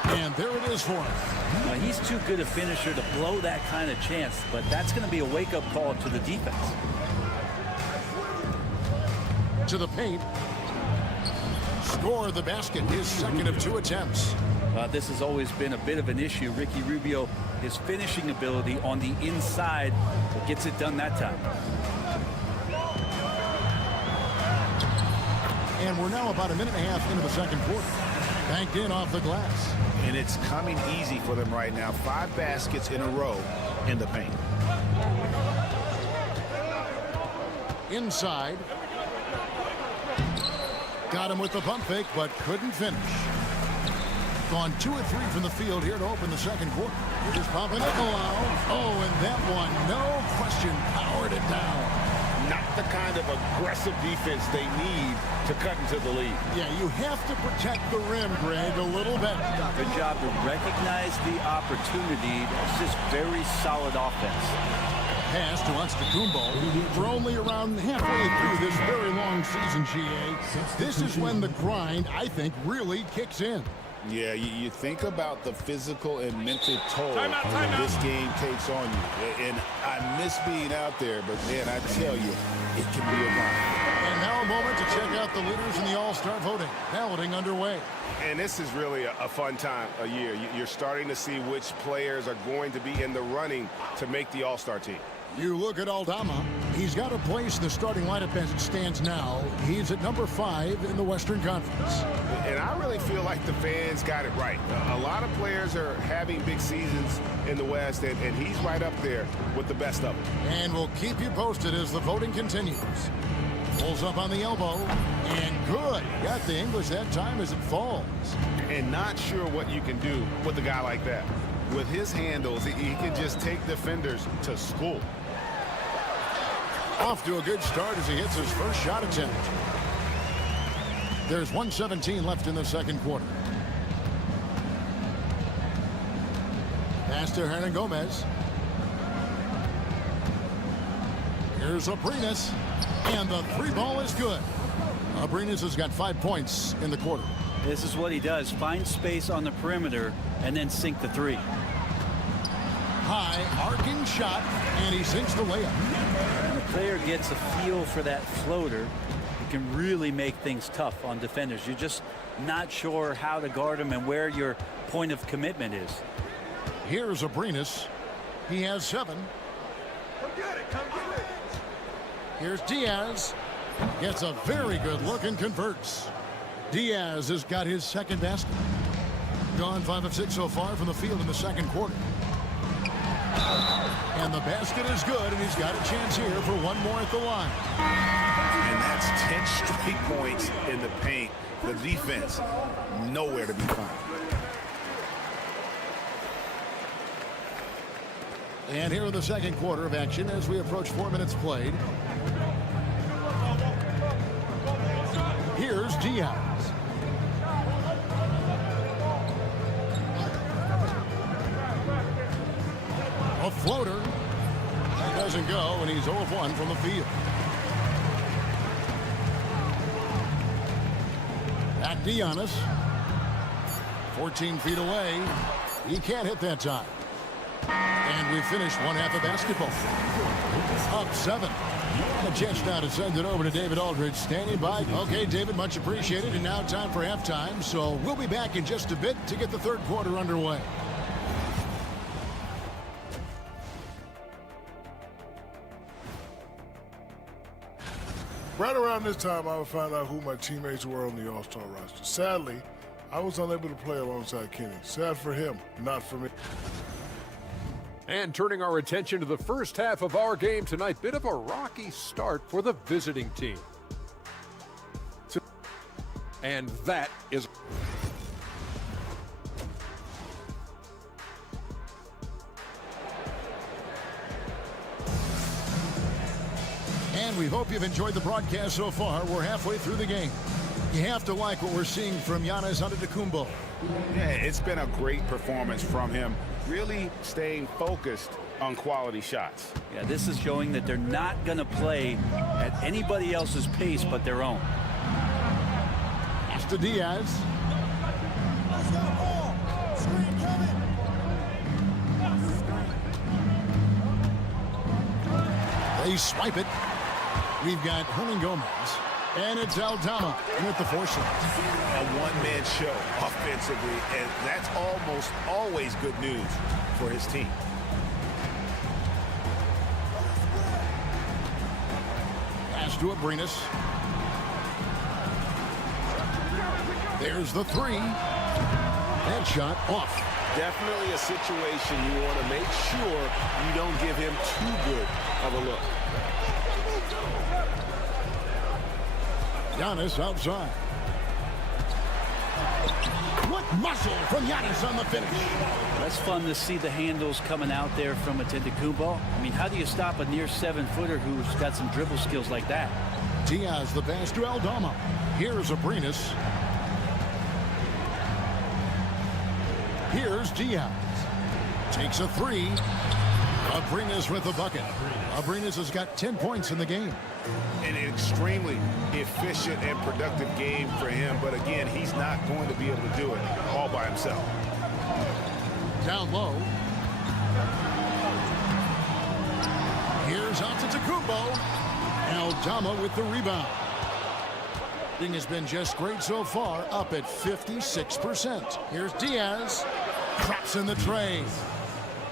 And there it is for him. Now, he's too good a finisher to blow that kind of chance, but that's going to be a wake-up call to the defense. To the paint. score the basket, his second of 2 attempts. This has always been a bit of an issue. Ricky Rubio, his finishing ability on the inside, but gets it done that time. And we're now about a minute and a half into the second quarter. Banked in off the glass. And it's coming easy for them right now. 5 baskets in a row in the paint. Inside. Got him with the pump fake, but couldn't finish. Gone 2 of 3 from the field here to open the second quarter. Here's Papanikolaou. Oh, and that one, no question, powered it down. Not the kind of aggressive defense they need to cut into the lead. Yeah, you have to protect the rim, Greg, a little better. Good job to recognize the opportunity. That's just very solid offense. Pass to Antetokounmpo. We're only around halfway through this very long season, GA. This is when the grind, I think, really kicks in. Yeah, you think about the physical and mental toll this game takes on you. And I miss being out there, but man, I tell you, it can be a grind. And now a moment to check out the leaders in the All-Star voting. Balloting underway. And this is really a fun time of year. You're starting to see which players are going to be in the running to make the All-Star team. You look at Aldama. He's got a place in the starting lineup as it stands now. He's at number 5 in the Western Conference. And I really feel like the fans got it right. A lot of players are having big seasons in the West, and he's right up there with the best of them. And we'll keep you posted as the voting continues. Pulls up on the elbow, and good. Got the English that time as it falls. And not sure what you can do with a guy like that. With his handles, he can just take defenders to school. Off to a good start as he hits his first shot attempt. There's 1:17 left in the second quarter. Pass to Hernan Gomez. Here's Abrinas. And the 3 ball is good. Abrinas has got 5 points in the quarter. This is what he does. Find space on the perimeter and then sink the 3. High arcing shot, and he sinks the layup. When the player gets a feel for that floater, it can really make things tough on defenders. You're just not sure how to guard him and where your point of commitment is. Here's Abrinas. He has 7. Here's Diaz. Gets a very good look and converts. Diaz has got his second basket. Gone 5 of 6 so far from the field in the second quarter. And the basket is good, and he's got a chance here for one more at the line. And that's 10 straight points in the paint. The defense, nowhere to be found. And here in the second quarter of action as we approach 4 minutes played. Here's Diaz. A floater. It doesn't go, and he's 0 of 1 from the field. At Giannis. 14 feet away. He can't hit that time. And we finished one half of basketball. Up 7. A chance now to send it over to David Aldridge, standing by. Okay, David, much appreciated. And now time for halftime. So we'll be back in just a bit to get the third quarter underway. Right around this time, I would find out who my teammates were on the All-Star roster. Sadly, I was unable to play alongside Kenny. Sad for him, not for me. And turning our attention to the first half of our game tonight, bit of a rocky start for the visiting team. And that is... And we hope you've enjoyed the broadcast so far. We're halfway through the game. You have to like what we're seeing from Giannis Antetokounmpo. Yeah, it's been a great performance from him. Really staying focused on quality shots. Yeah, this is showing that they're not going to play at anybody else's pace but their own. Pass to Diaz. They swipe it. We've got Hernan Gomez. And it's Aldama with the force. A one-man show offensively, and that's almost always good news for his team. Pass to Abrinas. There's the three. Headshot off. Definitely a situation you want to make sure you don't give him too good of a look. Giannis outside. What muscle from Giannis on the finish. That's fun to see the handles coming out there from Antetokounmpo. I mean, how do you stop a near 7-footer who's got some dribble skills like that? Diaz the pass to Aldama. Here's Abrinas. Here's Diaz. Takes a three. Abrinas with the bucket. Abrinas has got 10 points in the game. An extremely efficient and productive game for him, but again, he's not going to be able to do it all by himself. Down low. Here's Antetokounmpo. Aldama with the rebound. Thing has been just great so far, up at 56%. Here's Diaz. Traps in the tray.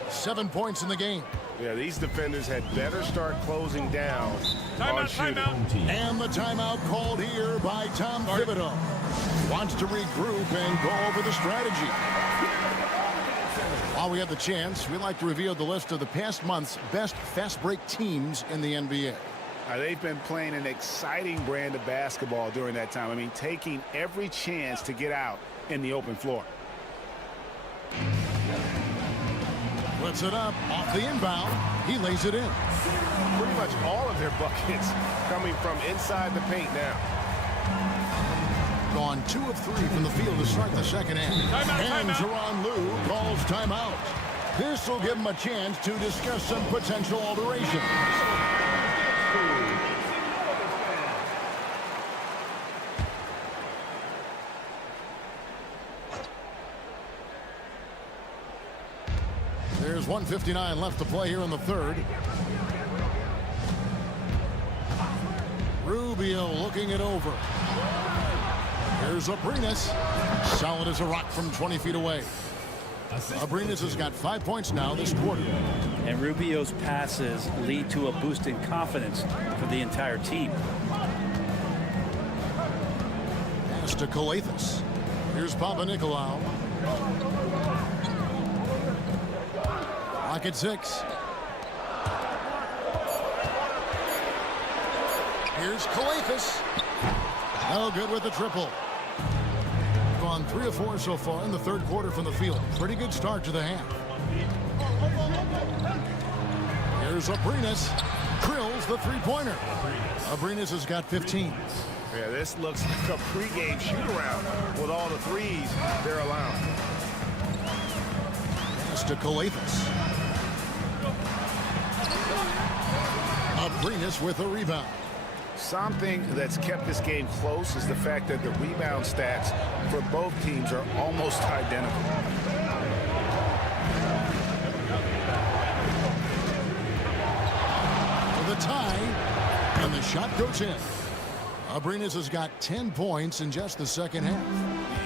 7 points in the game. Yeah, these defenders had better start closing down on shooting. And the timeout called here by Tom Thibodeau. Wants to regroup and go over the strategy. While we have the chance, we'd like to reveal the list of the past month's best fast break teams in the NBA. They've been playing an exciting brand of basketball during that time. I mean, taking every chance to get out in the open floor. Puts it up off the inbound. He lays it in. Pretty much all of their buckets coming from inside the paint now. Gone 2 of 3 from the field to start the second half. And Tyronn Lue calls timeout. This will give him a chance to discuss some potential alterations. There's 1:59 left to play here in the third. Rubio looking it over. Here's Abrinas. Solid as a rock from 20 feet away. Abrinas has got 5 points now this quarter. And Rubio's passes lead to a boost in confidence for the entire team. Pass to Calathes. Here's Papanikolaou. Lock at 6. Here's Calathes. No good with the triple. Gone 3 of 4 so far in the third quarter from the field. Pretty good start to the half. Here's Abrinas. Drills the three-pointer. Abrinas has got 15. Yeah, this looks like a pregame shoot-around with all the threes they're allowing. Pass to Calathes. Abrinas with a rebound. Something that's kept this game close is the fact that the rebound stats for both teams are almost identical. To the tie, and the shot goes in. Abrinas has got 10 points in just the second half.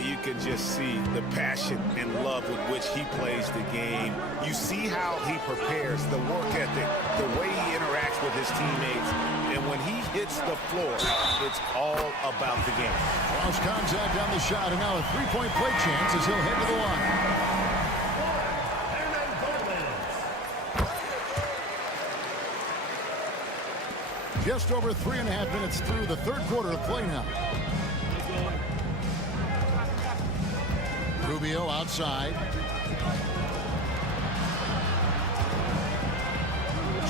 You can just see the passion and love with which he plays the game. You see how he prepares, the work ethic, the way he interacts with his teammates. And when he hits the floor, it's all about the game. Cross contact on the shot, and now a three-point play chance as he'll head to the line. Just over 3.5 minutes through the third quarter of play now. Rubio outside.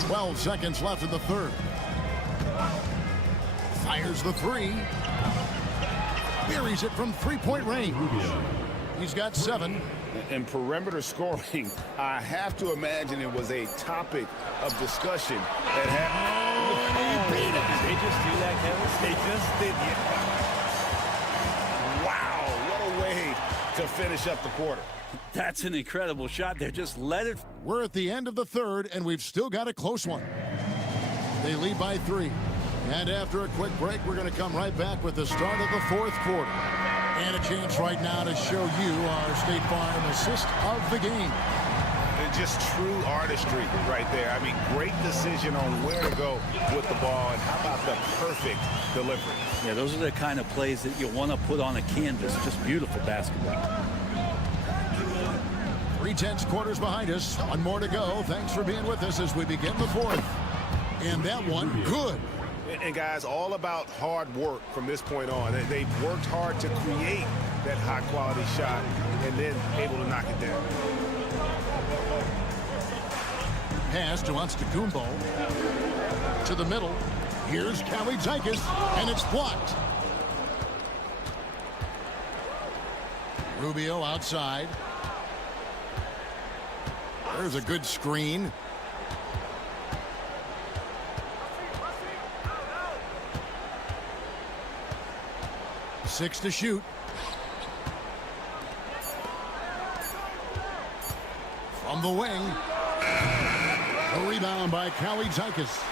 12 seconds left in the third. Fires the three. Buries it from three-point range. He's got 7. And perimeter scoring, I have to imagine it was a topic of discussion that happened. They just do that, Kevin? They just did. Wow, what a way to finish up the quarter. That's an incredible shot there. Just let it. We're at the end of the third, and we've still got a close one. They lead by 3. And after a quick break, we're going to come right back with the start of the fourth quarter. And a chance right now to show you our State Farm assist of the game. Just true artistry right there. I mean, great decision on where to go with the ball, and how about the perfect delivery? Yeah, those are the kind of plays that you want to put on a canvas. Just beautiful basketball. 3/10 quarters behind us. One more to go. Thanks for being with us as we begin the fourth. And that one, good. And guys, all about hard work from this point on. They've worked hard to create that high-quality shot and then able to knock it down. Pass to Antetokounmpo. To the middle. Here's Kawadzikis, and it's blocked. Rubio outside. There's a good screen. Six to shoot. From the wing. A rebound by Kawadzikis.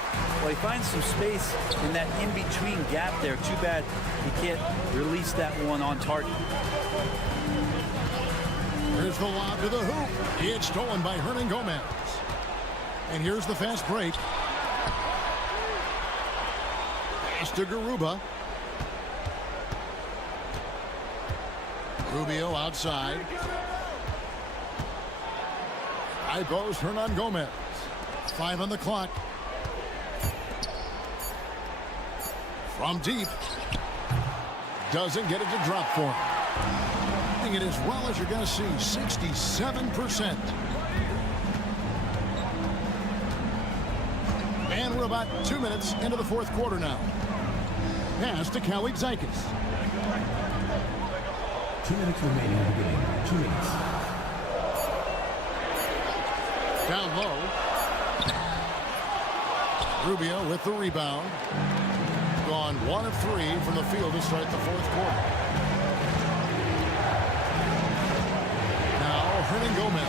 Well, he finds some space in that in-between gap there. Too bad he can't release that one on target. Here's the lob to the hoop. It's stolen by Hernan Gomez. And here's the fast break. Pass to Garuba. Rubio outside. High goes Hernan Gomez. 5 on the clock. From deep. Doesn't get it to drop for him. Hitting it as well as you're going to see. 67%. And we're about 2 minutes into the fourth quarter now. Pass to Kawadzikis. 2 minutes remaining in the game. 2 minutes. Down low. Rubio with the rebound. Gone 1 of 3 from the field to start the fourth quarter. Now Hernan Gomez.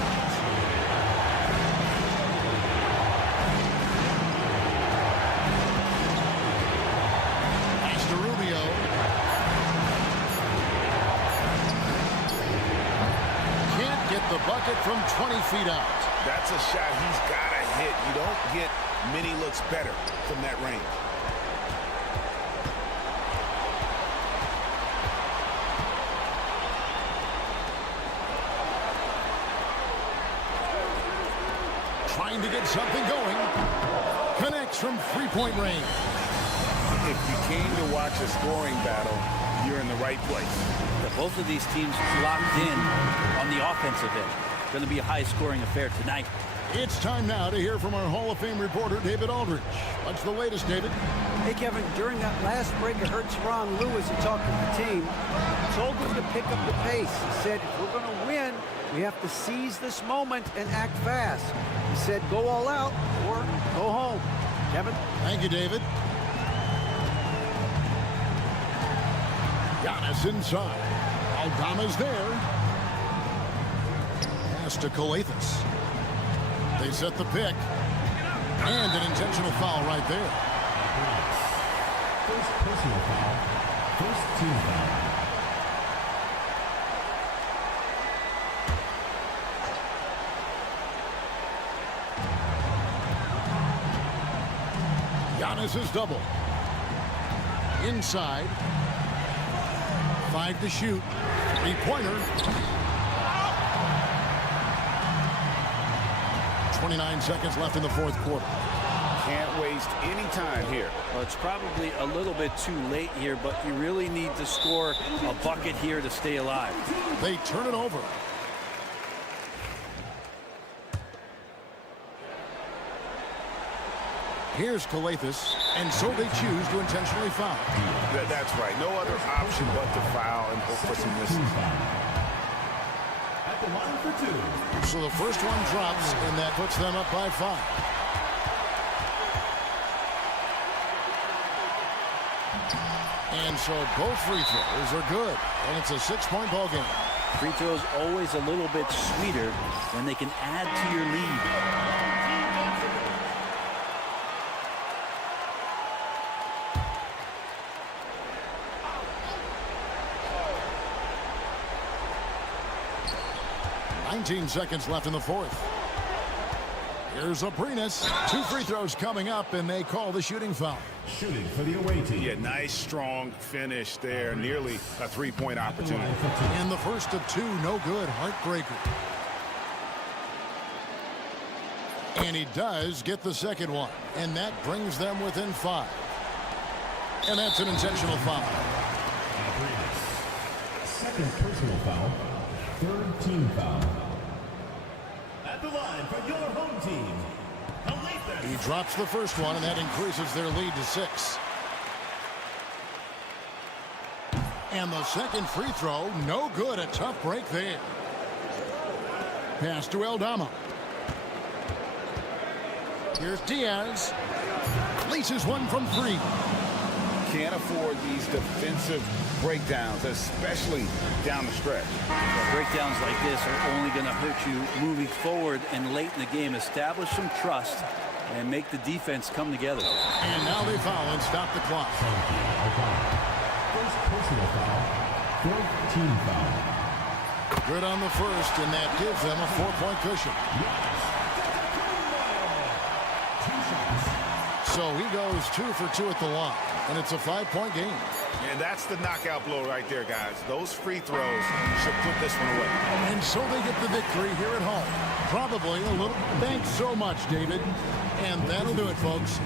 Pass to Rubio. Can't get the bucket from 20 feet out. That's a shot he's got to hit. You don't get many looks better from that range. Trying to get something going. Connects from three-point range. If you came to watch a scoring battle, you're in the right place. Yeah, both of these teams locked in on the offensive end. Going to be a high-scoring affair tonight. It's time now to hear from our Hall of Fame reporter, David Aldridge. What's the latest, David? Hey, Kevin, during that last break, I heard Teron Lewis, he talked to the team, told them to pick up the pace. He said, if we're going to win, we have to seize this moment and act fast. He said, go all out or go home. Kevin? Thank you, David. Giannis inside. Aldama's there. Pass to Calathes. They set the pick. And an intentional foul right there. First personal foul. First team foul. Giannis is double. Inside. 5 to shoot. Three-pointer. 29 seconds left in the fourth quarter. Can't waste any time here. Well, it's probably a little bit too late here, but you really need to score a bucket here to stay alive. They turn it over. Here's Calathes, and so they choose to intentionally foul. That's right. No other option but to foul and hope for some misses. At the line for 2. So the first one drops, and that puts them up by 5. And so both free throws are good, and it's a 6-point ball game. Free throws always a little bit sweeter when they can add to your lead. 19 seconds left in the fourth. Here's Abrinas. 2 free throws coming up, and they call the shooting foul. Shooting for the away team. Yeah, nice, strong finish there. Nearly a three-point opportunity. In the first of 2, no good. Heartbreaker. And he does get the second one, and that brings them within 5. And that's an intentional foul. Second personal foul. Third team foul. At the line for your home team. He drops the first one, and that increases their lead to 6. And the second free throw, no good. A tough break there. Pass to Aldama. Here's Diaz. Leases one from 3. Can't afford these defensive breakdowns, especially down the stretch. Breakdowns like this are only going to hurt you moving forward and late in the game. Establish some trust and make the defense come together. And now they foul and stop the clock. First personal foul. Fourth team foul. Good on the first, and that gives them a 4-point cushion. So he goes 2 for 2 at the line, and it's a 5-point game. And that's the knockout blow right there, guys. Those free throws should put this one away. And so they get the victory here at home. Probably a little. Thanks so much, David. And that'll do it, folks.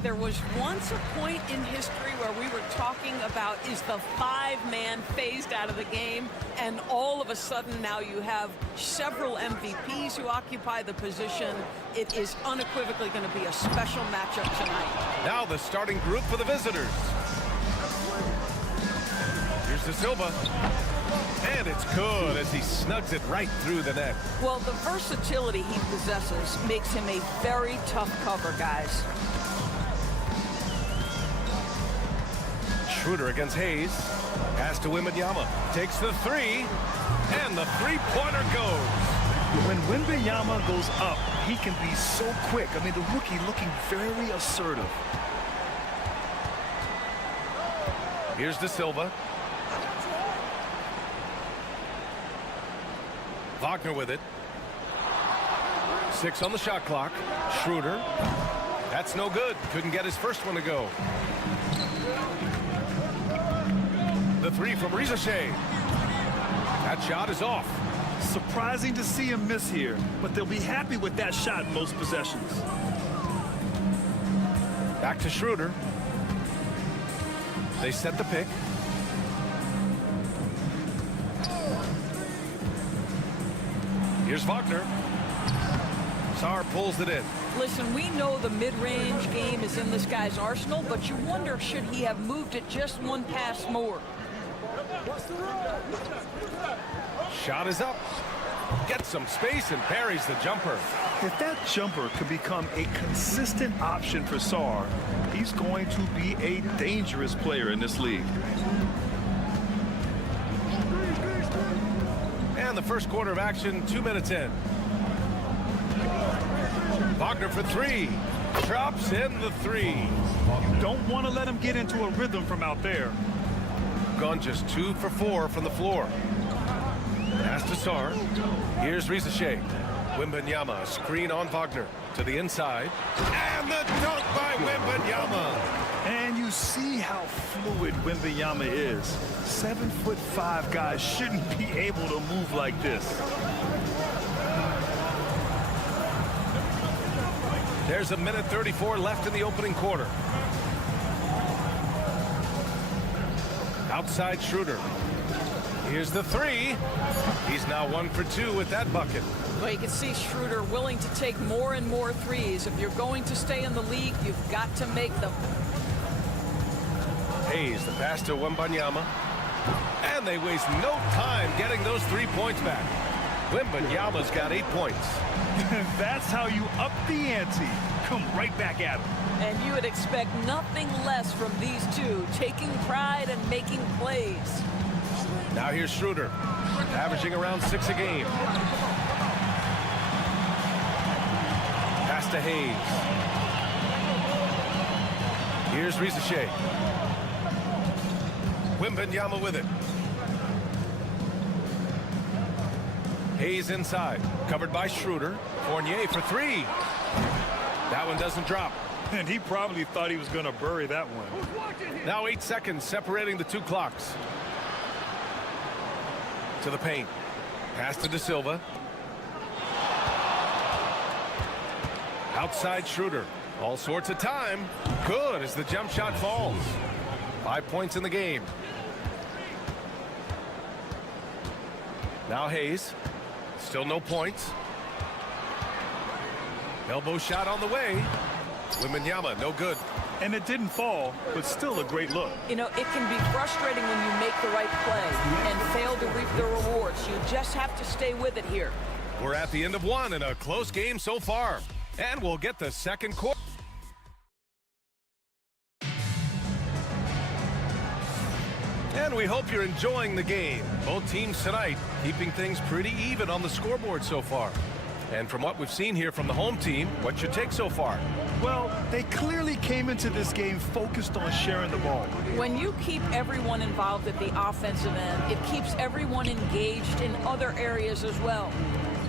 There was once a point in history where we were talking about, is the five-man phased out of the game? And all of a sudden now you have several MVPs who occupy the position. It is unequivocally going to be a special matchup tonight. Now the starting group for the visitors. Here's De Silva. And it's good as he snugs it right through the net. Well, the versatility he possesses makes him a very tough cover, guys. Schroeder against Hayes. Pass to Wembanyama. Takes the three. And the three-pointer goes. When Wembanyama goes up, he can be so quick. I mean, the rookie looking very assertive. Here's De Silva. Wagner with it. 6 on the shot clock. Schroeder. That's no good. Couldn't get his first one to go. The three from Rizashay. That shot is off. Surprising to see him miss here, but they'll be happy with that shot most possessions. Back to Schroeder. They set the pick. Here's Wagner. Sarr pulls it in. Listen, we know the mid-range game is in this guy's arsenal, but you wonder, should he have moved it just one pass more? Shot is up. Gets some space and parries the jumper. If that jumper could become a consistent option for Sarr, he's going to be a dangerous player in this league. And the first quarter of action, 2 minutes in. Wagner for three. Drops in the three. You don't want to let him get into a rhythm from out there. Gone just 2 for 4 from the floor. Pass to Sarr. Here's Rizashay. Wembanyama, screen on Wagner to the inside. And the dunk by Wembanyama. And you see how fluid Wembanyama is. 7'5" guys shouldn't be able to move like this. There's 1:34 left in the opening quarter. Outside Schroeder. Here's the three. He's now 1 for 2 with that bucket. Well, you can see Schroeder willing to take more and more threes. If you're going to stay in the league, you've got to make them. Hayes, the pass to Wembanyama. And they waste no time getting those 3 points back. Wembanyama's got 8 points. That's how you up the ante. Come right back at him. And you would expect nothing less from these two, taking pride and making plays. Now here's Schroeder, averaging around 6 a game. Pass to Hayes. Here's Rizachet. Wembanyama with it. Hayes inside, covered by Schroeder. Fournier for 3. That one doesn't drop. And he probably thought he was going to bury that one. Now 8 seconds separating the 2 clocks. To the paint. Pass to De Silva. Outside Schroeder. All sorts of time. Good as the jump shot falls. 5 points in the game. Now Hayes. Still no points. Elbow shot on the way. Wembanyama, no good. And it didn't fall, but still a great look. You know, it can be frustrating when you make the right play and fail to reap the rewards. You just have to stay with it here. We're at the end of one in a close game so far. And we'll get the second quarter. And we hope you're enjoying the game. Both teams tonight keeping things pretty even on the scoreboard so far. And from what we've seen here from the home team, what's your take so far? Well, they clearly came into this game focused on sharing the ball. When you keep everyone involved at the offensive end, it keeps everyone engaged in other areas as well.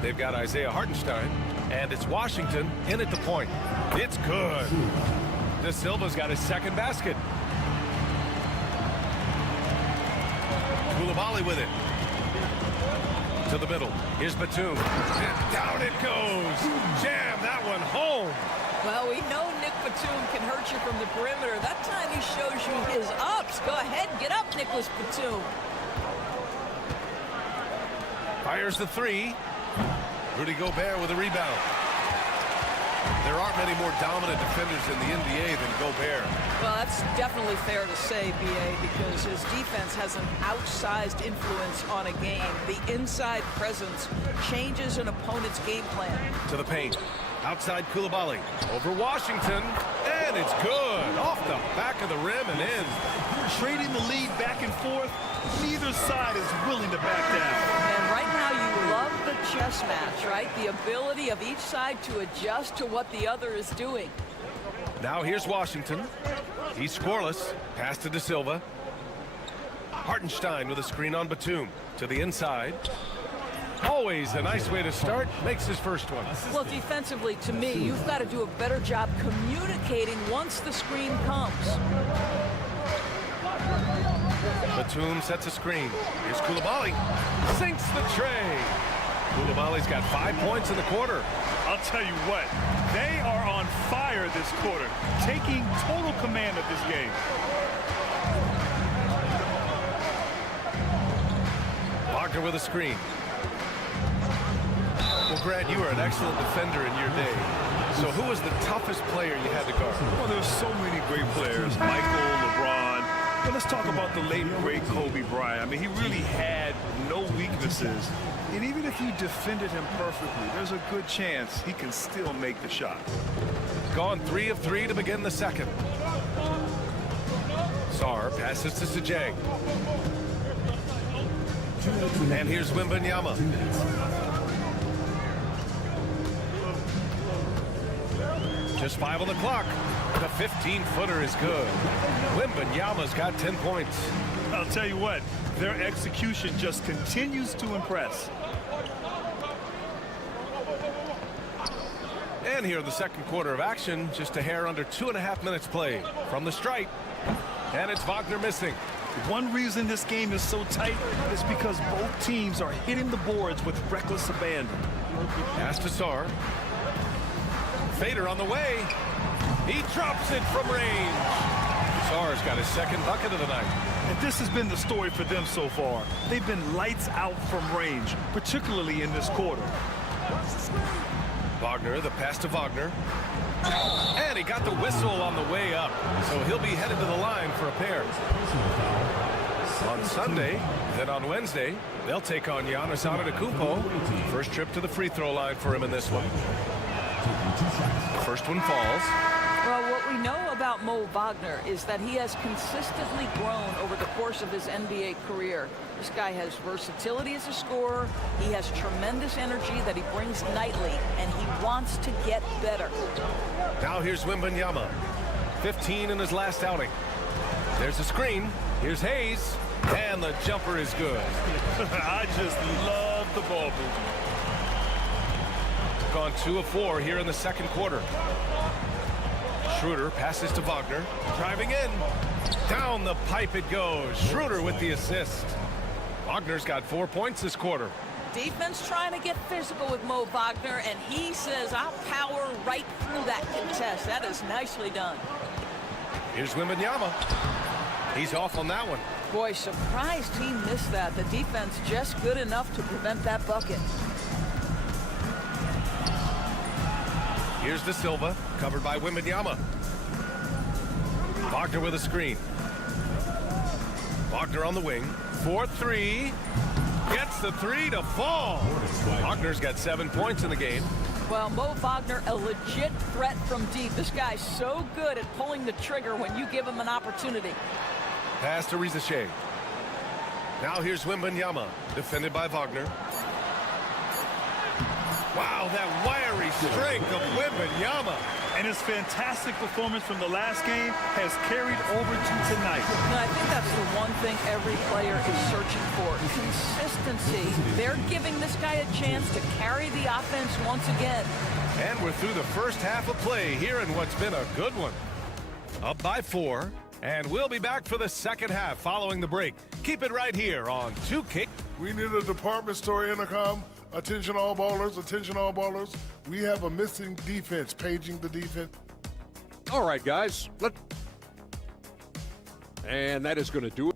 They've got Isaiah Hartenstein, and it's Washington in at the point. It's good. De Silva's got his second basket. Coulibaly with it. To the middle. Here's Batum. And down it goes. Jam that one home. Well, we know Nick Batum can hurt you from the perimeter. That time he shows you his ups. Go ahead, get up, Nicholas Batum. Fires the 3. Rudy Gobert with a rebound. There aren't many more dominant defenders in the NBA than Gobert. Well, that's definitely fair to say, B.A., because his defense has an outsized influence on a game. The inside presence changes an opponent's game plan. To the paint. Outside Coulibaly. Over Washington. And it's good. Off the back of the rim and in. Trading the lead back and forth. Neither side is willing to back down. And right now you love the chess match, right? The ability of each side to adjust to what the other is doing. Now here's Washington. He's scoreless. Pass to De Silva. Hartenstein with a screen on Batum. To the inside. Always a nice way to start. Makes his first one. Well, defensively, to me, you've got to do a better job communicating once the screen comes. Batum sets a screen. Here's Coulibaly. Sinks the tray. Coulibaly's got 5 points in the quarter. I'll tell you what, they are on fire this quarter, taking total command of this game. Wagner with a screen. Well, Grant, you were an excellent defender in your day. So who was the toughest player you had to guard? Well, there's so many great players. Michael, LeBron. But let's talk about the late, great Kobe Bryant. I mean, he really had no weaknesses. And even if you defended him perfectly, there's a good chance he can still make the shot. Gone 3 of 3 to begin the second. Sarr passes to Sajang. And here's Wembanyama. Just 5 on the clock. The 15-footer is good. Wembanyama's got 10 points. I'll tell you what, their execution just continues to impress. And here in the second quarter of action, just a hair under 2.5 minutes played. From the stripe, and it's Wagner missing. One reason this game is so tight is because both teams are hitting the boards with reckless abandon. Pass to Sarr. Fader on the way. He drops it from range. Sarr's got his second bucket of the night. And this has been the story for them so far. They've been lights out from range, particularly in this quarter. Wagner, the pass to Wagner. And he got the whistle on the way up. So he'll be headed to the line for a pair. Personal foul, on Sunday. Then on Wednesday, they'll take on Giannis Antetokounmpo. First trip to the free throw line for him in this one. First one falls. Well, what we know about Mo Wagner is that he has consistently grown over the course of his NBA career. This guy has versatility as a scorer. He has tremendous energy that he brings nightly, and he wants to get better. Now here's Wembanyama. 15 in his last outing. There's a screen. Here's Hayes. And the jumper is good. I just love the ball movement. Gone 2 of 4 here in the second quarter. Schroeder passes to Wagner. Driving in. Down the pipe it goes. Schroeder with the assist. Wagner's got 4 points this quarter. Defense trying to get physical with Mo Wagner, and he says, I'll power right through that contest. That is nicely done. Here's Wembanyama. He's off on that one. Boy, surprised he missed that. The defense just good enough to prevent that bucket. Here's De Silva, covered by Wembanyama. Wagner with a screen. Wagner on the wing. 4-3. Gets the 3 to fall. Wagner's got 7 points in the game. Well, Mo Wagner, a legit threat from deep. This guy's so good at pulling the trigger when you give him an opportunity. Pass to Rizachet. Now here's Wembanyama, defended by Wagner. Wow, that wiry strength of Wembanyama. And his fantastic performance from the last game has carried over to tonight. No, I think that's the one thing every player is searching for. Consistency. They're giving this guy a chance to carry the offense once again. And we're through the first half of play here in what's been a good one. Up by 4. And we'll be back for the second half following the break. Keep it right here on 2K. We need a department store intercom. Attention all ballers, attention all ballers. We have a missing defense, paging the defense. All right, guys. And that is going to do it.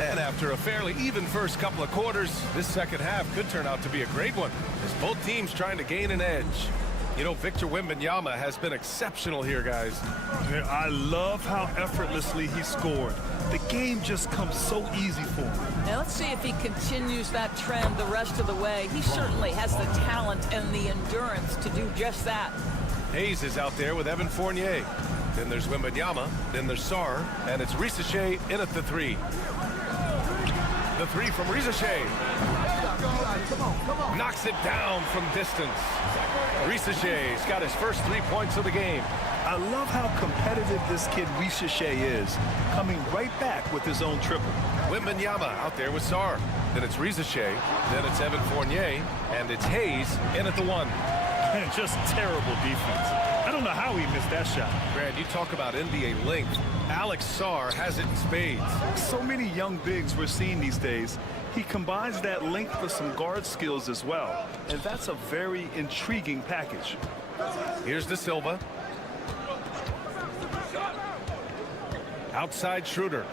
And after a fairly even first couple of quarters, this second half could turn out to be a great one, as both teams trying to gain an edge. You know, Victor Wembanyama has been exceptional here, guys. Yeah, I love how effortlessly he scored. The game just comes so easy for him. Now let's see if he continues that trend the rest of the way. He certainly has the talent and the endurance to do just that. Hayes is out there with Evan Fournier. Then there's Wembanyama. Then there's Sarr. And it's Rizachet in at the 3. The 3 from Rizachet. Knocks it down from distance. Rizachet's got his first 3 points of the game. I love how competitive this kid Rizachet is, coming right back with his own triple. Wembanyama out there with Sarr. Then it's Rizachet. Then it's Evan Fournier. And it's Hayes in at the 1. And just terrible defense. I don't know how he missed that shot. Brad, you talk about NBA length. Alex Sarr has it in spades. So many young bigs we're seeing these days. He combines that length with some guard skills as well. And that's a very intriguing package. Here's De Silva. Outside Schroeder.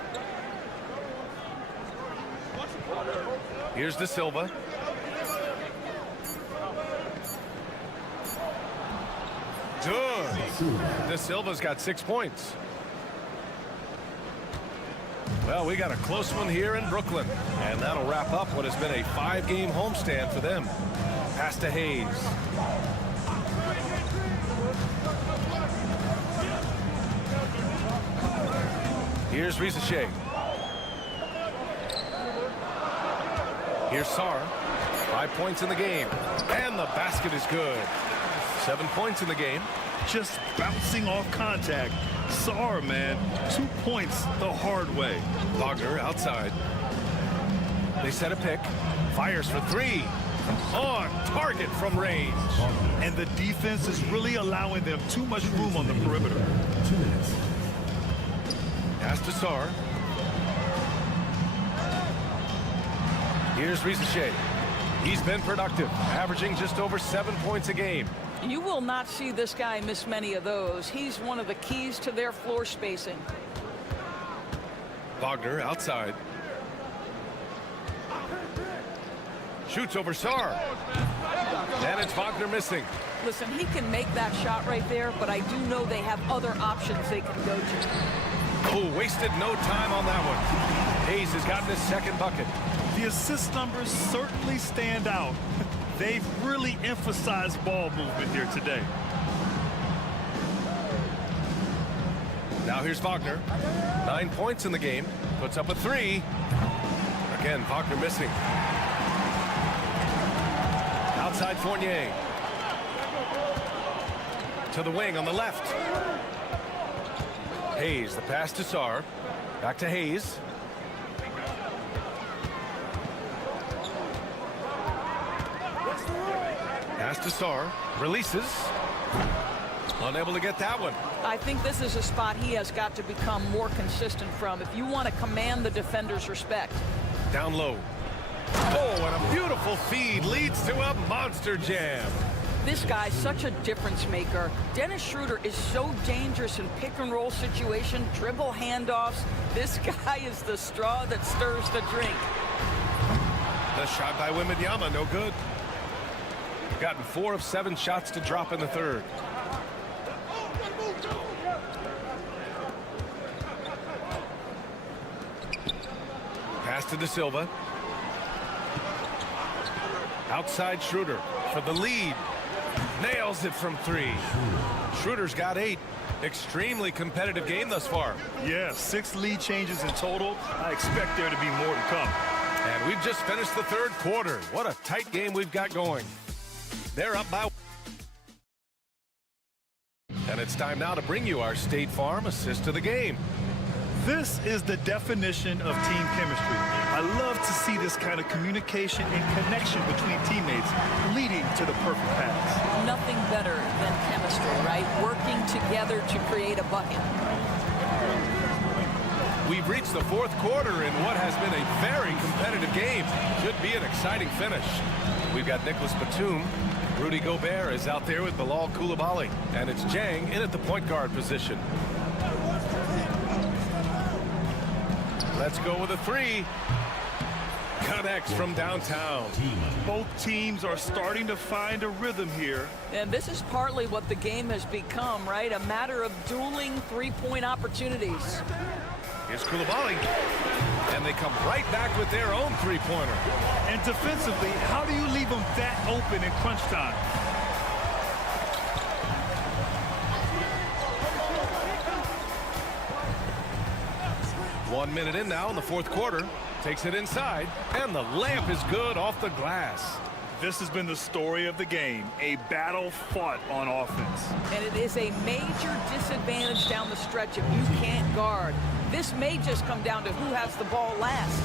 Here's De Silva. Good. De Silva's got 6 points. Well, we got a close one here in Brooklyn. And that'll wrap up what has been a 5-game homestand for them. Pass to Hayes. Here's Rizachet. Here's Sarr. 5 points in the game. And the basket is good. 7 points in the game. Just bouncing off contact. Sarr, man, 2 points the hard way. Wagner outside. They set a pick. Fires for 3. On target from range. And the defense is really allowing them too much room on the perimeter. 2 minutes. Pass to Sarr. Here's Rizachet. He's been productive, averaging just over 7 points a game. You will not see this guy miss many of those. He's one of the keys to their floor spacing. Wagner outside. Shoots over Sarr. And it's Wagner missing. Listen, he can make that shot right there, but I do know they have other options they can go to. Oh, wasted no time on that one. Hayes has gotten his second bucket. The assist numbers certainly stand out. They've really emphasized ball movement here today. Now here's Wagner. 9 points in the game. Puts up a 3. Again, Wagner missing. Outside Fournier. To the wing on the left. Hayes, the pass to Sarr. Back to Hayes. Pass to Sarr. Releases. Unable to get that one. I think this is a spot he has got to become more consistent from if you want to command the defender's respect. Down low. Oh, and a beautiful feed leads to a monster jam. This guy's such a difference maker. Dennis Schroeder is so dangerous in pick and roll situation, dribble handoffs. This guy is the straw that stirs the drink. The shot by Wembanyama, no good. Gotten 4 of 7 shots to drop in the third. Pass to De Silva. Outside Schroeder for the lead. Nails it from 3. Schroeder's got 8. Extremely competitive game thus far. Yeah, 6 lead changes in total. I expect there to be more to come. And we've just finished the third quarter. What a tight game we've got going. They're up by. And it's time now to bring you our State Farm assist of the game. This is the definition of team chemistry. I love to see this kind of communication and connection between teammates leading to the perfect pass. Nothing better than chemistry, right? Working together to create a bucket. We've reached the fourth quarter in what has been a very competitive game. Should be an exciting finish. We've got Nicholas Batum. Rudy Gobert is out there with Bilal Coulibaly. And it's Jang in at the point guard position. Let's go with a 3. Connects from downtown. Both teams are starting to find a rhythm here. And this is partly what the game has become, right? A matter of dueling three-point opportunities. Here's Coulibaly. And they come right back with their own three-pointer. And defensively, how do you leave them that open in crunch time? One minute in now in the fourth quarter. Takes it inside. And the layup is good off the glass. This has been the story of the game. A battle fought on offense. And it is a major disadvantage down the stretch if you can't guard. This may just come down to who has the ball last.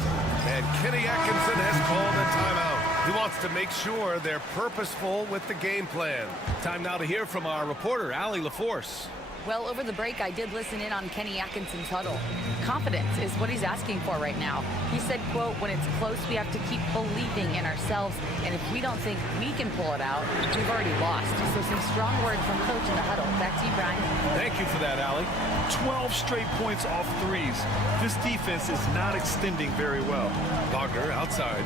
And Kenny Atkinson has called a timeout. He wants to make sure they're purposeful with the game plan. Time now to hear from our reporter, Allie LaForce. Well, over the break, I did listen in on Kenny Atkinson's huddle. Confidence is what he's asking for right now. He said, quote, when it's close, we have to keep believing in ourselves. And if we don't think we can pull it out, we've already lost. So some strong words from coach in the huddle. Back to you, Brian. Thank you for that, Allie. 12 straight points off threes. This defense is not extending very well. Wagner outside.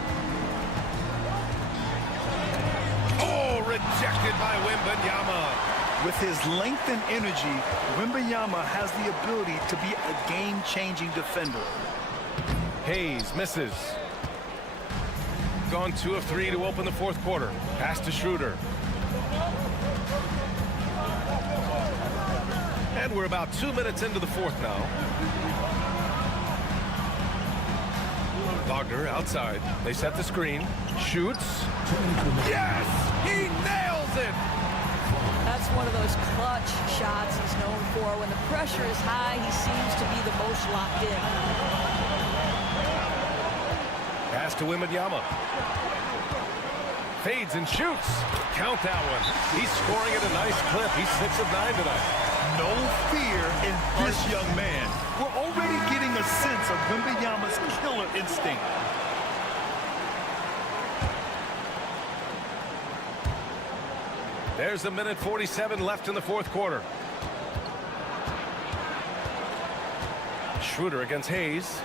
Oh, rejected by Wembanyama. With his length and energy, Wembanyama has the ability to be a game-changing defender. Hayes misses. Gone 2 of 3 to open the fourth quarter. Pass to Schroeder. And we're about 2 minutes into the fourth now. Wagner outside. They set the screen. Shoots. Yes! He nails it! That's one of those clutch shots he's known for. When the pressure is high, he seems to be the most locked in. Pass to Wembanyama. Fades and shoots. Count that one. He's scoring at a nice clip. He's 6 of 9 tonight. No fear in this young man. We're already getting a sense of Wembanyama's killer instinct. There's a minute 47 left in the fourth quarter. Schroeder against Hayes.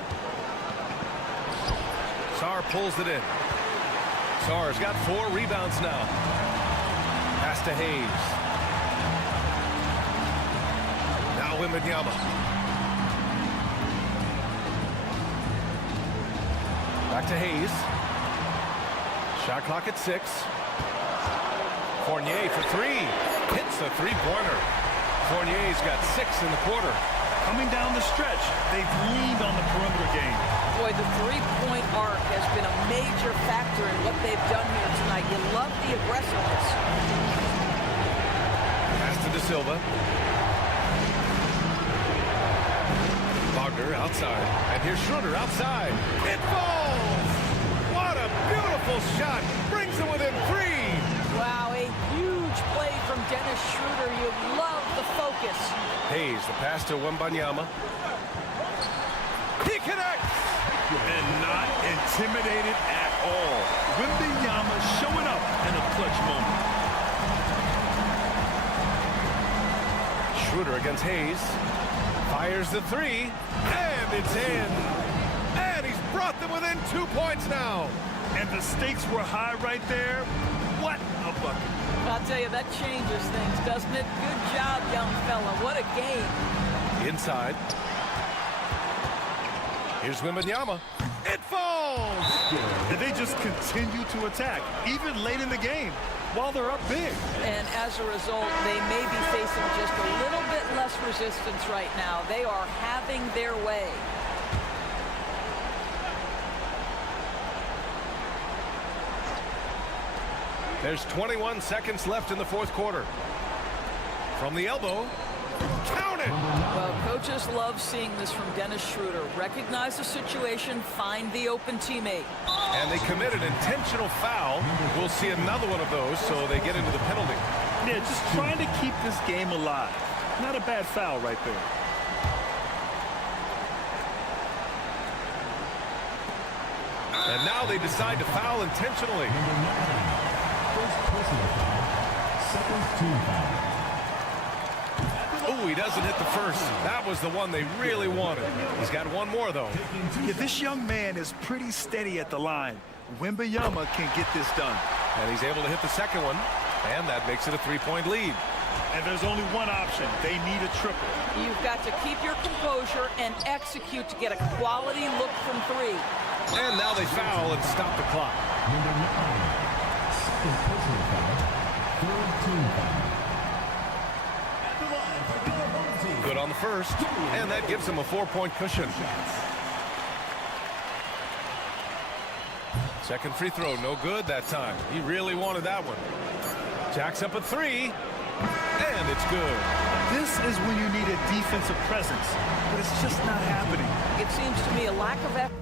Sarr pulls it in. Sarr's got 4 rebounds now. to Hayes. Now Wembanyama. Back to Hayes. Shot clock at 6. Fournier for 3. Hits a three-pointer. Fournier's got 6 in the quarter. Coming down the stretch, they've leaned on the perimeter game. Boy, the three-point arc has been a major factor in what they've done here tonight. You love the aggressiveness. Pass to De Silva. Wagner outside. And here's Schroeder outside. It falls! What a beautiful shot. Brings them within 3. Wow, a huge play from Dennis Schroeder. You love the focus. Hayes, the pass to Wembanyama. He connects! And not intimidated at all. Wembanyama showing up in a clutch moment. Schroeder against Hayes. Fires the 3. And it's in. And he's brought them within 2 points now. And the stakes were high right there. What a bucket. I'll tell you, that changes things, doesn't it? Good job, young fella. What a game. Inside. Here's Wembanyama. It falls! And they just continue to attack, even late in the game, while they're up big. And as a result, they may be facing just a little bit less resistance right now. They are having their way. There's 21 seconds left in the fourth quarter. From the elbow. Count it! Well, coaches love seeing this from Dennis Schroeder. Recognize the situation, find the open teammate. And they committed intentional foul. We'll see another one of those, so they get into the penalty. Yeah, just trying to keep this game alive. Not a bad foul right there. And now they decide to foul intentionally. First personal foul. Second team foul. Oh, he doesn't hit the first. That was the one they really wanted. He's got one more, though. Yeah, this young man is pretty steady at the line. Wembanyama can get this done. And he's able to hit the second one. And that makes it a 3-point lead. And there's only one option. They need a triple. You've got to keep your composure and execute to get a quality look from 3. And now they foul and stop the clock. Number 9. Second personal foul. Third team foul. Good on the first. And that gives him a 4-point cushion. Second free throw, no good that time. He really wanted that one. Jacks up a 3. And it's good. This is when you need a defensive presence, but it's just not happening. It seems to me a lack of effort.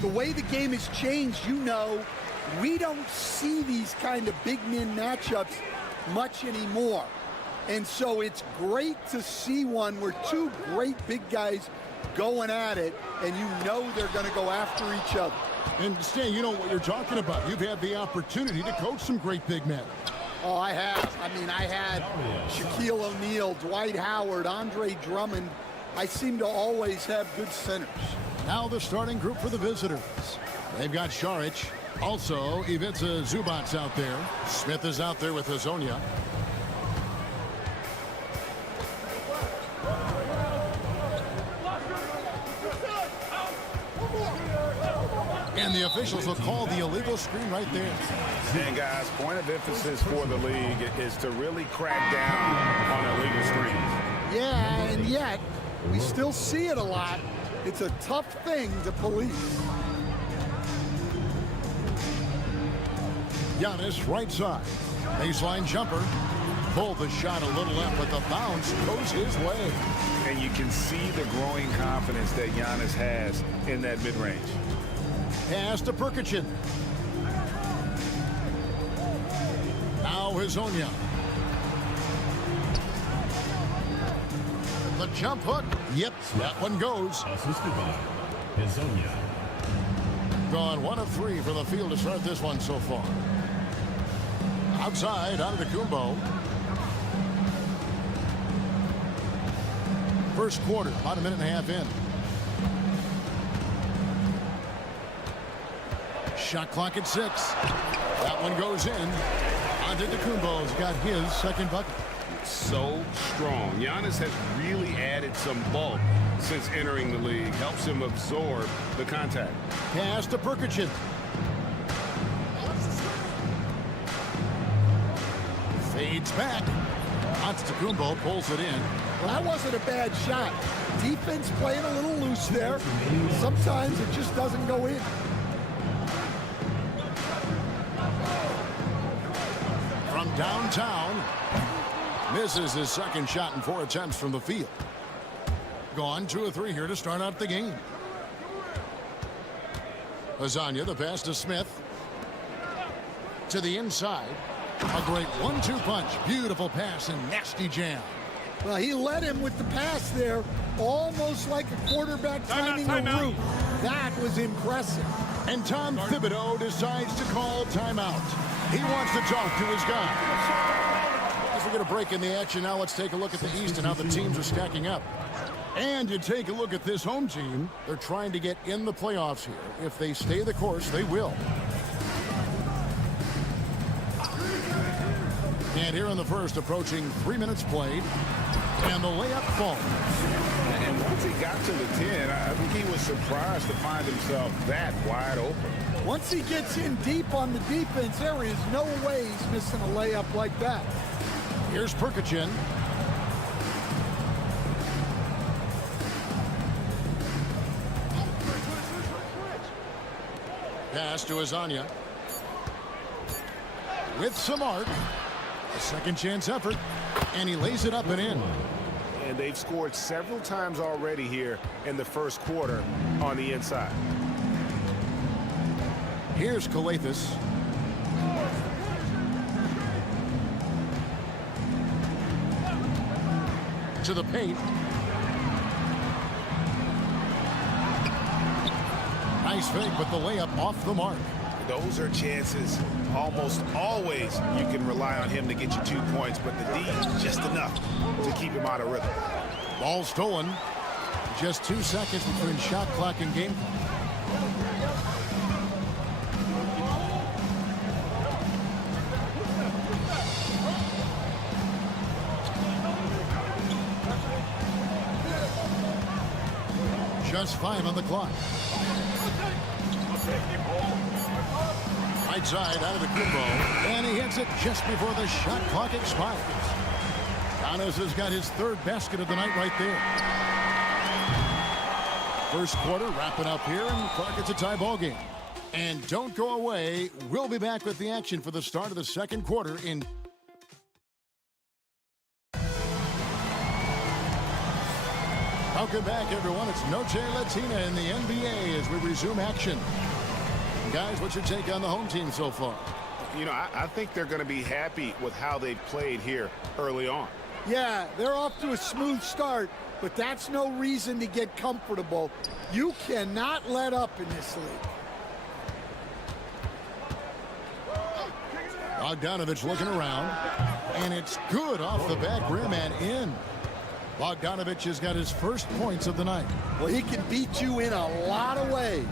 The way the game has changed, we don't see these kind of big men matchups much anymore. And so it's great to see one where two great big guys going at it, and they're going to go after each other. And Stan, you know what you're talking about. You've had the opportunity to coach some great big men. Oh, I have. I had Shaquille O'Neal, Dwight Howard, Andre Drummond. I seem to always have good centers. Now the starting group for the visitors. They've got Šarić. Also, Ivica Zubac's out there. Smith is out there with Hazonia. And the officials will call the illegal screen right there. And guys, point of emphasis for the league is to really crack down on illegal screens. Yeah, and yet we still see it a lot. It's a tough thing to police. Giannis right side. Baseline jumper. Pulled the shot a little left, but the bounce goes his way. And you can see the growing confidence that Giannis has in that mid-range. Pass to Perkichin. Now Hazonia. The jump hook. Yep, that one goes. Assisted by Hazonia. Gone 1 of 3 for the field to start this one so far. Outside, Antetokounmpo. First quarter, about a minute and a half in. Shot clock at 6. That one goes in. Antetokounmpo's got his second bucket. So strong. Giannis has really added some bulk since entering the league. Helps him absorb the contact. Pass to Perkichin. Fades back. Antetokounmpo pulls it in. Well, that wasn't a bad shot. Defense playing a little loose there. Sometimes it just doesn't go in. From downtown. Misses his second shot in 4 attempts from the field. Gone 2 of 3 here to start out the game. Hazonia, the pass to Smith. To the inside. A great 1-2 punch. Beautiful pass and nasty jam. Well, he led him with the pass there, almost like a quarterback timing a route. That was impressive. And Tom Thibodeau decides to call timeout. He wants to talk to his guy. As we get a break in the action, now let's take a look at the East and how the teams are stacking up. And you take a look at this home team. They're trying to get in the playoffs here. If they stay the course, they will. And here in the first, approaching 3 minutes played. And the layup falls. And once he got to the 10, I think he was surprised to find himself that wide open. Once he gets in deep on the defense, there is no way he's missing a layup like that. Here's Perkichin. Pass to Hazonia. With some arc. A second chance effort. And he lays it up and in. And they've scored several times already here in the first quarter on the inside. Here's Calathes. To the paint. Nice fake, but the layup off the mark. Those are chances. Almost always you can rely on him to get you 2 points, but the D just enough to keep him out of rhythm. Ball stolen. Just 2 seconds between shot clock and game clock. Just 5 on the clock. Right side out of the Antetokounmpo, and he hits it just before the shot clock expires. Giannis has got his 3rd basket of the night right there. First quarter wrapping up here, and Clark, it's a tie ball game. And don't go away. We'll be back with the action for the start of the second quarter in... Welcome back, everyone. It's Noche Latina in the NBA as we resume action. Guys, what's your take on the home team so far? You know, I think they're going to be happy with how they've played here early on. Yeah, they're off to a smooth start, but that's no reason to get comfortable. You cannot let up in this league. Bogdanovich looking around, and it's good off the back rim and in. Bogdanovich has got his first points of the night. Well, he can beat you in a lot of ways.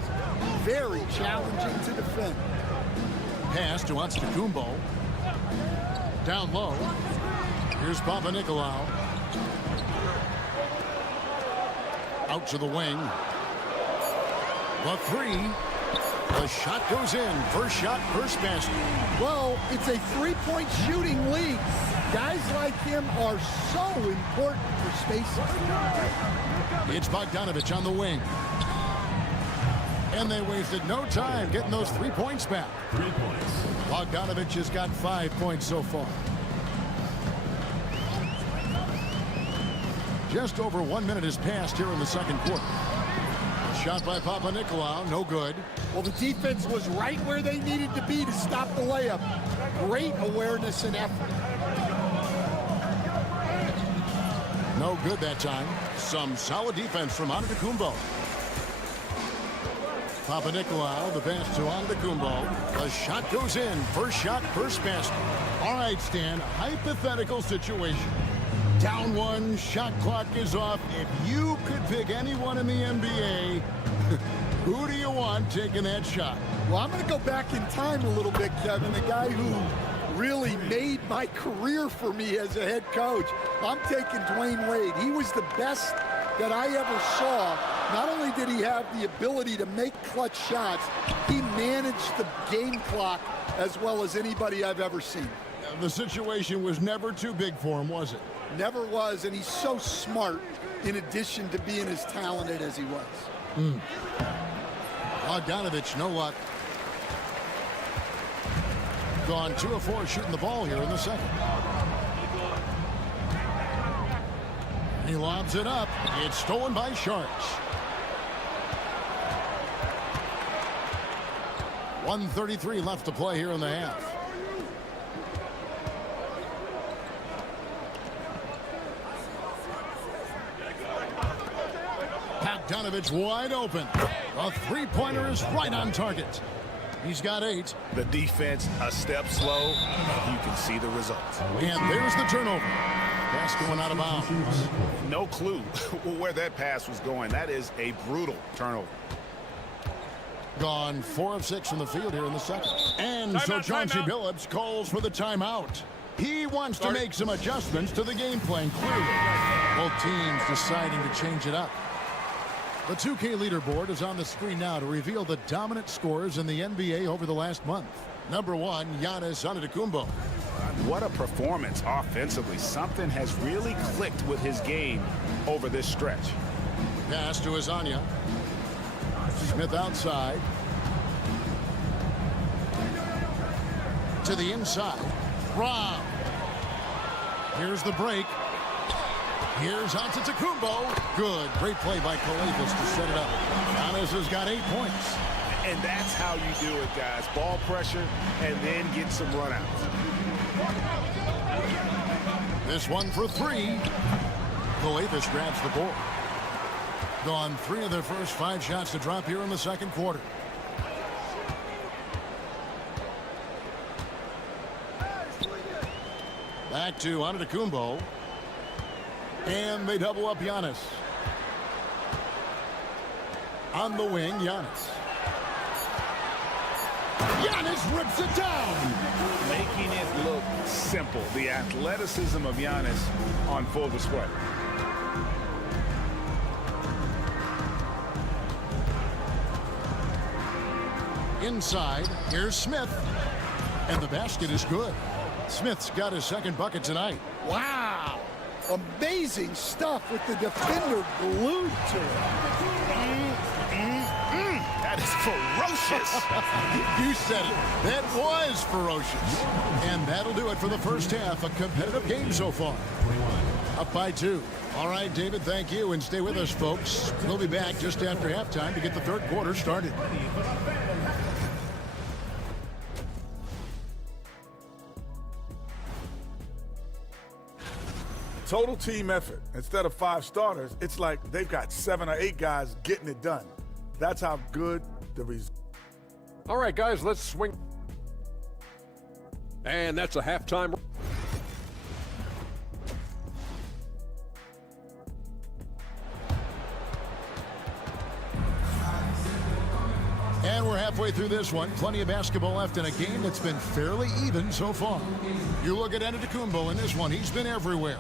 Very challenging to defend. Pass to Antetokounmpo. Down low. Here's Papanikolaou. Out to the wing. The three. The shot goes in. First shot, first basket. Well, it's a three-point shooting league. Guys like him are so important for spacing. It's Bogdanovich on the wing. And they wasted no time getting those 3 points back. 3 points. Bogdanovich has got 5 points so far. Just over 1 minute has passed here in the second quarter. Shot by Papanikolaou, no good. Well, the defense was right where they needed to be to stop the layup. Great awareness and effort. No good that time. Some solid defense from Antetokounmpo. Papanikolaou, the pass to Antetokounmpo. The shot goes in. First shot, first basket. All right, Stan, hypothetical situation. Down one, shot clock is off. If you could pick anyone in the NBA, who do you want taking that shot? Well, I'm going to go back in time a little bit, Kevin. The guy who really made my career for me as a head coach. I'm taking Dwayne Wade. He was the best that I ever saw. Not only did he have the ability to make clutch shots, he managed the game clock as well as anybody I've ever seen. The situation was never too big for him, was it? Never was, and he's so smart in addition to being as talented as he was. Bogdanovich, no luck. Gone 2 of 4 shooting the ball here in the second. He lobs it up. It's stolen by Sharks. 1:33 left to play here in the half. Bogdanovich wide open. A three-pointer is right on target. He's got 8. The defense a step slow, and you can see the results. And there's the turnover. Pass going out of bounds. No clue where that pass was going. That is a brutal turnover. Gone 4 of 6 from the field here in the second. And so Chauncey Billups calls for the timeout. He wants to make some adjustments to the game plan, clearly. Both teams deciding to change it up. The 2K leaderboard is on the screen now to reveal the dominant scorers in the NBA over the last month. Number 1, Giannis Antetokounmpo. What a performance offensively. Something has really clicked with his game over this stretch. Pass to Azania. Smith outside. To the inside. Rob. Here's the break. Here's Antetokounmpo. Good. Great play by Kalafis to set it up. Giannis has got 8 points. And that's how you do it, guys. Ball pressure and then get some runouts. This one for 3. Kalafis grabs the board. Gone 3 of their first 5 shots to drop here in the second quarter. Back to Antetokounmpo. And they double up Giannis. On the wing, Giannis. Giannis rips it down. Making it look simple. The athleticism of Giannis on full display. Inside, here's Smith. And the basket is good. Smith's got his second bucket tonight. Wow. Amazing stuff with the defender glued to it. That is ferocious. You said it. That was ferocious. And that'll do it for the first half. A competitive game so far. Up by 2. All right, David, thank you. And stay with us, folks. We'll be back just after halftime to get the third quarter started. Total team effort. Instead of 5 starters, it's like they've got 7 or 8 guys getting it done. That's how good the result. All right, guys, let's swing. And that's a halftime. And we're halfway through this one. Plenty of basketball left in a game that's been fairly even so far. You look at Antetokounmpo in this one. He's been everywhere.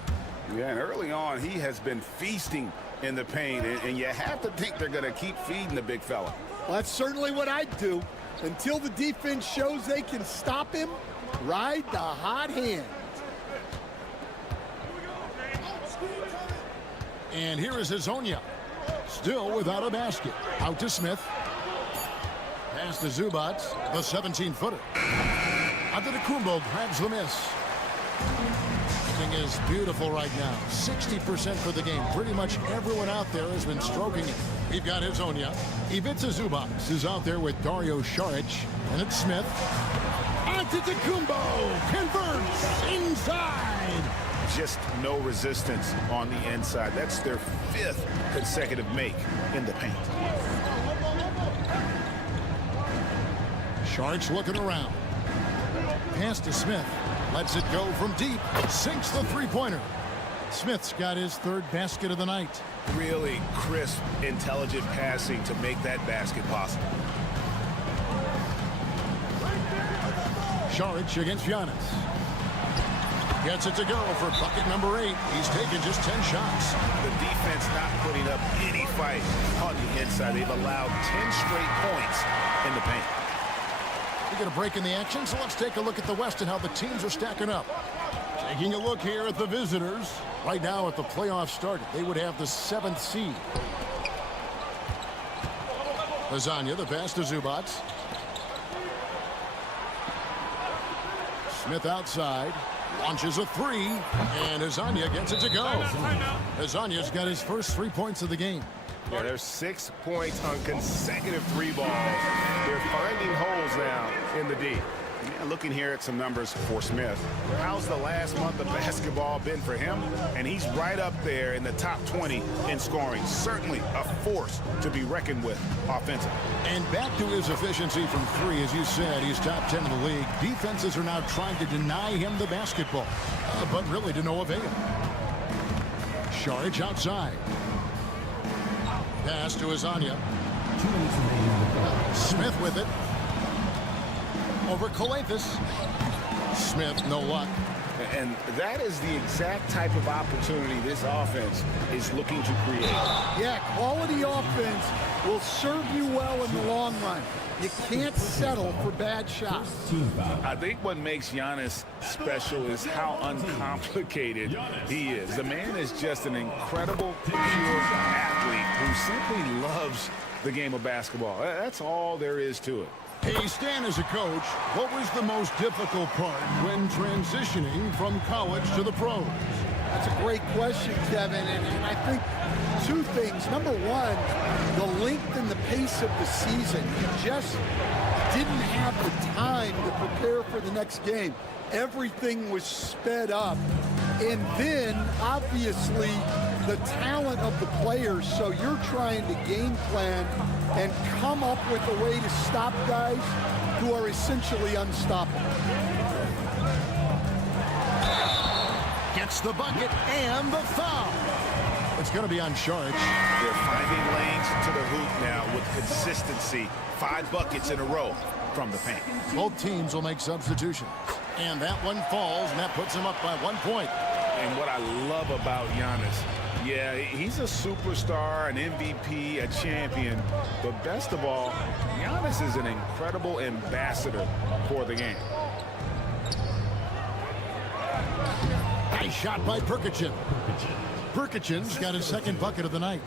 Yeah, and early on, he has been feasting in the paint, and you have to think they're going to keep feeding the big fella. Well, that's certainly what I'd do. Until the defense shows they can stop him, ride the hot hand. And here is Hazonia. Still without a basket. Out to Smith. Pass to Zubac, the 17-footer. Antetokounmpo grabs the miss. Shooting is beautiful right now. 60% for the game. Pretty much everyone out there has been stroking it. We've got Hazonia. Ivica Zubac is out there with Dario Saric. And it's Smith. Antetokounmpo converts inside. Just no resistance on the inside. That's their 5th consecutive make in the paint. Saric looking around. Pass to Smith. Lets it go from deep. Sinks the three-pointer. Smith's got his 3rd basket of the night. Really crisp, intelligent passing to make that basket possible. Saric against Giannis. Gets it to go for bucket number 8. He's taken just 10 shots. The defense not putting up any fight on the inside. They've allowed 10 straight points in the paint. We get a break in the action, so let's take a look at the West and how the teams are stacking up. Taking a look here at the visitors. Right now, if the playoffs started, they would have the 7th seed. Lasagna, the pass to Zubac. Smith outside. Launches a 3. And Lasagna gets it to go. Lasagna's got his first 3 points of the game. Yeah, there's 6 points on consecutive 3 balls. They're finding holes now in the D. Yeah, looking here at some numbers for Smith. How's the last month of basketball been for him? And he's right up there in the top 20 in scoring. Certainly a force to be reckoned with offensively. And back to his efficiency from 3, as you said, he's top 10 in the league. Defenses are now trying to deny him the basketball, but really to no avail. Saric outside. Pass to Hazonia. Smith with it. Over Kalathis. Smith, no luck. And that is the exact type of opportunity this offense is looking to create. Yeah, quality offense will serve you well in the long run. You can't settle for bad shots. I think what makes Giannis special is how uncomplicated he is. The man is just an incredible, pure athlete who simply loves the game of basketball. That's all there is to it. Hey, Stan, as a coach, what was the most difficult part when transitioning from college to the pros? That's a great question, Kevin, and I think 2 things. Number 1, the length and the pace of the season. You just didn't have the time to prepare for the next game. Everything was sped up. And then, obviously, the talent of the players. So you're trying to game plan and come up with a way to stop guys who are essentially unstoppable. Gets the bucket and the foul. It's going to be on Saric. They're finding lanes to the hoop now with consistency. 5 buckets in a row from the paint. Both teams will make substitutions. And that one falls, and that puts him up by 1 point. And what I love about Giannis, yeah, he's a superstar, an MVP, a champion. But best of all, Giannis is an incredible ambassador for the game. Nice shot by Perkichin. Perkichin's got his second bucket of the night.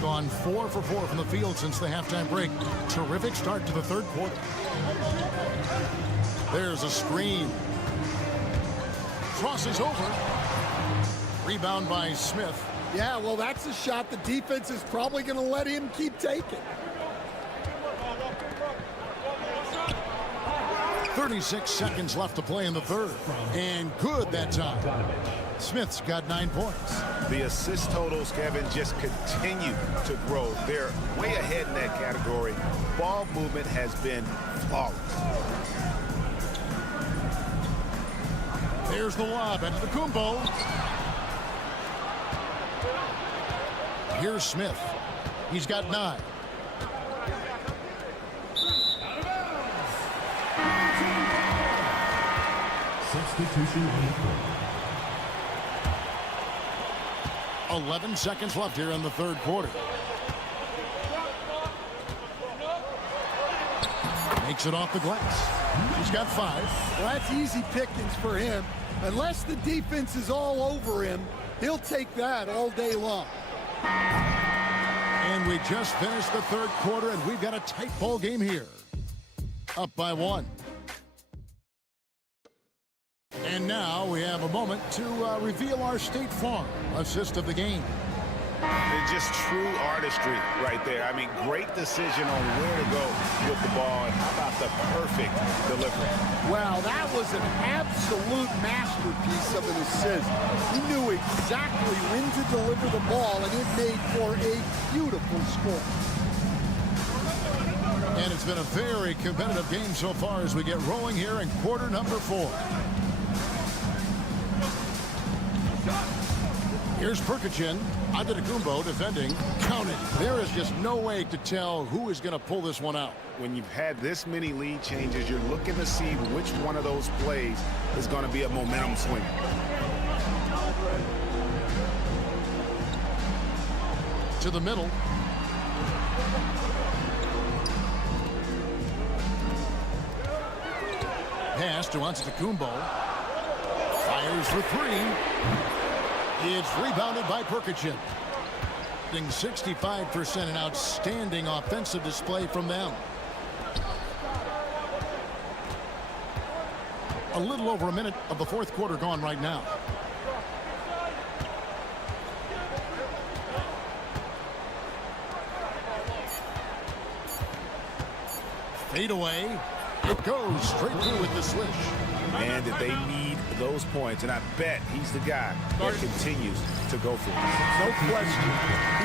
Gone 4 for 4 from the field since the halftime break. Terrific start to the third quarter. There's a screen. Crosses over. Rebound by Smith. Yeah, well, that's a shot the defense is probably going to let him keep taking. 36 seconds left to play in the third. And good that time. Smith's got 9 points. The assist totals, Kevin, just continue to grow. They're way ahead in that category. Ball movement has been flawless. There's the lob into the Kumbo. Here's Smith. He's got 9. Substitution on the court. 11 seconds left here in the third quarter. Makes it off the glass. He's got 5. Well, that's easy pickings for him. Unless the defense is all over him, he'll take that all day long. And we just finished the third quarter, and we've got a tight ball game here. Up by 1. And now we have a moment to reveal our State Farm assist of the game. It's just true artistry right there. I mean, great decision on where to go with the ball, and how about the perfect delivery? Wow, that was an absolute masterpiece of an assist. He knew exactly when to deliver the ball, and it made for a beautiful score. And it's been a very competitive game so far as we get rolling here in quarter number 4. Here's Perkichin. Antetokounmpo defending. Counted. There is just no way to tell who is going to pull this one out. When you've had this many lead changes, you're looking to see which one of those plays is going to be a momentum swinger. To the middle. Pass to Antetokounmpo. Fires for 3. It's rebounded by Perkichin. 65%, an outstanding offensive display from them. A little over a minute of the fourth quarter gone right now. Fade away. It goes straight through with the swish. Man, did they need those points, and I bet he's the guy that continues to go for it. No question.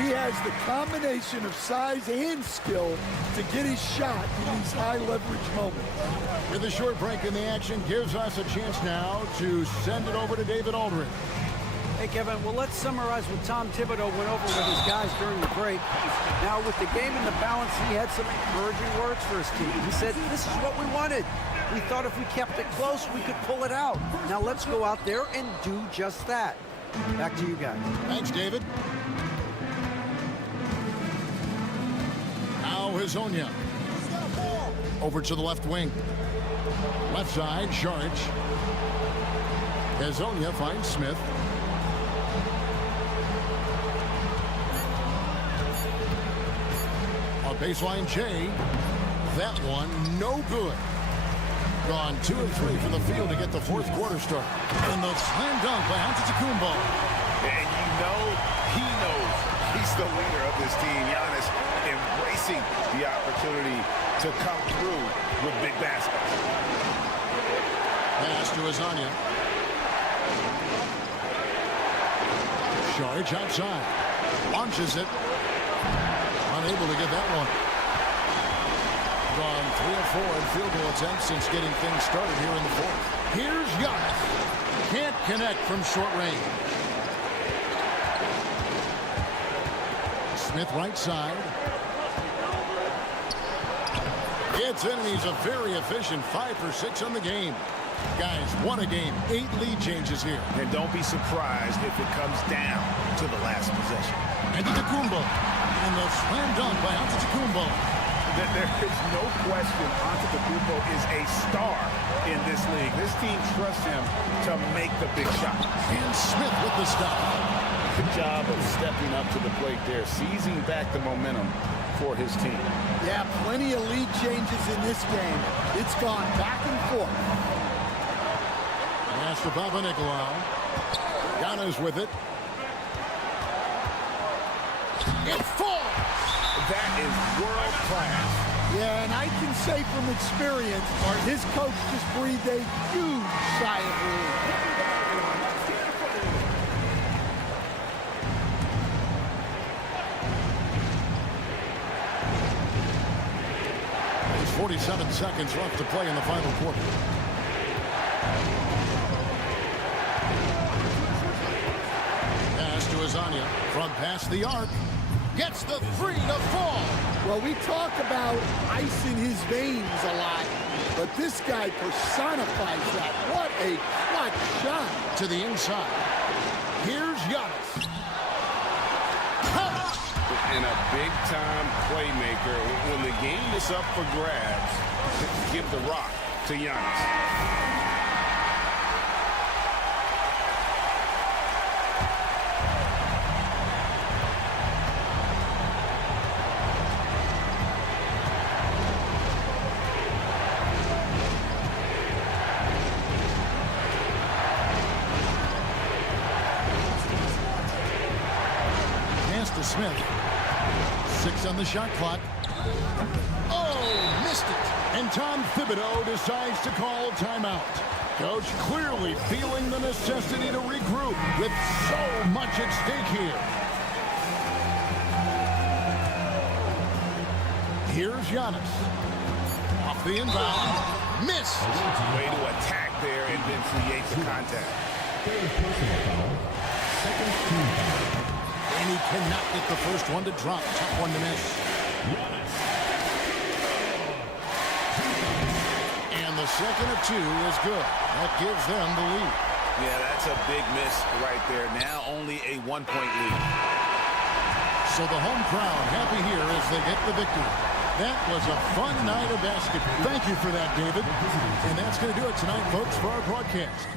He has the combination of size and skill to get his shot in these high leverage moments. With a short break in the action gives us a chance now to send it over to David Aldridge. Hey, Kevin, well, let's summarize what Tom Thibodeau went over with his guys during the break. Now, with the game in the balance, he had some encouraging words for his team. He said, this is what we wanted. We thought if we kept it close, we could pull it out. Now, let's go out there and do just that. Back to you guys. Thanks, David. Now, Hazonia. Over to the left wing. Left side, Saric. Hazonia finds Smith. Baseline Jay. That one no good. Gone 2 of 3 from the field to get the fourth quarter start. And the slam dunk by Antetokounmpo. And you know he knows he's the leader of this team. Giannis embracing the opportunity to come through with big baskets. Pass to Hazonia. Saric outside. Launches it. Unable to get that one. Gone 3 of 4 in field goal attempts since getting things started here in the fourth. Here's Giannis. Can't connect from short range. Smith right side. It's in, and he's a very efficient 5 for 6 on the game. Guys, what a game. 8 lead changes here. And don't be surprised if it comes down to the last possession. Antetokounmpo. And the slam dunk by Antetokounmpo. There is no question Antetokounmpo is a star in this league. This team trusts him to make the big shot. And Smith with the stop. Good job of stepping up to the plate there, seizing back the momentum for his team. Yeah, plenty of lead changes in this game. It's gone back and forth. Pass to Papa Nicolau. Giannis with it. It falls. That is world class. Yeah, and I can say from experience, his coach just breathed a huge sigh of relief. There's 47 seconds left to play in the final quarter. Pass to Azania. Front past the arc. Gets the three to fall. Well, we talk about ice in his veins a lot, but this guy personifies that. What a clutch shot. To the inside. Here's Giannis. And a big-time playmaker. When the game is up for grabs, give the rock to Giannis. Smith. 6 on the shot clock. Oh, missed it. And Tom Thibodeau decides to call timeout. Coach clearly feeling the necessity to regroup with so much at stake here. Here's Giannis. Off the inbound. Missed. Way to attack there and then create the contact. And he cannot get the first one to drop. Tough one to miss. And the second of 2 is good. That gives them the lead. Yeah, that's a big miss right there. Now only a 1-point lead. So the home crowd happy here as they get the victory. That was a fun night of basketball. Thank you for that, David. And that's going to do it tonight, folks, for our broadcast.